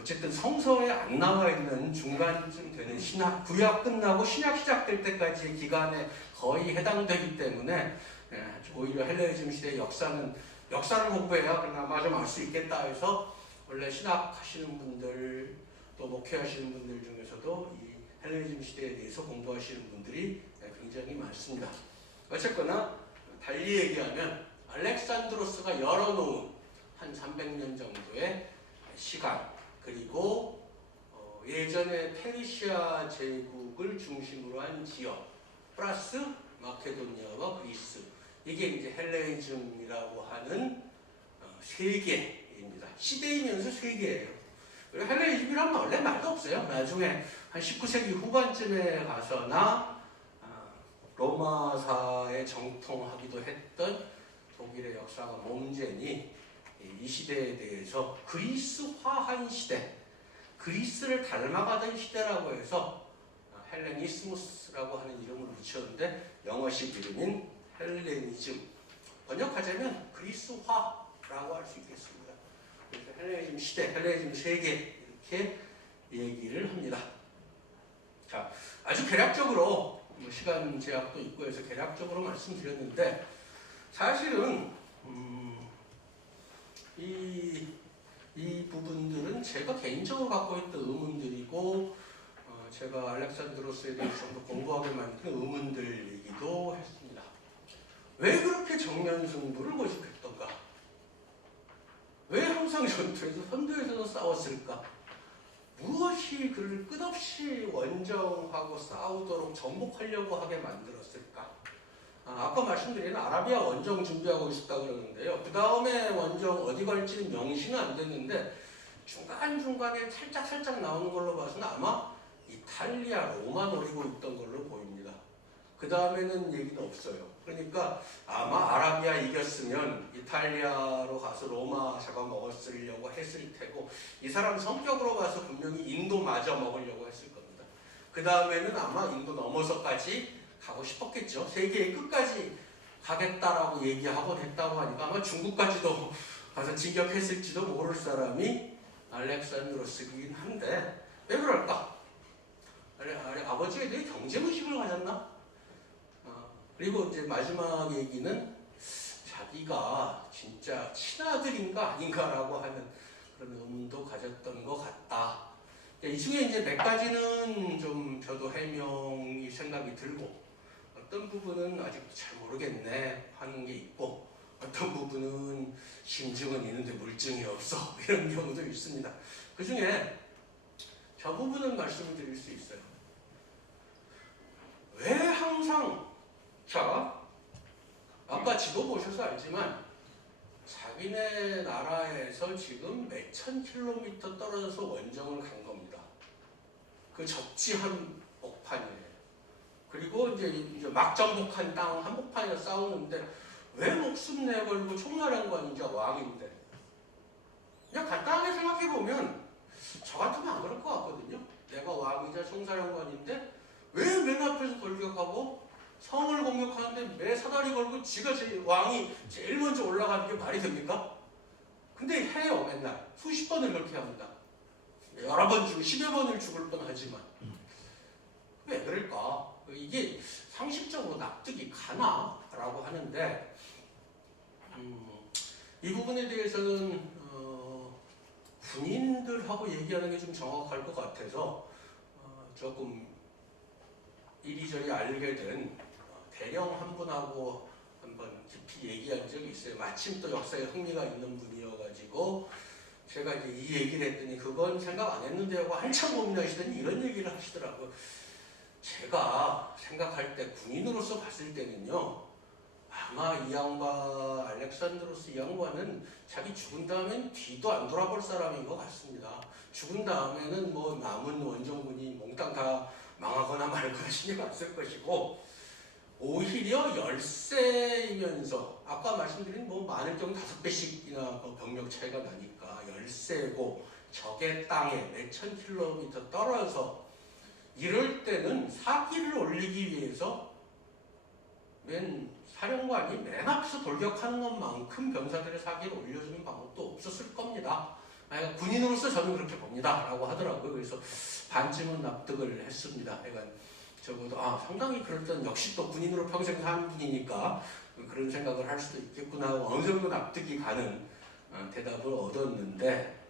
어쨌든 성서에 안 나와 있는 중간쯤 되는 신학, 구약 끝나고 신약 시작될 때까지의 기간에 거의 해당되기 때문에 오히려 헬레니즘 시대의 역사를 공부해야 그나마 좀 알 수 있겠다 해서 원래 신학 하시는 분들 또 목회하시는 분들 중에서도 이 헬레니즘 시대에 대해서 공부하시는 분들이 굉장히 많습니다. 어쨌거나 달리 얘기하면 알렉산드로스가 열어놓은 한 300년 정도의 시간, 그리고 예전에 페르시아 제국을 중심으로 한 지역 플러스 마케도니아와 그리스, 이게 이제 헬레니즘이라고 하는 세계입니다. 시대이면서 세계예요. 그리고 헬레니즘이란 원래 말도 없어요. 나중에 한 19세기 후반쯤에 가서나 로마사에 정통하기도 했던 독일의 역사가 몸재니 이 시대에 대해서 그리스화한 시대, 그리스를 닮아가던 시대라고 해서 헬레니스무스라고 하는 이름을 붙였는데 영어식 이름인 헬레니즘, 번역하자면 그리스화라고 할 수 있겠습니다. 그래서 헬레니즘 시대, 헬레니즘 세계 이렇게 얘기를 합니다. 자, 아주 개략적으로 시간 제약도 있고 해서 개략적으로 말씀드렸는데 사실은 이 부분들은 제가 개인적으로 갖고 있던 의문들이고 제가 알렉산드로스에 대해서 좀 더 공부하게 만든 의문들이기도 했습니다. 왜 그렇게 정면 승부를 고집했던가? 왜 항상 전투에서 선두에서도 싸웠을까? 무엇이 그를 끝없이 원정하고 싸우도록 정복하려고 하게 만들었을까? 아까 말씀드린 아라비아 원정 준비하고 있었다 그러는데요. 그 다음에 원정 어디 갈지는 명시는 안 됐는데 중간중간에 살짝 나오는 걸로 봐서는 아마 이탈리아, 로마 노리고 있던 걸로 보입니다. 그 다음에는 얘기는 없어요. 그러니까 아마 아라비아 이겼으면 이탈리아로 가서 로마 잡아먹었으려고 했을 테고 이 사람 성격으로 봐서 분명히 인도마저 먹으려고 했을 겁니다. 그 다음에는 아마 인도 넘어서까지 가고 싶었겠죠. 세계의 끝까지 가겠다라고 얘기하고 됐다고 하니까 아마 중국까지도 가서 진격했을지도 모를 사람이 알렉산드로스이긴 한데 왜 그럴까? 아버지에 대해 경제의식을 가졌나? 그리고 이제 마지막 얘기는 자기가 진짜 친아들인가 아닌가라고 하는 그런 의문도 가졌던 것 같다. 이 중에 이제 몇 가지는 좀 저도 해명이 생각이 들고 어떤 부분은 아직도 잘 모르겠네 하는 게 있고 어떤 부분은 심증은 있는데 물증이 없어 이런 경우도 있습니다. 그 중에 저 부분은 말씀을 드릴 수 있어요. 왜 항상 자 아까 지도 보셔서 알지만 자기네 나라에서 지금 몇천 킬로미터 떨어져서 원정을 간 겁니다. 그 적지한 복판이에요. 그리고 이제 막정복한 땅 한복판에서 싸우는데 왜 목숨 내걸고 총사령관이자 왕인데 그냥 간단하게 생각해보면 저 같으면 안 그럴 것 같거든요. 내가 왕이자 총사령관인데 왜 맨 앞에서 돌격하고 성을 공격하는데 매 사다리 걸고 지가 왕이 제일 먼저 올라가는 게 말이 됩니까? 근데 해요. 맨날 수십 번을 그렇게 합니다. 여러 번 죽고 10여 번을 죽을 뻔하지만 왜 그럴까? 이게 상식적으로 납득이 가나? 라고 하는데 이 부분에 대해서는 군인들하고 얘기하는 게 좀 정확할 것 같아서 조금 이리저리 알게 된 대령 한 분하고 한번 깊이 얘기한 적이 있어요. 마침 또 역사에 흥미가 있는 분이어가지고 제가 이제 이 얘기를 했더니 그건 생각 안 했는데 하고 한참 고민하시더니 이런 얘기를 하시더라고요. 제가 생각할 때 군인으로서 봤을 때는요. 아마 이 양반 알렉산드로스 이 양반은 자기 죽은 다음엔 뒤도 안 돌아볼 사람인 것 같습니다. 죽은 다음에는 뭐 남은 원정군이 몽땅 다 망하거나 말거나 신경 안 쓸 것이고 오히려 열세이면서 아까 말씀드린 뭐 많을 경우 5배씩이나 병력 차이가 나니까 열세고 적의 땅에 몇천 킬로미터 떨어져서 이럴 때는 사기를 올리기 위해서 사령관이 맨 앞에서 돌격하는 것만큼 병사들의 사기를 올려주는 방법도 없었을 겁니다. 군인으로서 저는 그렇게 봅니다. 라고 하더라고요. 그래서 반쯤은 납득을 했습니다. 그러니까 적어도 상당히 그럴 역시 또 군인으로 평생 산 분이니까 그런 생각을 할 수도 있겠구나 하고 어느 정도 납득이 가는 대답을 얻었는데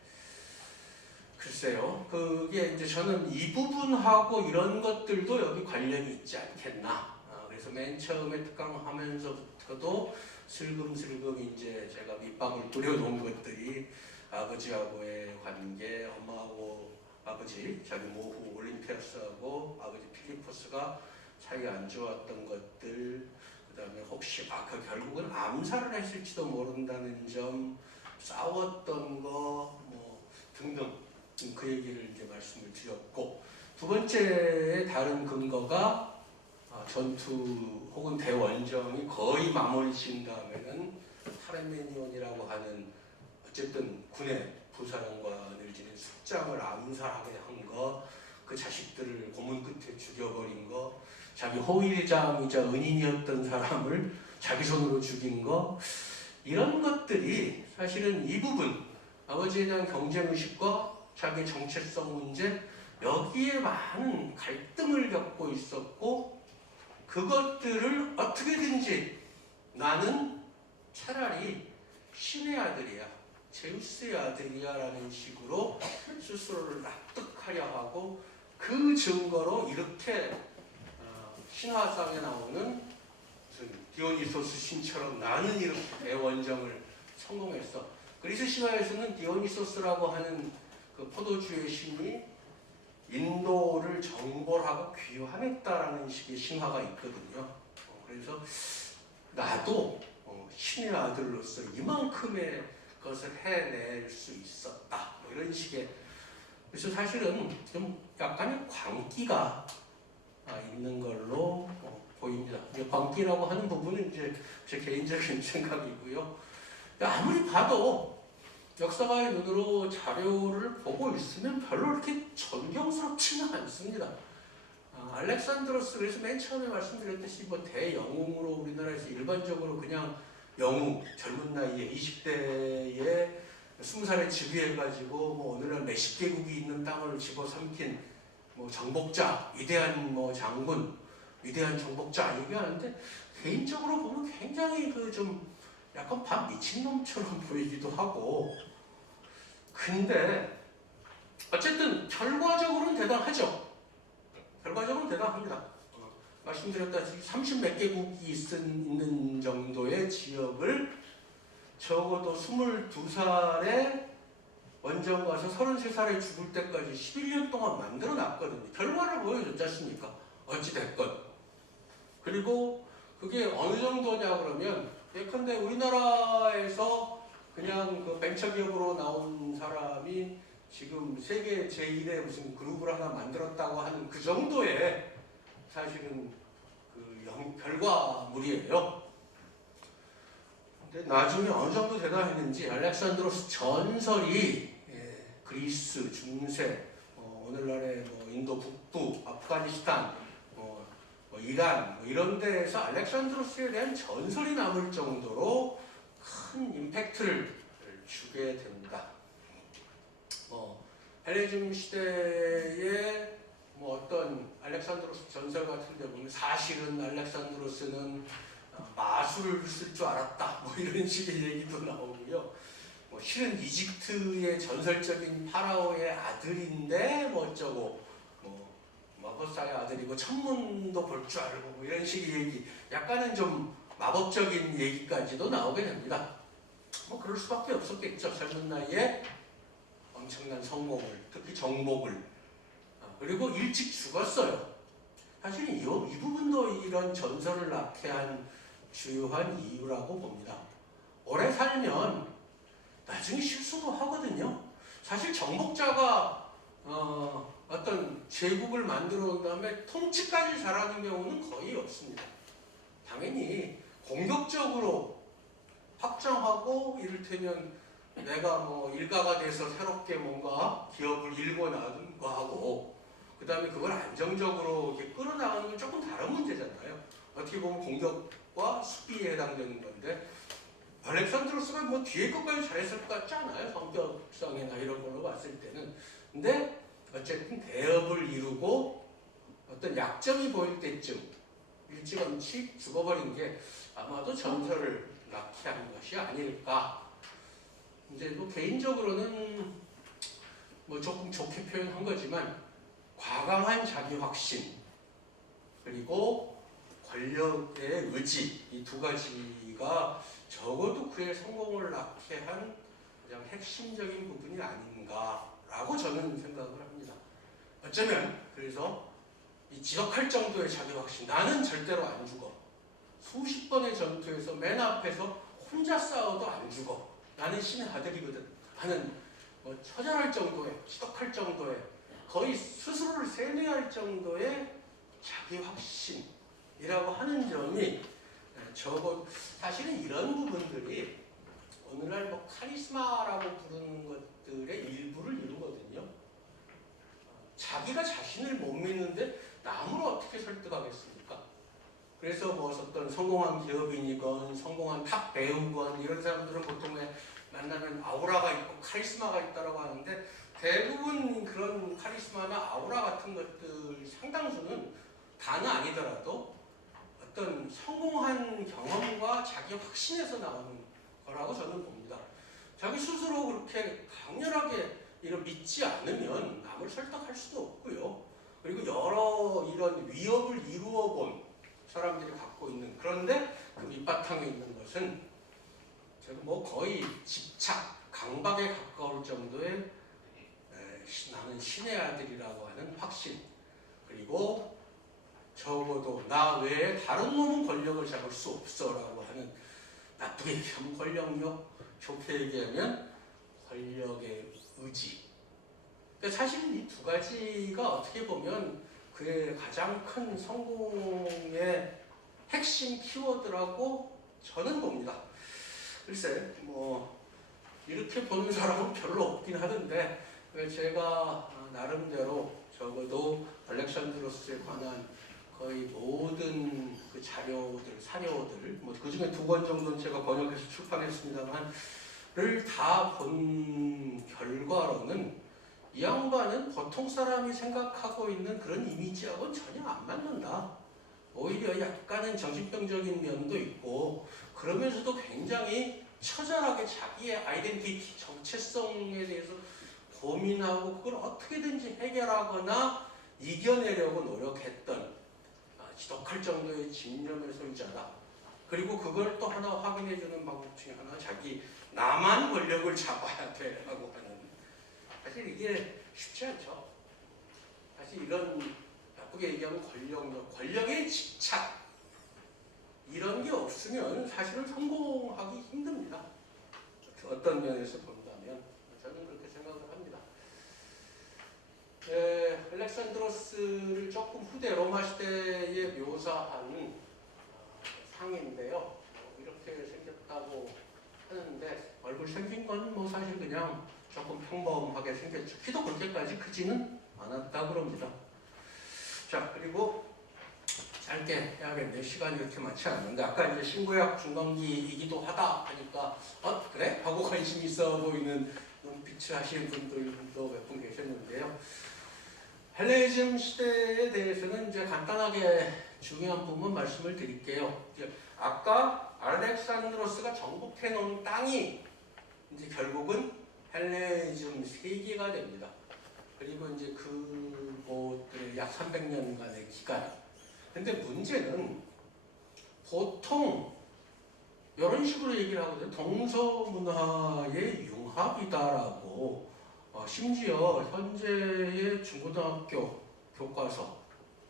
글쎄요. 그게 이제 저는 이 부분하고 이런 것들도 여기 관련이 있지 않겠나. 그래서 맨 처음에 특강하면서부터도 슬금슬금 이제 제가 밑밥을 뿌려놓은 것들이 아버지하고의 관계, 엄마하고 아버지, 자기 모후 올림피아스하고 아버지 필리포스가 사이 안 좋았던 것들, 그 다음에 혹시 그 결국은 암살을 했을지도 모른다는 점, 싸웠던 거, 뭐 등등 그 얘기를 이제 말씀을 드렸고 두 번째 다른 근거가 전투 혹은 대원정이 거의 마무리 지은 다음에는 타레메니온이라고 하는 어쨌든 군의 부사령관을 지낸 숙장을 암살하게 한 거, 그 자식들을 고문 끝에 죽여버린 거, 자기 호위장이자 은인이었던 사람을 자기 손으로 죽인 거, 이런 것들이 사실은 이 부분, 아버지에 대한 경쟁의식과 자기 정체성 문제, 여기에 많은 갈등을 겪고 있었고, 그것들을 어떻게든지 나는 차라리 신의 아들이야, 제우스의 아들이야 라는 식으로 스스로를 납득하려 하고, 그 증거로 이렇게 신화상에 나오는 무슨 디오니소스 신처럼 나는 이렇게 대원정을 성공했어. 그리스 신화에서는 디오니소스라고 하는 그 포도주의 신이 인도를 정벌하고 귀환했다라는 식의 신화가 있거든요. 그래서 나도 신의 아들로서 이만큼의 것을 해낼 수 있었다. 뭐 이런 식의. 그래서 사실은 좀 약간의 광기가 있는 걸로 보입니다. 광기라고 하는 부분은 이제 제 개인적인 생각이고요. 아무리 봐도 역사가의 눈으로 자료를 보고 있으면 별로 그렇게 존경스럽지는 않습니다. 알렉산드로스, 그래서 맨 처음에 말씀드렸듯이 뭐 대영웅으로 우리나라에서 일반적으로 그냥 영웅, 젊은 나이에 20대에 20살에 즉위해가지고 뭐 오늘날 몇십 개국이 있는 땅을 집어삼킨 뭐 정복자, 위대한 뭐 장군, 위대한 정복자 얘기하는데, 개인적으로 보면 굉장히 그 좀 약간 반 미친놈처럼 보이기도 하고, 근데 어쨌든 결과적으로는 대단하죠. 결과적으로는 대단합니다. 말씀드렸다시피 30몇 개국이 있는 정도의 지역을 적어도 22살에 원정 가서 33살에 죽을 때까지 11년 동안 만들어 놨거든요. 결과를 보여줬지 않습니까? 어찌됐건. 그리고 그게 어느 정도냐 그러면, 예컨대 우리나라에서 그냥 그 벤처기업으로 나온 사람이 지금 세계 제1의 무슨 그룹을 하나 만들었다고 하는 그 정도의 사실은 그 결과물이에요. 근데 나중에 어느 정도 대단했는지 알렉산드로스 전설이 그리스, 중세, 오늘날의 뭐 인도 북부, 아프가니스탄, 뭐 이란 이런 데에서 알렉산드로스에 대한 전설이 남을 정도로 큰 임팩트를 주게 됩니다. 헬레니즘 시대의 뭐 어떤 알렉산드로스 전설 같은 데 보면 사실은 알렉산드로스는 마술을 쓸 줄 알았다 뭐 이런 식의 얘기도 나오고요. 뭐 실은 이집트의 전설적인 파라오의 아들인데 뭐 어쩌고, 뭐 마법사의 아들이고 천문도 볼 줄 알고 뭐 이런 식의 얘기, 약간은 좀 마법적인 얘기까지도 나오게 됩니다. 뭐 그럴 수밖에 없었겠죠. 젊은 나이에 엄청난 성공을, 특히 정복을, 그리고 일찍 죽었어요. 사실 이 부분도 이런 전설을 낳게 한 주요한 이유라고 봅니다. 오래 살면 나중에 실수도 하거든요. 사실 정복자가 어떤 제국을 만들어 온 다음에 통치까지 잘하는 경우는 거의 없습니다. 당연히 공격적으로 확장하고, 이를테면 내가 뭐 일가가 돼서 새롭게 뭔가 기업을 일궈 나가든가 하고, 그 다음에 그걸 안정적으로 이렇게 끌어나가는 건 조금 다른 문제잖아요. 어떻게 보면 공격과 수비에 해당되는 건데, 알렉산드로스가 뭐 뒤에 것까지 잘했을 것 같지 않아요? 성격성이나 이런 걸로 봤을 때는. 근데 어쨌든 대업을 이루고 어떤 약점이 보일 때쯤 일찌감치 죽어버린 게 아마도 전설을 낳게 한 것이 아닐까. 이제 뭐 개인적으로는 뭐 조금 좋게 표현한 거지만, 과감한 자기 확신 그리고 권력의 의지, 이 두 가지가 적어도 그의 성공을 낳게 한 가장 핵심적인 부분이 아닌가라고 저는 생각을 합니다. 어쩌면 그래서 이 지적할 정도의 자기 확신, 나는 절대로 안 죽어, 수십 번의 전투에서 맨 앞에서 혼자 싸워도 안 죽어, 나는 신의 아들이거든 하는 뭐 처절할 정도의, 지독할 정도의, 거의 스스로를 세뇌할 정도의 자기 확신, 이라고 하는 점이 적어 사실은 이런 부분들이 오늘날 뭐 카리스마라고 부르는 것들의 일부를 이루거든요. 자기가 자신을 못 믿는데 남을 어떻게 설득하겠습니까? 그래서 뭐 어떤 성공한 기업인이건 성공한 탑 배우건 이런 사람들은 보통 만나면 아우라가 있고 카리스마가 있다고 하는데 대부분 그런 카리스마나 아우라 같은 것들 상당수는 다는 아니더라도 어떤 성공한 경험과 자기 확신에서 나오는 거라고 저는 봅니다. 자기 스스로 그렇게 강렬하게 이런 믿지 않으면 남을 설득할 수도 없고요. 그리고 여러 이런 위협을 이루어 본 사람들이 갖고 있는, 그런데 그 밑바탕에 있는 것은 제가 뭐 거의 집착, 강박에 가까울 정도의 나는 신의 아들이라고 하는 확신, 그리고 적어도 나 외에 다른 놈은 권력을 잡을 수 없어라고 하는, 나쁘게 얘기하면 권력력, 좋게 얘기하면 권력의 의지. 그러니까 사실 이 두 가지가 어떻게 보면 그의 가장 큰 성공의 핵심 키워드라고 저는 봅니다. 글쎄 뭐 이렇게 보는 사람은 별로 없긴 하던데 제가 나름대로 적어도 알렉산드로스에 관한 거의 모든 그 자료들, 사료들, 뭐 그 중에 2권 정도는 제가 번역해서 출판했습니다만, 를 다 본 결과로는 이 양반은 보통 사람이 생각하고 있는 그런 이미지하고는 전혀 안 맞는다. 오히려 약간은 정신병적인 면도 있고, 그러면서도 굉장히 처절하게 자기의 아이덴티티, 정체성에 대해서 고민하고 그걸 어떻게든지 해결하거나 이겨내려고 노력했던 지독할 정도의 집념의 소유자다. 그리고 그걸 또 하나 확인해주는 방법 중에 하나, 자기 나만 권력을 잡아야 돼라고 하는. 사실 이게 쉽지 않죠. 사실 이런 나쁘게 얘기하면 권력의 집착 이런 게 없으면 사실은 성공하기 힘듭니다. 어떤 면에서 본다면 저는 그렇게 생각을 합니다. 알렉산드로스를 조금 후대 로마 시대에 묘사한 상인데요. 이렇게 생겼다고 하는데 얼굴 생긴 건 뭐 사실 그냥 조금 평범하게 생겼죠. 키도 그렇게까지 크지는 않았다 그럽니다. 자, 그리고 짧게 해야겠네. 시간이 이렇게 많지 않는데 아까 이제 신구약 중반기이기도 하다 하니까 그래? 하고 관심 있어 보이는 눈빛을 하시는 분들도 몇 분 계셨는데요. 헬레니즘 시대에 대해서는 이제 간단하게 중요한 부분 말씀을 드릴게요. 아까 알렉산드로스가 정복해 놓은 땅이 이제 결국은 헬레니즘 세계가 됩니다. 그리고 이제 그곳들의 약 300년간의 기간. 근데 문제는 보통 이런 식으로 얘기를 하거든요. 동서문화의 융합이다라고. 심지어 현재의 중고등학교 교과서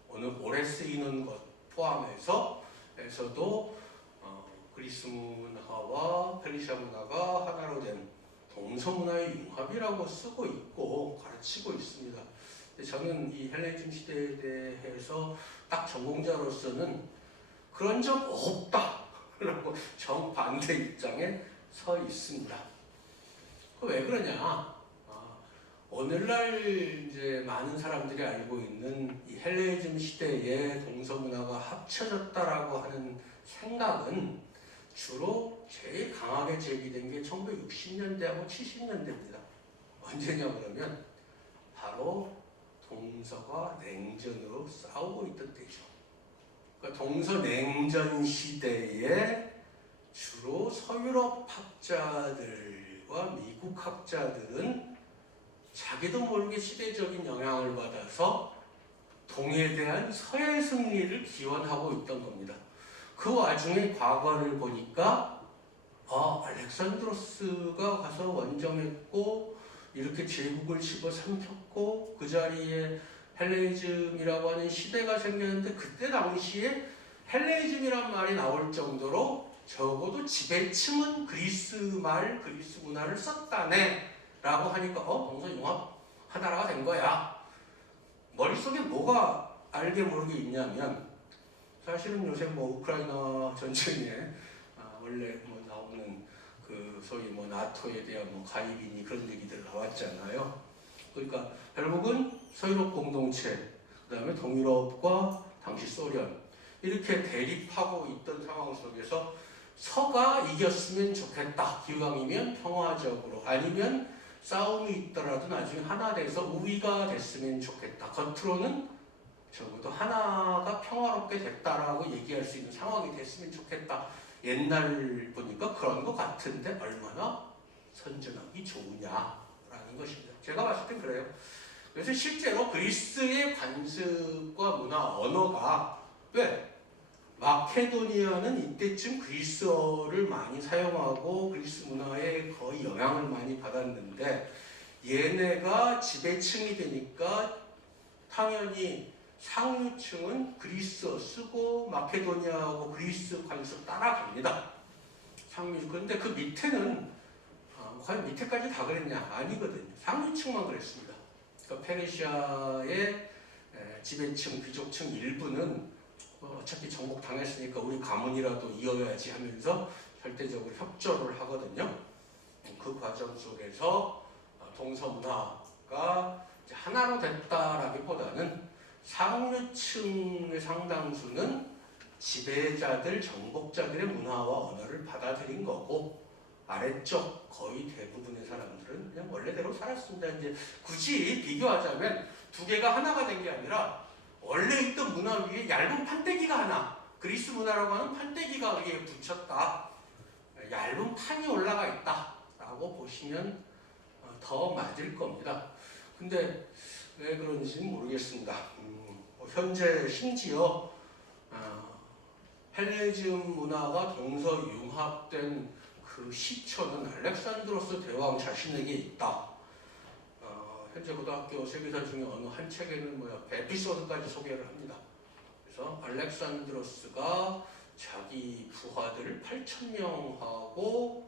오늘 오래 쓰이는 것 포함해서도 그리스 문화와 페르시아 문화가 하나로 된 동서문화의 융합이라고 쓰고 있고 가르치고 있습니다. 근데 저는 이 헬레니즘 시대에 대해서 딱 전공자로서는 그런 적 없다라고 정반대 입장에 서 있습니다. 왜 그러냐? 오늘날 이제 많은 사람들이 알고 있는 이 헬레니즘 시대에 동서문화가 합쳐졌다라고 하는 생각은 주로 제일 강하게 제기된 게 1960년대하고 70년대입니다. 언제냐 그러면 바로 동서가 냉전으로 싸우고 있던 때죠. 그러니까 동서냉전 시대에 주로 서유럽 학자들과 미국 학자들은 자기도 모르게 시대적인 영향을 받아서 동에 대한 서의 승리를 기원하고 있던 겁니다. 그 와중에 과거를 보니까 알렉산드로스가 가서 원정했고 이렇게 제국을 집어삼켰고 그 자리에 헬레니즘이라고 하는 시대가 생겼는데 그때 당시에 헬레니즘이란 말이 나올 정도로 적어도 지배층은 그리스 문화를 썼다네 라고 하니까 동서융합하다라가 된 거야. 머릿속에 뭐가 알게 모르게 있냐면 사실은 요새 뭐 우크라이나 전쟁에 원래 뭐 나오는 그 소위 뭐 나토에 대한 뭐 가입이니 그런 얘기들 나왔잖아요. 그러니까 결국은 서유럽 공동체, 그다음에 동유럽과 당시 소련 이렇게 대립하고 있던 상황 속에서 서가 이겼으면 좋겠다. 기왕이면 평화적으로, 아니면 싸움이 있더라도 나중에 하나 돼서 우위가 됐으면 좋겠다. 겉으로는 적어도 하나가 평화롭게 됐다라고 얘기할 수 있는 상황이 됐으면 좋겠다. 옛날 보니까 그런 것 같은데 얼마나 선전하기 좋으냐라는 것입니다. 제가 봤을 땐 그래요. 그래서 실제로 그리스의 관습과 문화, 언어가 왜? 마케도니아는 이때쯤 그리스어를 많이 사용하고 그리스 문화에 거의 영향을 많이 받았는데 얘네가 지배층이 되니까 당연히 상류층은 그리스어 쓰고 마케도니아하고 그리스 관습 따라갑니다. 상류. 그런데 그 밑에는 과연 밑에까지 다 그랬냐? 아니거든요. 상류층만 그랬습니다. 그러니까 페르시아의 지배층, 귀족층 일부는 어차피 정복 당했으니까 우리 가문이라도 이어야지 하면서 절대적으로 협조를 하거든요. 그 과정 속에서 동서 문화가 이제 하나로 됐다라기보다는 상류층의 상당수는 지배자들, 정복자들의 문화와 언어를 받아들인 거고 아래쪽 거의 대부분의 사람들은 그냥 원래대로 살았습니다. 이제 굳이 비교하자면 두 개가 하나가 된 게 아니라 원래 있던 문화 위에 얇은 판때기가 하나, 그리스 문화라고 하는 판때기가 위에 붙였다. 얇은 판이 올라가 있다라고 보시면 더 맞을 겁니다. 근데 왜 그런지는 모르겠습니다. 현재 심지어 헬레니즘 문화가 동서융합된 그 시초는 알렉산드로스 대왕 자신에게 있다. 현재 고등학교 세계사 중에 어느 한 책에는 에피소드까지 소개를 합니다. 그래서 알렉산드로스가 자기 부하들 8,000명하고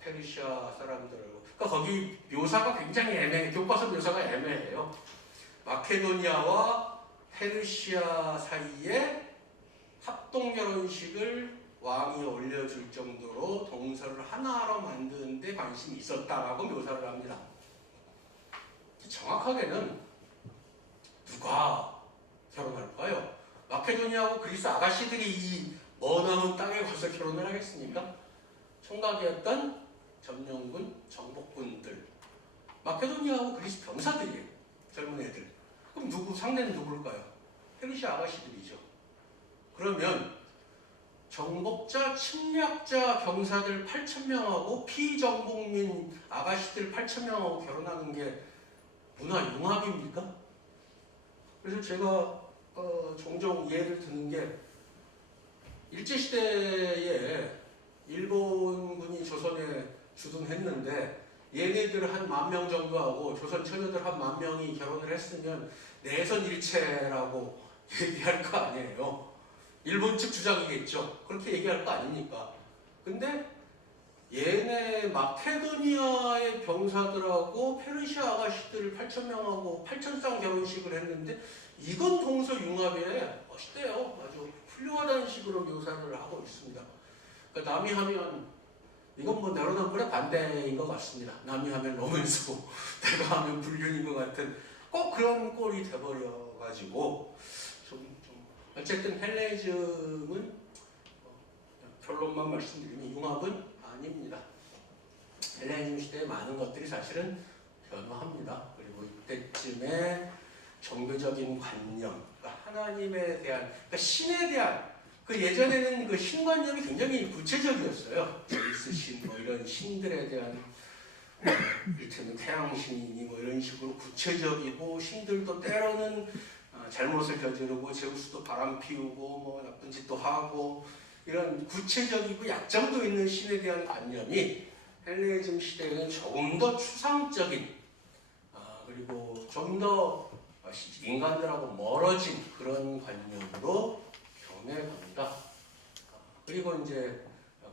페르시아 사람들을, 그러니까 거기 묘사가 굉장히 애매해. 교과서 묘사가 애매해요. 마케도니아와 페르시아 사이에 합동 결혼식을 왕이 올려줄 정도로 동서를 하나로 만드는 데 관심이 있었다라고 묘사를 합니다. 정확하게는 누가 결혼할까요? 마케도니아하고 그리스 아가씨들이 이 머나먼 땅에 가서 결혼을 하겠습니까? 총각이었던 점령군, 정복군들, 마케도니아하고 그리스 병사들이에요. 젊은 애들. 그럼 상대는 누굴까요? 페르시아 아가씨들이죠. 그러면 정복자, 침략자 병사들 8,000명하고 피정복민 아가씨들 8,000명하고 결혼하는 게 문화융합입니까? 그래서 제가 종종 예를 드는 게 일제시대에 일본군이 조선에 주둔했는데 얘네들 한 10,000명 정도 하고 조선 처녀들 한 10,000명이 결혼을 했으면 내선일체라고 얘기할 거 아니에요. 일본 측 주장이겠죠. 그렇게 얘기할 거 아닙니까? 근데 얘네 마케도니아의 병사들하고 페르시아 아가씨들 8,000명하고 8,000쌍 결혼식을 했는데 이건 동서융합에 멋있대요. 아주 훌륭하다는 식으로 묘사를 하고 있습니다. 그러니까 남이 하면 이건 뭐 내로남불의 반대인 것 같습니다. 남이 하면 로맨스고 내가 하면 불륜인 것 같은 꼭 그런 꼴이 돼버려가지고 좀 어쨌든 헬레니즘은 결론만 말씀드리면 융합은 아닙니다. 헬레니즘 시대에 많은 것들이 사실은 변화합니다. 그리고 이때쯤에 종교적인 관념, 그러니까 하나님에 대한, 그러니까 신에 대한, 그 예전에는 그 신관념이 굉장히 구체적이었어요. 제우스 신, 뭐 이런 신들에 대한, 이를테면 태양신이니 뭐 이런 식으로 구체적이고, 신들도 때로는 잘못을 저지르고, 제우스도 바람 피우고, 뭐 나쁜 짓도 하고, 이런 구체적이고 약점도 있는 신에 대한 관념이 헬레니즘 시대에는 조금 더 추상적인, 그리고 좀 더 인간들하고 멀어진 그런 관념으로 변해갑니다. 그리고 이제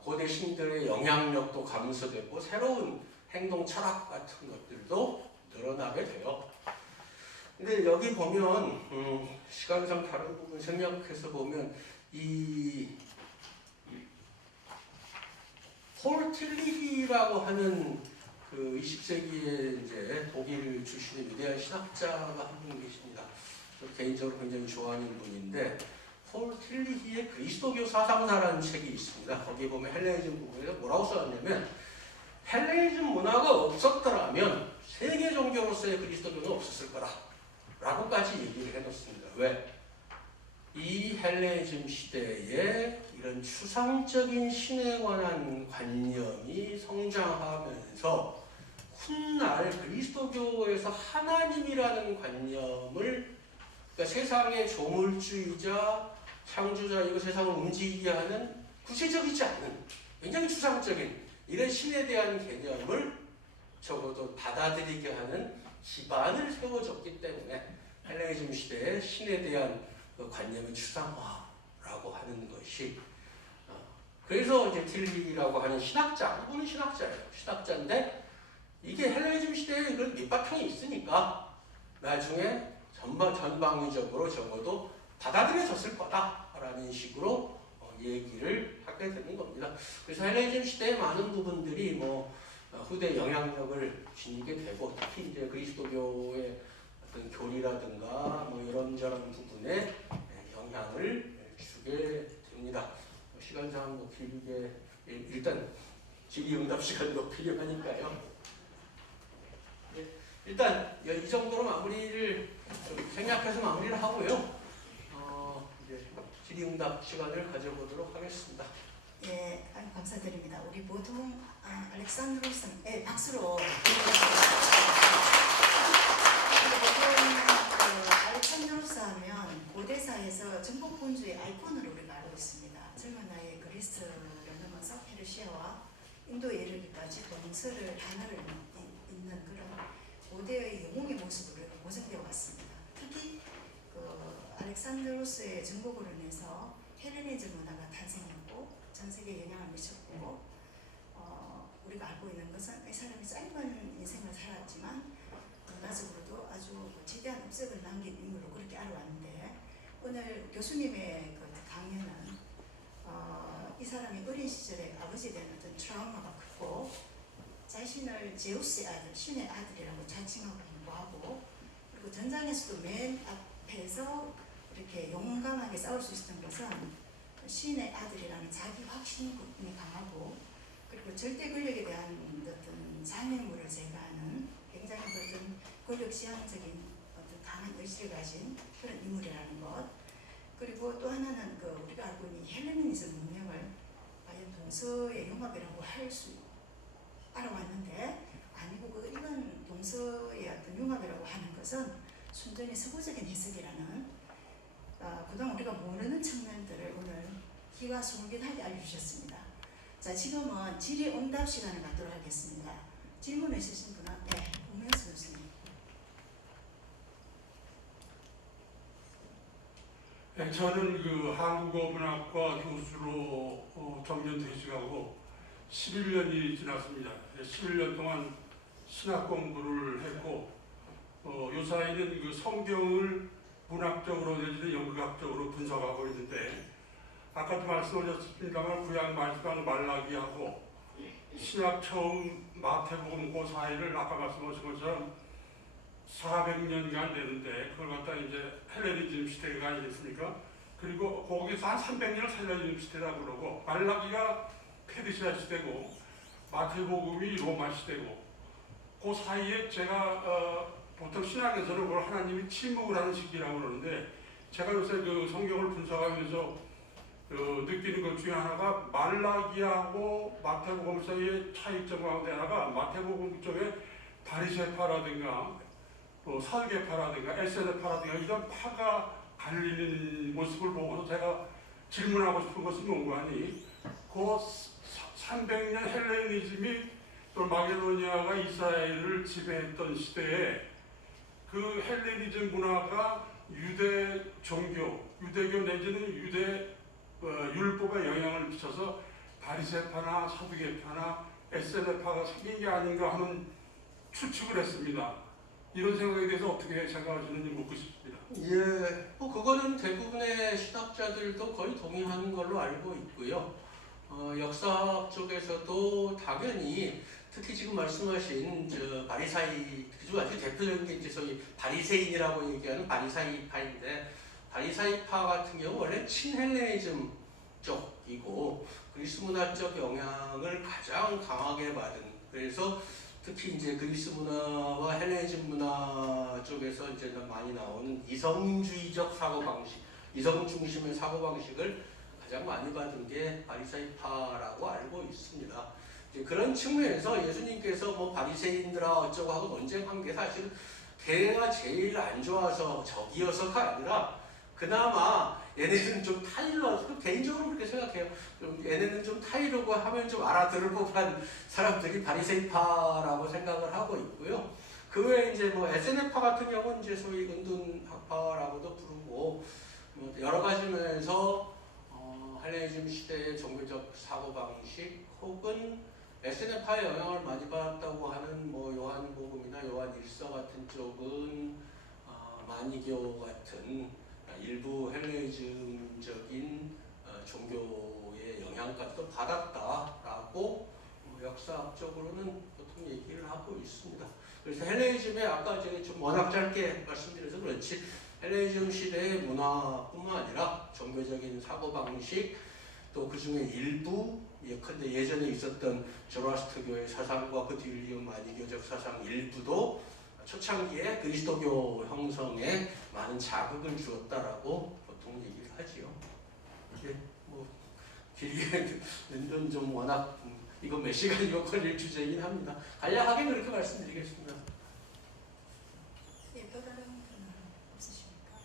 고대 신들의 영향력도 감소되고 새로운 행동 철학 같은 것들도 늘어나게 돼요. 근데 여기 보면 시간상 다른 부분 생략해서 보면 폴 틸리히라고 하는 그 20세기에 이제 독일 출신의 위대한 신학자가 한 분 계십니다. 저 개인적으로 굉장히 좋아하는 분인데 폴 틸리히의 그리스도교 사상사라는 책이 있습니다. 거기에 보면 헬레니즘 부분에서 뭐라고 써놨냐면 헬레니즘 문화가 없었더라면 세계 종교로서의 그리스도교는 없었을 거다 라고까지 얘기를 해놓습니다. 왜? 이 헬레니즘 시대에 이런 추상적인 신에 관한 관념이 성장하면서 훗날 그리스도교에서 하나님이라는 관념을, 그러니까 세상의 조물주의자, 창조자이고 세상을 움직이게 하는 구체적이지 않은 굉장히 추상적인 이런 신에 대한 개념을 적어도 받아들이게 하는 기반을 세워줬기 때문에 헬레니즘 시대의 신에 대한 그 관념의 추상화라고 하는 것이, 그래서 이제 틸리라고 하는 신학자, 이분은 신학자예요. 신학자인데 이게 헬레니즘 시대에 그런 밑바탕이 있으니까 나중에 전방위적으로 적어도 받아들여졌을 거다라는 식으로 얘기를 하게 되는 겁니다. 그래서 헬레니즘 시대의 많은 부분들이 뭐 후대 영향력을 지니게 되고, 특히 이제 그리스도교의 어떤 교리라든가 뭐 이런저런 부분에 영향을 주게 됩니다. 시간상 뭐 길게 일단 질의응답 시간도 필요하니까요. 일단 이 정도로 마무리를 생략해서 마무리를 하고요. 이제 질의응답 시간을 가져보도록 하겠습니다. 예, 감사드립니다. 우리 보통 알렉산드로스, 예, 박수로. 보통 알렉산드로스 하면 고대사에서 정복군주의 아이콘으로 우리가 알고 있습니다. 젊은 나이에 그리스를 넘어서 페르시아와 인도에 이르기까지 동서를 하나를 잇는 그런 고대의 영웅의 모습으로 고정되어 왔습니다. 특히 알렉산드로스의 정복으로 인해서 헬레니즘 문화가 탄생했고 전 세계에 영향을 미쳤고, 우리가 알고 있는 것은 이 사람이 짧은 인생을 살았지만 문화적으로도 아주 지대한 업적을 남긴 인물로 그렇게 알아왔는데, 오늘 교수님의 그 강연은 이 사람이 어린 시절에 아버지에 대한 어떤 트라우마가 크고 자신을 제우스의 아들, 신의 아들이라고 자칭하고 공부하고, 그리고 전장에서도 맨 앞에서 이렇게 용감하게 싸울 수 있었던 것은 신의 아들이라는 자기 확신이 강하고, 그리고 절대 권력에 대한 어떤 장애물을 제거하는 굉장히 어떤 권력 지향적인 어떤 강한 의지를 가진 그런 인물이라는 것. 그리고 또 하나는 우리가 알고 있는 헬레니즘 문명을 과연 동서의 융합이라고 할 수 알아왔는데 아니고, 이건 동서의 어떤 융합이라고 하는 것은 순전히 서구적인 해석이라는, 그동안 우리가 모르는 측면들을 오늘 기와 솔깃하게 알려주셨습니다. 자, 지금은 질의응답 시간을 갖도록 하겠습니다. 질문 있으신 분은 오명수 교수님. 네, 저는 한국어문학과 교수로 정년퇴직하고 11년이 지났습니다. 11년 동안 신학 공부를 했고, 요 사이는 성경을 문학적으로 내지는 연극학적으로 분석하고 있는데, 아까도 말씀하셨습니다만 구약 말씀한 말라기하고 신약 처음 마태복음 그 사이를 아까 말씀하신 것처럼 400년간 되는데, 그걸 갖다 이제 헬레니즘 시대가 아니겠습니까? 그리고 거기서 한 300년을 헬레니즘 시대라고 그러고, 말라기가 페르시아 시대고 마태복음이 로마 시대고, 그 사이에 제가 보통 신학에서는 그걸 하나님이 침묵을 하는 시기라고 그러는데, 제가 요새 성경을 분석하면서 느끼는 것 중에 하나가 말라기하고 마태복음 사이의 차이점 가운데 하나가, 마태복음 쪽에 바리새파라든가 사두개파라든가 에세네파라든가 이런 파가 갈리는 모습을 보고서 제가 질문하고 싶은 것은 뭔가니, 그 300년 헬레니즘이 또 마게도니아가 이스라엘을 지배했던 시대에 그 헬레니즘 문화가 유대 종교, 유대교 내지는 유대 율법에 영향을 미쳐서 바리새파나 사두개파나 에세네파가 생긴 게 아닌가 하는 추측을 했습니다. 이런 생각에 대해서 어떻게 생각하시는지 묻고 싶습니다. 예, 뭐 그거는 대부분의 신학자들도 거의 동의하는 걸로 알고 있고요. 역사 쪽에서도 당연히 특히 지금 말씀하신 바리사이 그중 아주 대표적인 게 이제 소위 바리새인이라고 얘기하는 바리사이파인데 바리사이파 같은 경우 원래 친헬레니즘 쪽이고 그리스 문화적 영향을 가장 강하게 받은 그래서 특히 이제 그리스 문화와 헬레니즘 문화 쪽에서 이제 많이 나오는 이성주의적 사고 방식, 이성 중심의 사고 방식을 가장 많이 받은 게 바리사이파라고 알고 있습니다. 이제 그런 측면에서 예수님께서 뭐 바리새인들아 어쩌고 하고 논쟁한 게 사실은 걔가 제일 안 좋아서 적이어서가 아니라 그나마 얘네는 좀 타일러, 개인적으로 그렇게 생각해요. 좀 얘네는 좀 타이르고 하면 좀 알아들을 법한 사람들이 바리새이파라고 생각을 하고 있고요. 그 외에 이제 뭐 SNF파 같은 경우는 이제 소위 은둔학파라고도 부르고 뭐 여러 가지 면에서 헬레니즘 시대의 종교적 사고 방식 혹은 SNF파의 영향을 많이 받았다고 하는 뭐 요한복음이나 요한일서 같은 쪽은 마니교 같은 일부 헬레니즘적인 종교의 영향까지도 받았다라고 역사학적으로는 보통 얘기를 하고 있습니다. 그래서 헬레니즘에 아까 제가 좀 워낙 짧게 말씀드려서 그렇지 헬레니즘 시대의 문화뿐만 아니라 종교적인 사고방식 또 그 중에 일부 예컨대 예전에 있었던 조라스트교의 사상과 그 뒤를 이은 마니교적 사상 일부도 초창기에 그리스도교 형성에 많은 자극을 주었다라고 보통 얘기를 하지요. 이게 뭐 길게 좀 워낙 이거 몇 시간이고 걸릴 주제이긴 합니다. 간략하게 그렇게 말씀드리겠습니다. 예, 또 다른 분은 없으십니까?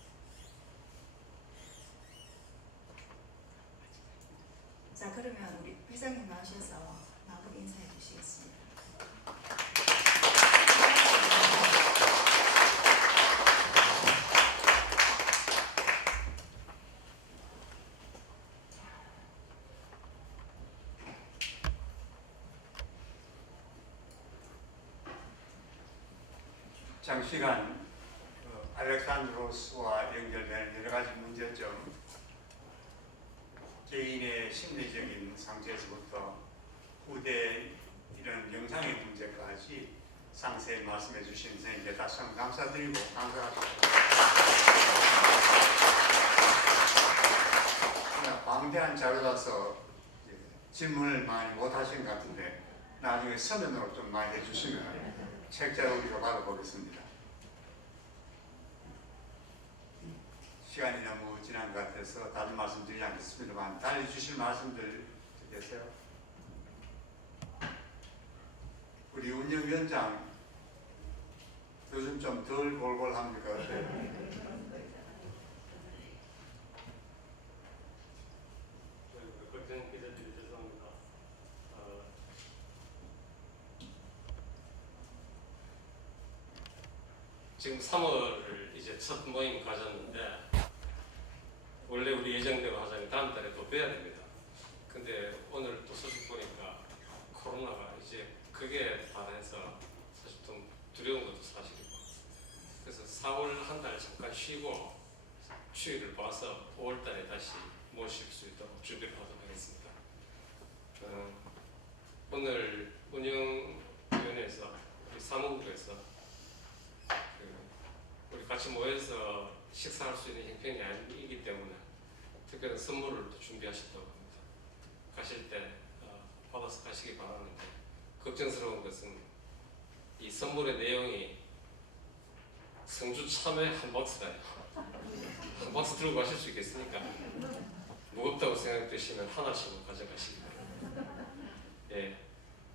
자, 그러면 우리 회장님 나오셔서 마무리 인사해 주시겠습니다. 장시간 알렉산드로스와 연결되는 여러 가지 문제점, 개인의 심리적인 상태에서부터 후대 이런 영상의 문제까지 상세히 말씀해 주신 선생님께 다시 한번 감사드리고 감사합니다. 방대한 자료라서 질문을 많이 못 하신 것 같은데 나중에 서면으로 좀 많이 해주시면 책자로 우리가 받아보겠습니다. 시간이 너무 지난 것 같아서 다른 말씀 드리지 않겠습니다만 달려주실 말씀들 계세요? 우리 운영위원장 요즘 좀 덜 골골합니까? 걱정 기자들이 죄송합니다. 지금 3월을 이제 첫 모임 가졌는데 원래 우리 예정대로 하자면 다음 달에 또 뵈야 됩니다. 근데 오늘 또 소식 보니까 코로나가 이제 그게 발해서 사실 좀 두려운 것도 사실이고 그래서 4월 한 달 잠깐 쉬고 추이를 봐서 5월 달에 다시 모실 수 있도록 준비를 하도록 하겠습니다. 오늘 운영위원회에서 우리 사무국에서 우리 같이 모여서 식사할 수 있는 형편이 아니기 때문에 특별한 선물을 또 준비하셨다고 합니다. 가실 때 받아서 가시기 바라는데 걱정스러운 것은 이 선물의 내용이 성주 참외 한 박스라요. 한 박스 들고 가실 수 있겠습니까? 무겁다고 생각되시면 하나씩만 가져가시기 바랍니다. 예,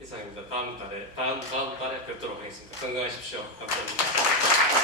이상입니다. 다음 달에 뵙도록 하겠습니다. 건강하십시오. 감사합니다.